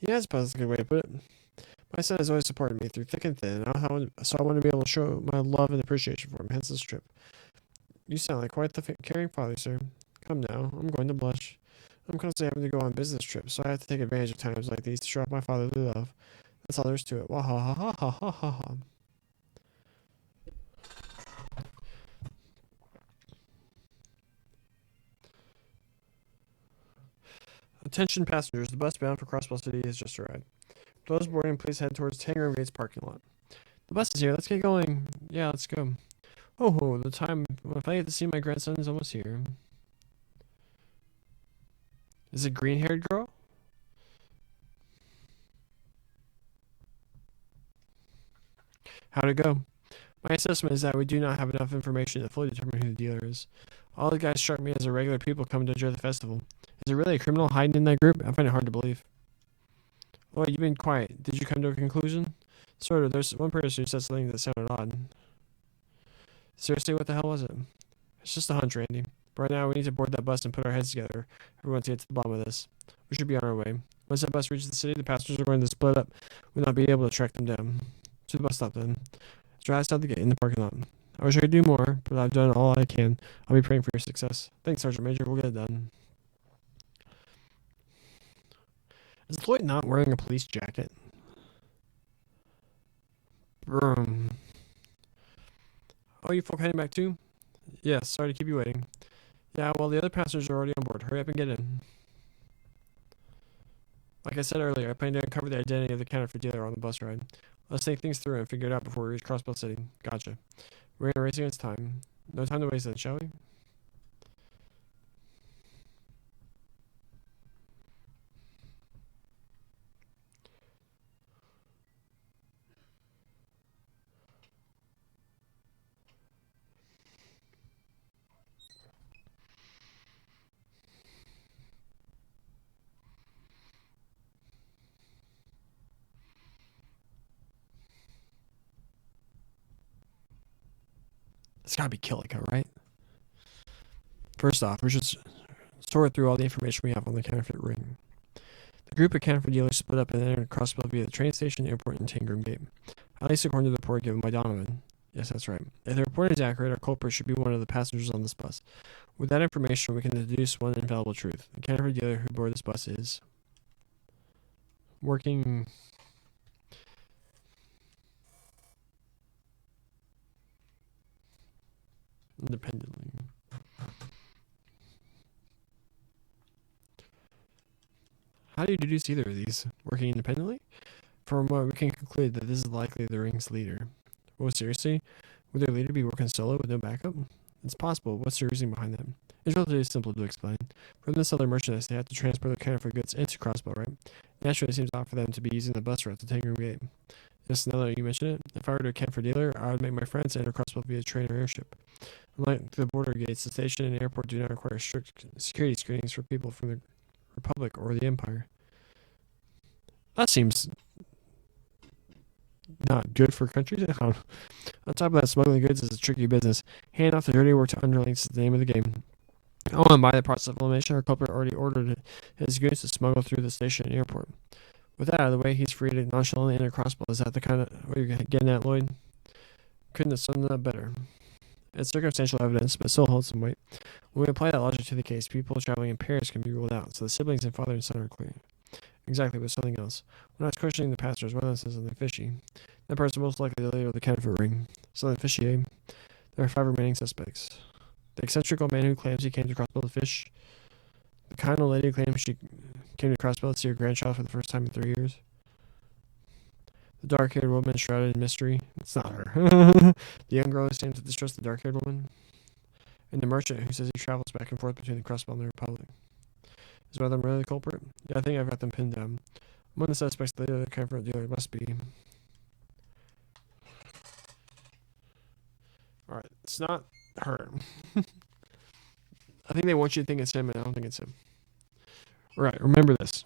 Yeah, I suppose that's a good way to put it. My son has always supported me through thick and thin, so I want to be able to show my love and appreciation for him, hence this trip. You sound like quite the caring father, sir. Come now, I'm going to blush. I'm constantly having to go on business trips, so I have to take advantage of times like these to show off my fatherly love. That's all there is to it. Wah ha ha ha ha ha ha ha. Attention passengers, the bus bound for Crossbell City has just arrived. For those boarding, please head towards Tangram Gates parking lot. The bus is here, let's get going. Yeah, let's go. Oh, the time if I get to see my grandson is almost here. Is it green-haired girl? How'd it go? My assessment is that we do not have enough information to fully determine who the dealer is. All the guys struck me as regular people coming to enjoy the festival. Is there really a criminal hiding in that group? I find it hard to believe. Oh, you've been quiet. Did you come to a conclusion? Sort of. There's one person who said something that sounded odd. Seriously, what the hell was it? It's just a hunch, Randy. But right now, we need to board that bus and put our heads together. Everyone to get to the bottom of this. We should be on our way. Once that bus reaches the city, the passengers are going to split up. We'll not be able to track them down. To the bus stop, then. Let's drive out the gate in the parking lot. I wish I could do more, but I've done all I can. I'll be praying for your success. Thanks, Sergeant Major. We'll get it done. Is Lloyd not wearing a police jacket? Brum. Oh, you folk heading back too? Yes, sorry to keep you waiting. Yeah, well, the other passengers are already on board. Hurry up and get in. Like I said earlier, I plan to uncover the identity of the counterfeit dealer on the bus ride. Let's think things through and figure it out before we reach Crossbell City. Gotcha. We're in a race against time. No time to waste then, shall we? It's gotta be Killico, right? First off, we should sort through all the information we have on the counterfeit ring. The group of counterfeit dealers split up and entered Crossbell via the train station, airport, and Tangram Gate. At least according to the report given by Donovan. Yes, that's right. If the report is accurate, our culprit should be one of the passengers on this bus. With that information, we can deduce one infallible truth. The counterfeit dealer who boarded this bus is working independently. How do you deduce either of these? Working independently? From what we can conclude that this is likely the ring's leader. Oh, seriously? Would their leader be working solo with no backup? It's possible. What's the reasoning behind that? It's relatively simple to explain. From this other merchandise, they have to transport their counterfeit goods into Crossbow, right? Naturally, it seems odd for them to be using the bus route to Tangram Gate. Yes, now that you mention it, if I were to account for dealer, I would make my friends enter Crossbow via train or airship. Unlike the border gates, the station and airport do not require strict security screenings for people from the Republic or the Empire. That seems not good for countries. On top of that, smuggling goods is a tricky business. Hand off the dirty work to underlings is the name of the game. Oh, and by the process of elimination, our culprit already ordered his goods to smuggle through the station and airport. With that out of the way, he's free to nonchalantly enter Crossbow. Is that the kind of what you're getting at, Lloyd? Couldn't have summed it up better. It's circumstantial evidence, but still holds some weight. When we apply that logic to the case, people traveling in pairs can be ruled out, so the siblings and father and son are clear. Exactly, but something else. When I was questioning the passengers, one of them says something fishy. That person most likely the leader of the counterfeit ring. Something fishy, eh? There are 5 remaining suspects. The eccentric old man who claims he came to Crossbow to fish. The kind old lady who claims she Came to Crossbell to see your grandchild for the first time in 3 years. The dark-haired woman shrouded in mystery. It's not her. The young girl who seems to distrust the dark-haired woman. And the merchant who says he travels back and forth between the Crossbell and the Republic. Is one of them really the culprit? Yeah, I think I've got them pinned down. One of the suspects, the other comfort dealer, must be. Alright, it's not her. I think they want you to think it's him, and I don't think it's him. Right, remember this.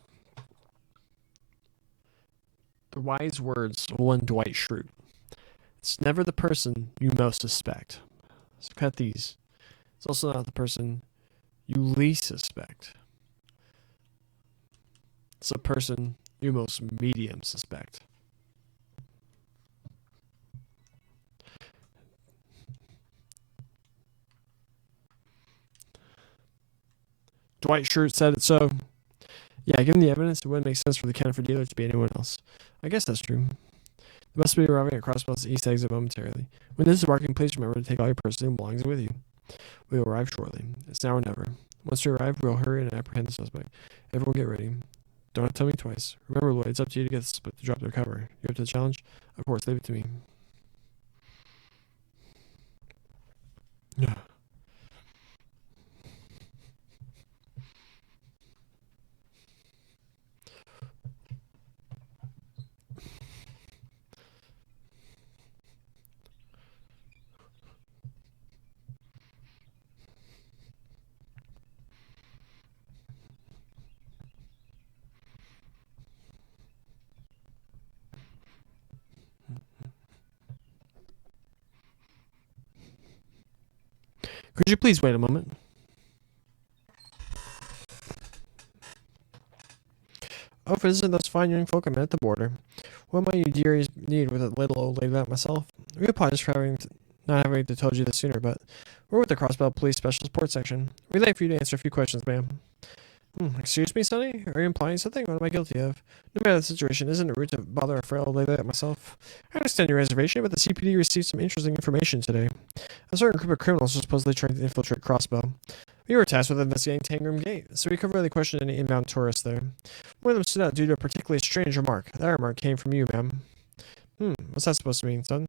The wise words of one Dwight Schrute. It's never the person you most suspect. So cut these. It's also not the person you least suspect. It's the person you most medium suspect. Dwight Schrute said it so. Yeah, given the evidence, it wouldn't make sense for the counterfeit dealer to be anyone else. I guess that's true. They must be arriving at Crossbell's east exit momentarily. When disembarking, please remember to take all your personal belongings with you. We will arrive shortly. It's now or never. Once we arrive, we'll hurry and apprehend the suspect. Everyone get ready. Don't have to tell me twice. Remember, Lloyd, it's up to you to get the split to drop their cover. You up to the challenge? Of course, leave it to me. Yeah. Could you please wait a moment? Oh, for this and those fine young folk I met at the border. What might you dearies need with a little old lady like myself? We apologize for not having told you this sooner, but we're with the Crossbell Police Special Support Section. We'd like for you to answer a few questions, ma'am. Excuse me, Sonny? Are you implying something? What am I guilty of? No matter the situation, isn't it rude to bother a frail old lady like myself? I understand your reservation, but the CPD received some interesting information today. A certain group of criminals are supposedly trying to infiltrate Crossbell. We were tasked with investigating Tangram Gate, so we couldn't really question any inbound tourists there. One of them stood out due to a particularly strange remark. That remark came from you, ma'am. What's that supposed to mean, son?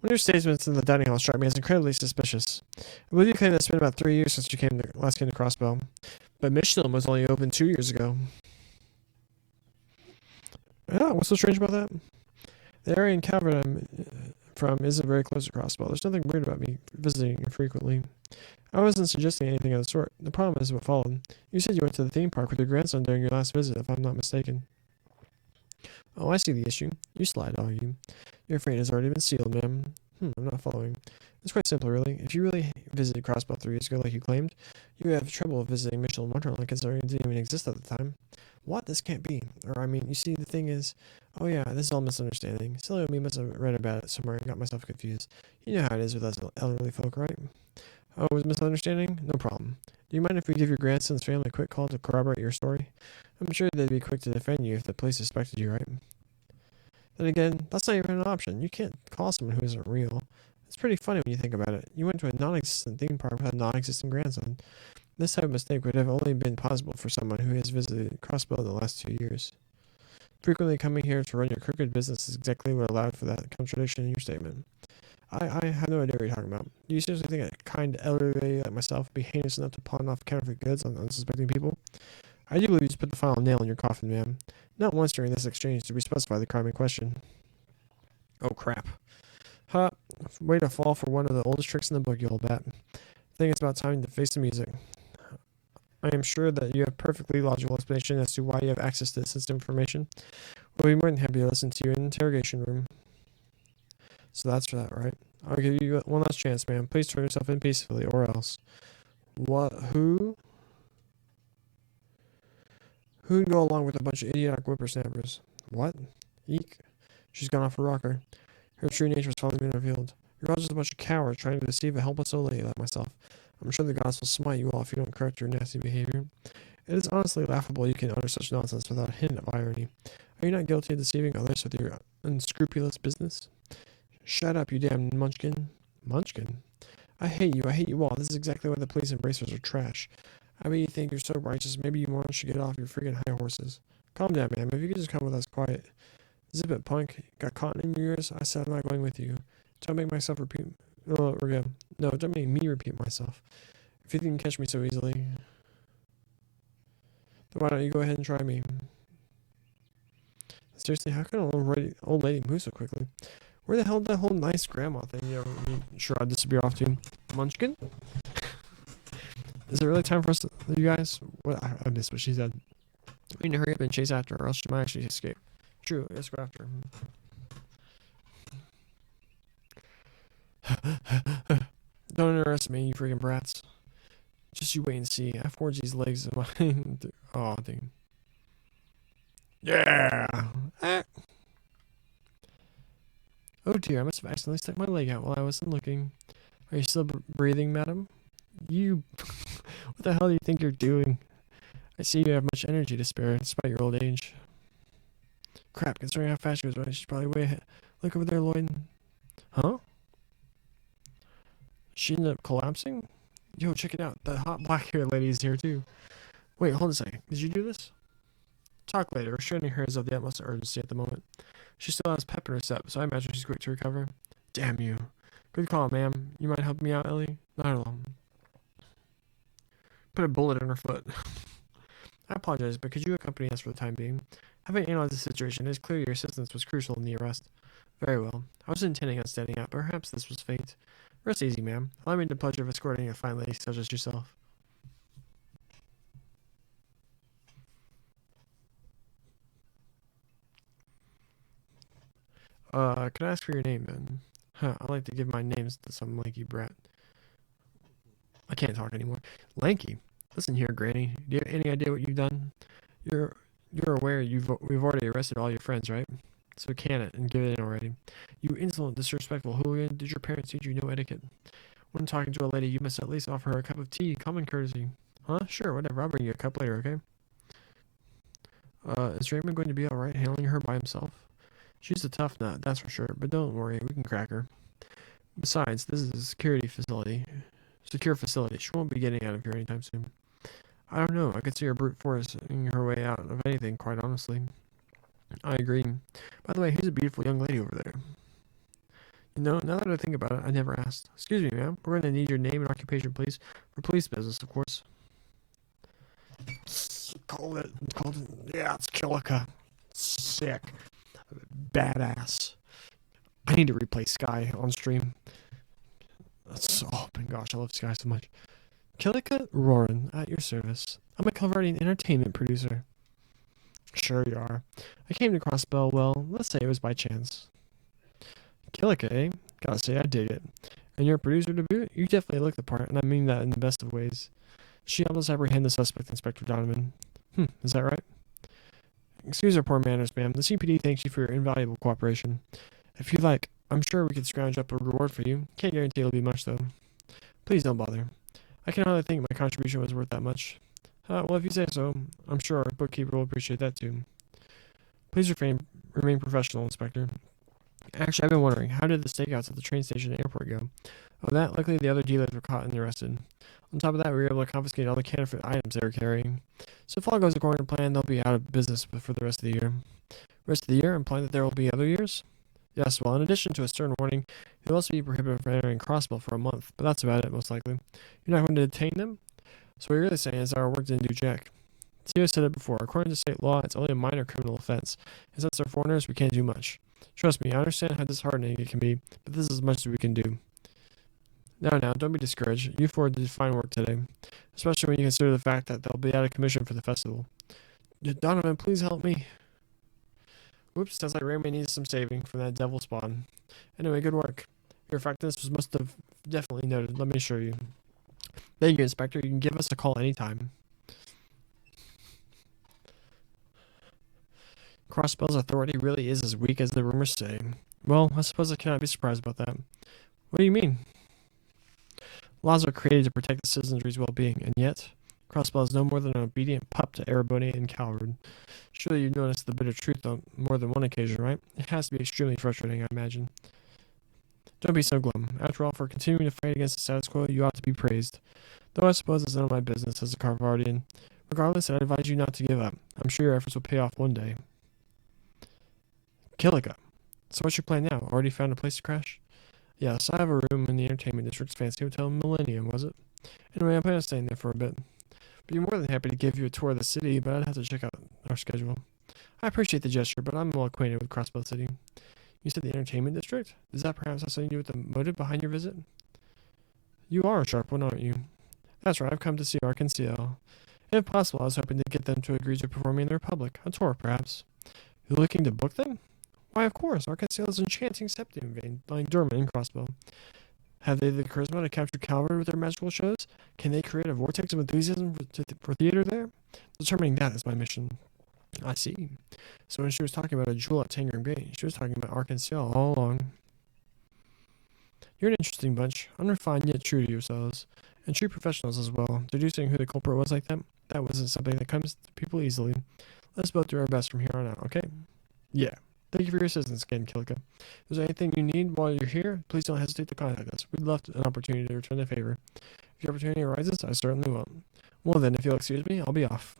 One of your statements in the dining hall struck me as incredibly suspicious. I believe you claimed that it's been about 3 years since you last came to Crossbell, but Michelin was only open 2 years ago. Yeah, what's so strange about that? The area in Calvert I'm from isn't very close to Crossbell. There's nothing weird about me visiting infrequently. I wasn't suggesting anything of the sort. The problem is what followed. You said you went to the theme park with your grandson during your last visit, if I'm not mistaken. Oh, I see the issue. You slide, all you. Your fate has already been sealed, ma'am. I'm not following. It's quite simple, really. If you really visited Crossbell 3 years ago like you claimed, you would have trouble visiting Michelin Wonderland considering it didn't even exist at the time. What? This can't be. Or, I mean, you see, the thing is... Oh yeah, this is all misunderstanding. Silly of me must have read about it somewhere and got myself confused. You know how it is with us elderly folk, right? Oh, it was a misunderstanding? No problem. Do you mind if we give your grandson's family a quick call to corroborate your story? I'm sure they'd be quick to defend you if the police suspected you, right? Then again, that's not even an option. You can't call someone who isn't real. It's pretty funny when you think about it. You went to a non-existent theme park with a non-existent grandson. This type of mistake would have only been possible for someone who has visited Crossbell in the last 2 years. Frequently coming here to run your crooked business is exactly what allowed for that contradiction in your statement. I have no idea what you're talking about. Do you seriously think a kind elderly lady like myself would be heinous enough to pawn off counterfeit goods on unsuspecting people? I do believe you just put the final nail in your coffin, ma'am. Not once during this exchange did we specify the crime in question. Oh, crap. Way to fall for one of the oldest tricks in the book, you old bat. I think it's about time to face the music. I am sure that you have perfectly logical explanation as to why you have access to this sensitive information. We'll be more than happy to listen to you in the interrogation room. So that's for that, right? I'll give you one last chance, ma'am. Please turn yourself in peacefully, or else. What? Who? Who'd go along with a bunch of idiotic whippersnappers? What? Eek. She's gone off her rocker. Her true nature was finally being revealed. You're all just a bunch of cowards trying to deceive a helpless old lady like myself. I'm sure the gods will smite you all if you don't correct your nasty behavior. It is honestly laughable you can utter such nonsense without a hint of irony. Are you not guilty of deceiving others with your unscrupulous business? Shut up, you damn munchkin. Munchkin? I hate you all. This is exactly why the police embracers are trash. I mean, you think you're so righteous, maybe you want to get off your freaking high horses. Calm down, man. If you could just come with us quiet. Zip it, punk. Got cotton in your ears? I said I'm not going with you. Don't make myself repeat. Oh, we're good. No, don't make me repeat myself. If you can catch me so easily, then why don't you go ahead and try me? Seriously, how can an old lady move so quickly? Where the hell did that whole nice grandma thing sure I'll disappear off to? Munchkin? Is it really time for us, you guys? What? I missed what she said. We need to hurry up and chase after her, or else she might actually escape. True, let's go after her. Don't underestimate you freaking brats. Just you wait and see. I forge these legs in my... oh, dang. Yeah! Ah. Oh dear, I must have accidentally stuck my leg out while I wasn't looking. Are you still breathing, madam? You... what the hell do you think you're doing? I see you have much energy to spare, despite your old age. Crap, considering how fast she was running, she's probably way ahead. Look over there, Lloyd. Huh? She ended up collapsing? Yo, check it out. The hot black-haired lady is here, too. Wait, hold a second. Did you do this? Talk later. Restraining her is of the utmost urgency at the moment. She still has pep in her step, so I imagine she's quick to recover. Damn you. Good call, ma'am. You mind helping me out, Ellie? Not at all. Put a bullet in her foot. I apologize, but could you accompany us for the time being? Having analyzed the situation, it is clear your assistance was crucial in the arrest. Very well. I was intending on standing out, but perhaps this was fate. Rest easy, ma'am. Allow me the pleasure of escorting a fine lady such as yourself. Can I ask for your name, then? Huh, I like to give my names to some lanky brat. I can't talk anymore. Lanky? Listen here, Granny. Do you have any idea what you've done? You're aware we've already arrested all your friends, right? So can it and give it in already. You insolent, disrespectful hooligan. Did your parents teach you no etiquette? When talking to a lady, you must at least offer her a cup of tea. Common courtesy. Huh? Sure, whatever. I'll bring you a cup later, okay? Is Raymond going to be alright handling her by himself? She's a tough nut, that's for sure, but don't worry, we can crack her. Besides, this is a secure facility. She won't be getting out of here anytime soon. I don't know, I could see her brute forcing her way out of anything, quite honestly. I agree. By the way, who's a beautiful young lady over there? You know, now that I think about it, I never asked. Excuse me, ma'am. We're going to need your name and occupation, please. For police business, of course. Called it. Yeah, it's Killica. Sick. Badass. I need to replay Sky on stream. Oh my gosh, I love Sky so much. Killica Roran, at your service. I'm a Calvardian entertainment producer. Sure you are. I came to Crossbell, well, let's say it was by chance. Killica, eh? Gotta say, I dig it. And you're a producer to boot? You definitely look the part, and I mean that in the best of ways. She helped us apprehend the suspect, Inspector Donovan. Is that right? Excuse our poor manners, ma'am. The CPD thanks you for your invaluable cooperation. If you like, I'm sure we could scrounge up a reward for you. Can't guarantee it'll be much, though. Please don't bother. I can hardly think my contribution was worth that much. Well, if you say so, I'm sure our bookkeeper will appreciate that, too. Please remain professional, Inspector. Actually, I've been wondering, how did the stakeouts at the train station and airport go? Oh, that, luckily the other dealers were caught and arrested. On top of that, we were able to confiscate all the counterfeit items they were carrying. So if all goes according to plan, they'll be out of business for the rest of the year. Rest of the year, implying that there will be other years? Yes, well, in addition to a stern warning, you'll also be prohibited from entering Crossbell for a month, but that's about it, most likely. You're not going to detain them? So what you're really saying is our work didn't do jack. See, I said it before. According to state law, it's only a minor criminal offense, and since they're foreigners, we can't do much. Trust me, I understand how disheartening it can be, but this is as much as we can do. Now, don't be discouraged. You four did fine work today, especially when you consider the fact that they'll be out of commission for the festival. Donovan, please help me. Whoops, sounds like Raymond needs some saving from that devil spawn. Anyway, good work. Your effectiveness must have definitely noted, let me assure you. Thank you, Inspector. You can give us a call anytime. Crossbell's authority really is as weak as the rumors say. Well, I suppose I cannot be surprised about that. What do you mean? Laws are created to protect the citizenry's well-being, and yet, Crossbell is no more than an obedient pup to Erebony and Calvard. Surely you've noticed the bitter truth on more than one occasion, right? It has to be extremely frustrating, I imagine. Don't be so glum. After all, for continuing to fight against the status quo, you ought to be praised. Though I suppose it's none of my business as a Carvardian. Regardless, I advise you not to give up. I'm sure your efforts will pay off one day. Kilika. So what's your plan now? Already found a place to crash? Yes, I have a room in the entertainment district's fancy hotel Millennium, was it? Anyway, I plan on staying there for a bit. Be more than happy to give you a tour of the city, but I'd have to check out our schedule. I appreciate the gesture, but I'm well acquainted with Crossbow City. You said the entertainment district? Does that perhaps have something to do with the motive behind your visit? You are a sharp one, aren't you? That's right, I've come to see Arc-en-Ciel. If possible, I was hoping to get them to agree to performing in the Republic. A tour, perhaps. You're looking to book them? Why, of course. Arc-en-Ciel is an enchanting septium vein, like Durman and Crossbow. Have they the charisma to capture Calvary with their magical shows? Can they create a vortex of enthusiasm for theater there? Determining that is my mission. I see. So when she was talking about a jewel at Tangram Gate, she was talking about Arc-en-Ciel all along. You're an interesting bunch, unrefined yet true to yourselves, and true professionals as well. Deducing who the culprit was like that wasn't something that comes to people easily. Let's both do our best from here on out, okay? Yeah. Thank you for your assistance again, Kilika. If there's anything you need while you're here, please don't hesitate to contact us. We'd love an opportunity to return the favor. If the opportunity arises, I certainly will. Well then, if you'll excuse me, I'll be off.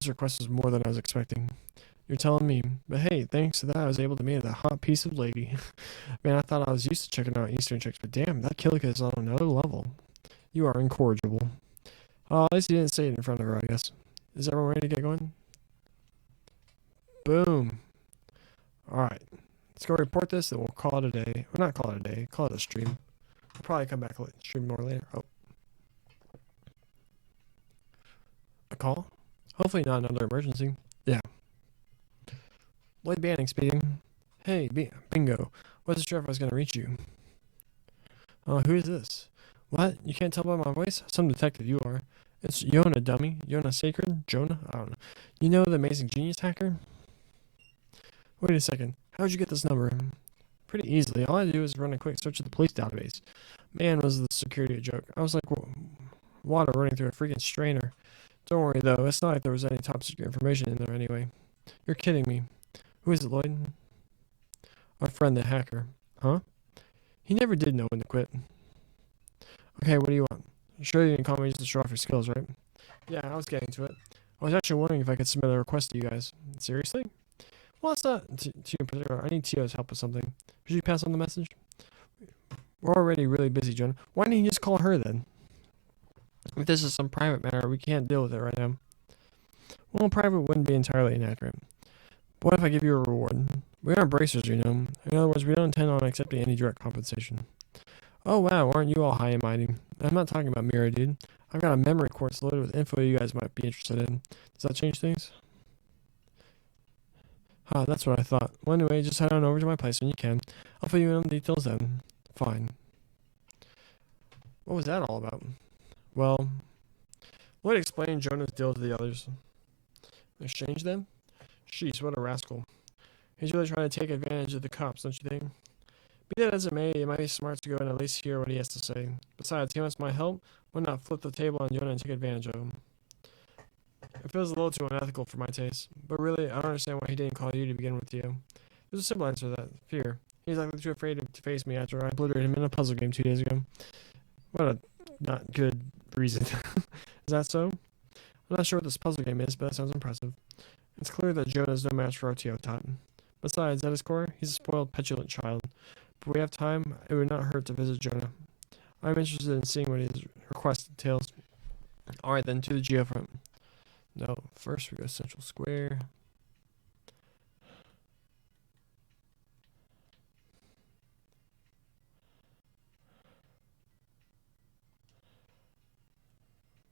This request is more than I was expecting. You're telling me, but hey, thanks to that I was able to meet a hot piece of lady. Man, I thought I was used to checking out Eastern chicks, but damn, that Kilika is on another level. You are incorrigible. Oh, at least you didn't say it in front of her, I guess. Is everyone ready to get going? Boom. Alright. Let's go report this, and we'll call it a day. Or not call it a day, call it a stream. I'll probably come back and stream more later. Oh. A call? Hopefully not another emergency. Yeah. Lloyd Banning speaking. Hey, Bingo. Wasn't sure if I was going to reach you. Who is this? What? You can't tell by my voice? Some detective you are. It's Yona, dummy. Yona Sacred? Jonah? I don't know. You know the amazing genius hacker? Wait a second. How'd you get this number? Pretty easily. All I do is run a quick search of the police database. Man, was the security a joke. I was like water running through a freaking strainer. Don't worry, though. It's not like there was any top secret information in there anyway. You're kidding me. Who is it, Lloyd? Our friend, the hacker. Huh? He never did know when to quit. Okay, what do you want? You sure you didn't call me just to show off your skills, right? Yeah, I was getting to it. I was actually wondering if I could submit a request to you guys. Seriously? Well, it's not to you in particular. I need Tio's help with something. Should you pass on the message? We're already really busy, Jonah. Why didn't you just call her then? If this is some private matter, we can't deal with it right now. Well, private wouldn't be entirely inaccurate. But what if I give you a reward? We aren't bracers, you know. In other words, we don't intend on accepting any direct compensation. Oh wow, aren't you all high and mighty? I'm not talking about Mira, dude. I've got a memory quartz loaded with info you guys might be interested in. Does that change things? That's what I thought. Well, anyway, just head on over to my place when you can. I'll fill you in on the details then. Fine. What was that all about? Well, Lloyd explained Jonah's deal to the others. Exchange them? Sheesh, what a rascal. He's really trying to take advantage of the cops, don't you think? Be that as it may, it might be smart to go and at least hear what he has to say. Besides, he wants my help. Why not flip the table on Jonah and take advantage of him? It feels a little too unethical for my taste. But really, I don't understand why he didn't call you to begin with, Tio. There's a simple answer to that. Fear. He's likely too afraid to face me after I obliterated him in a puzzle game 2 days ago. What a not good reason. Is that so? I'm not sure what this puzzle game is, but it sounds impressive. It's clear that Jonah is no match for our Tio Tot. Besides, at his core, he's a spoiled, petulant child. If we have time, it would not hurt to visit Jonah. I'm interested in seeing what his request entails. Alright then, to the geofront. No, first we go Central Square.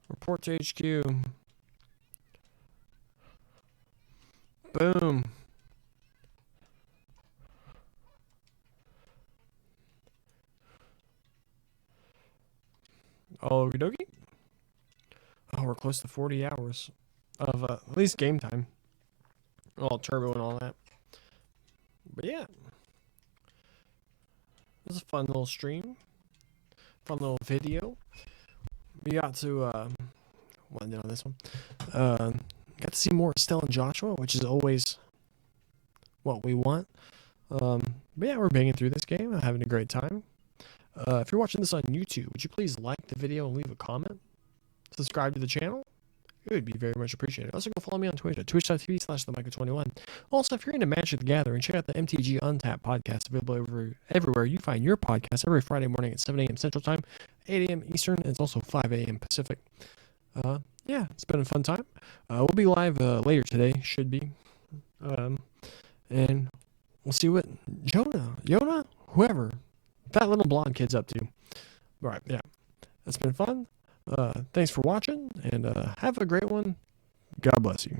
Report to HQ. Boom. Okie dokie. Oh, we're close to 40 hours of at least game time. All turbo and all that. But yeah. This is a fun little stream. Fun little video. We got to, what did on this one? got to see more Estelle and Joshua, which is always what we want. But yeah, we're banging through this game. I'm having a great time. If you're watching this on YouTube, would you please like the video and leave a comment? Subscribe to the channel. It would be very much appreciated. Also, go follow me on Twitch at twitch.tv/themicah21. Also, if you're into Magic the Gathering, check out the MTG Untapped podcast, available everywhere you find your podcast every Friday morning at 7 a.m. Central Time, 8 a.m. Eastern, and it's also 5 a.m. Pacific. Yeah, it's been a fun time. We'll be live later today, should be. And we'll see what Yona, whoever, that little blonde kid's up to. All right, yeah. That's been fun. Thanks for watching, and have a great one. God bless you.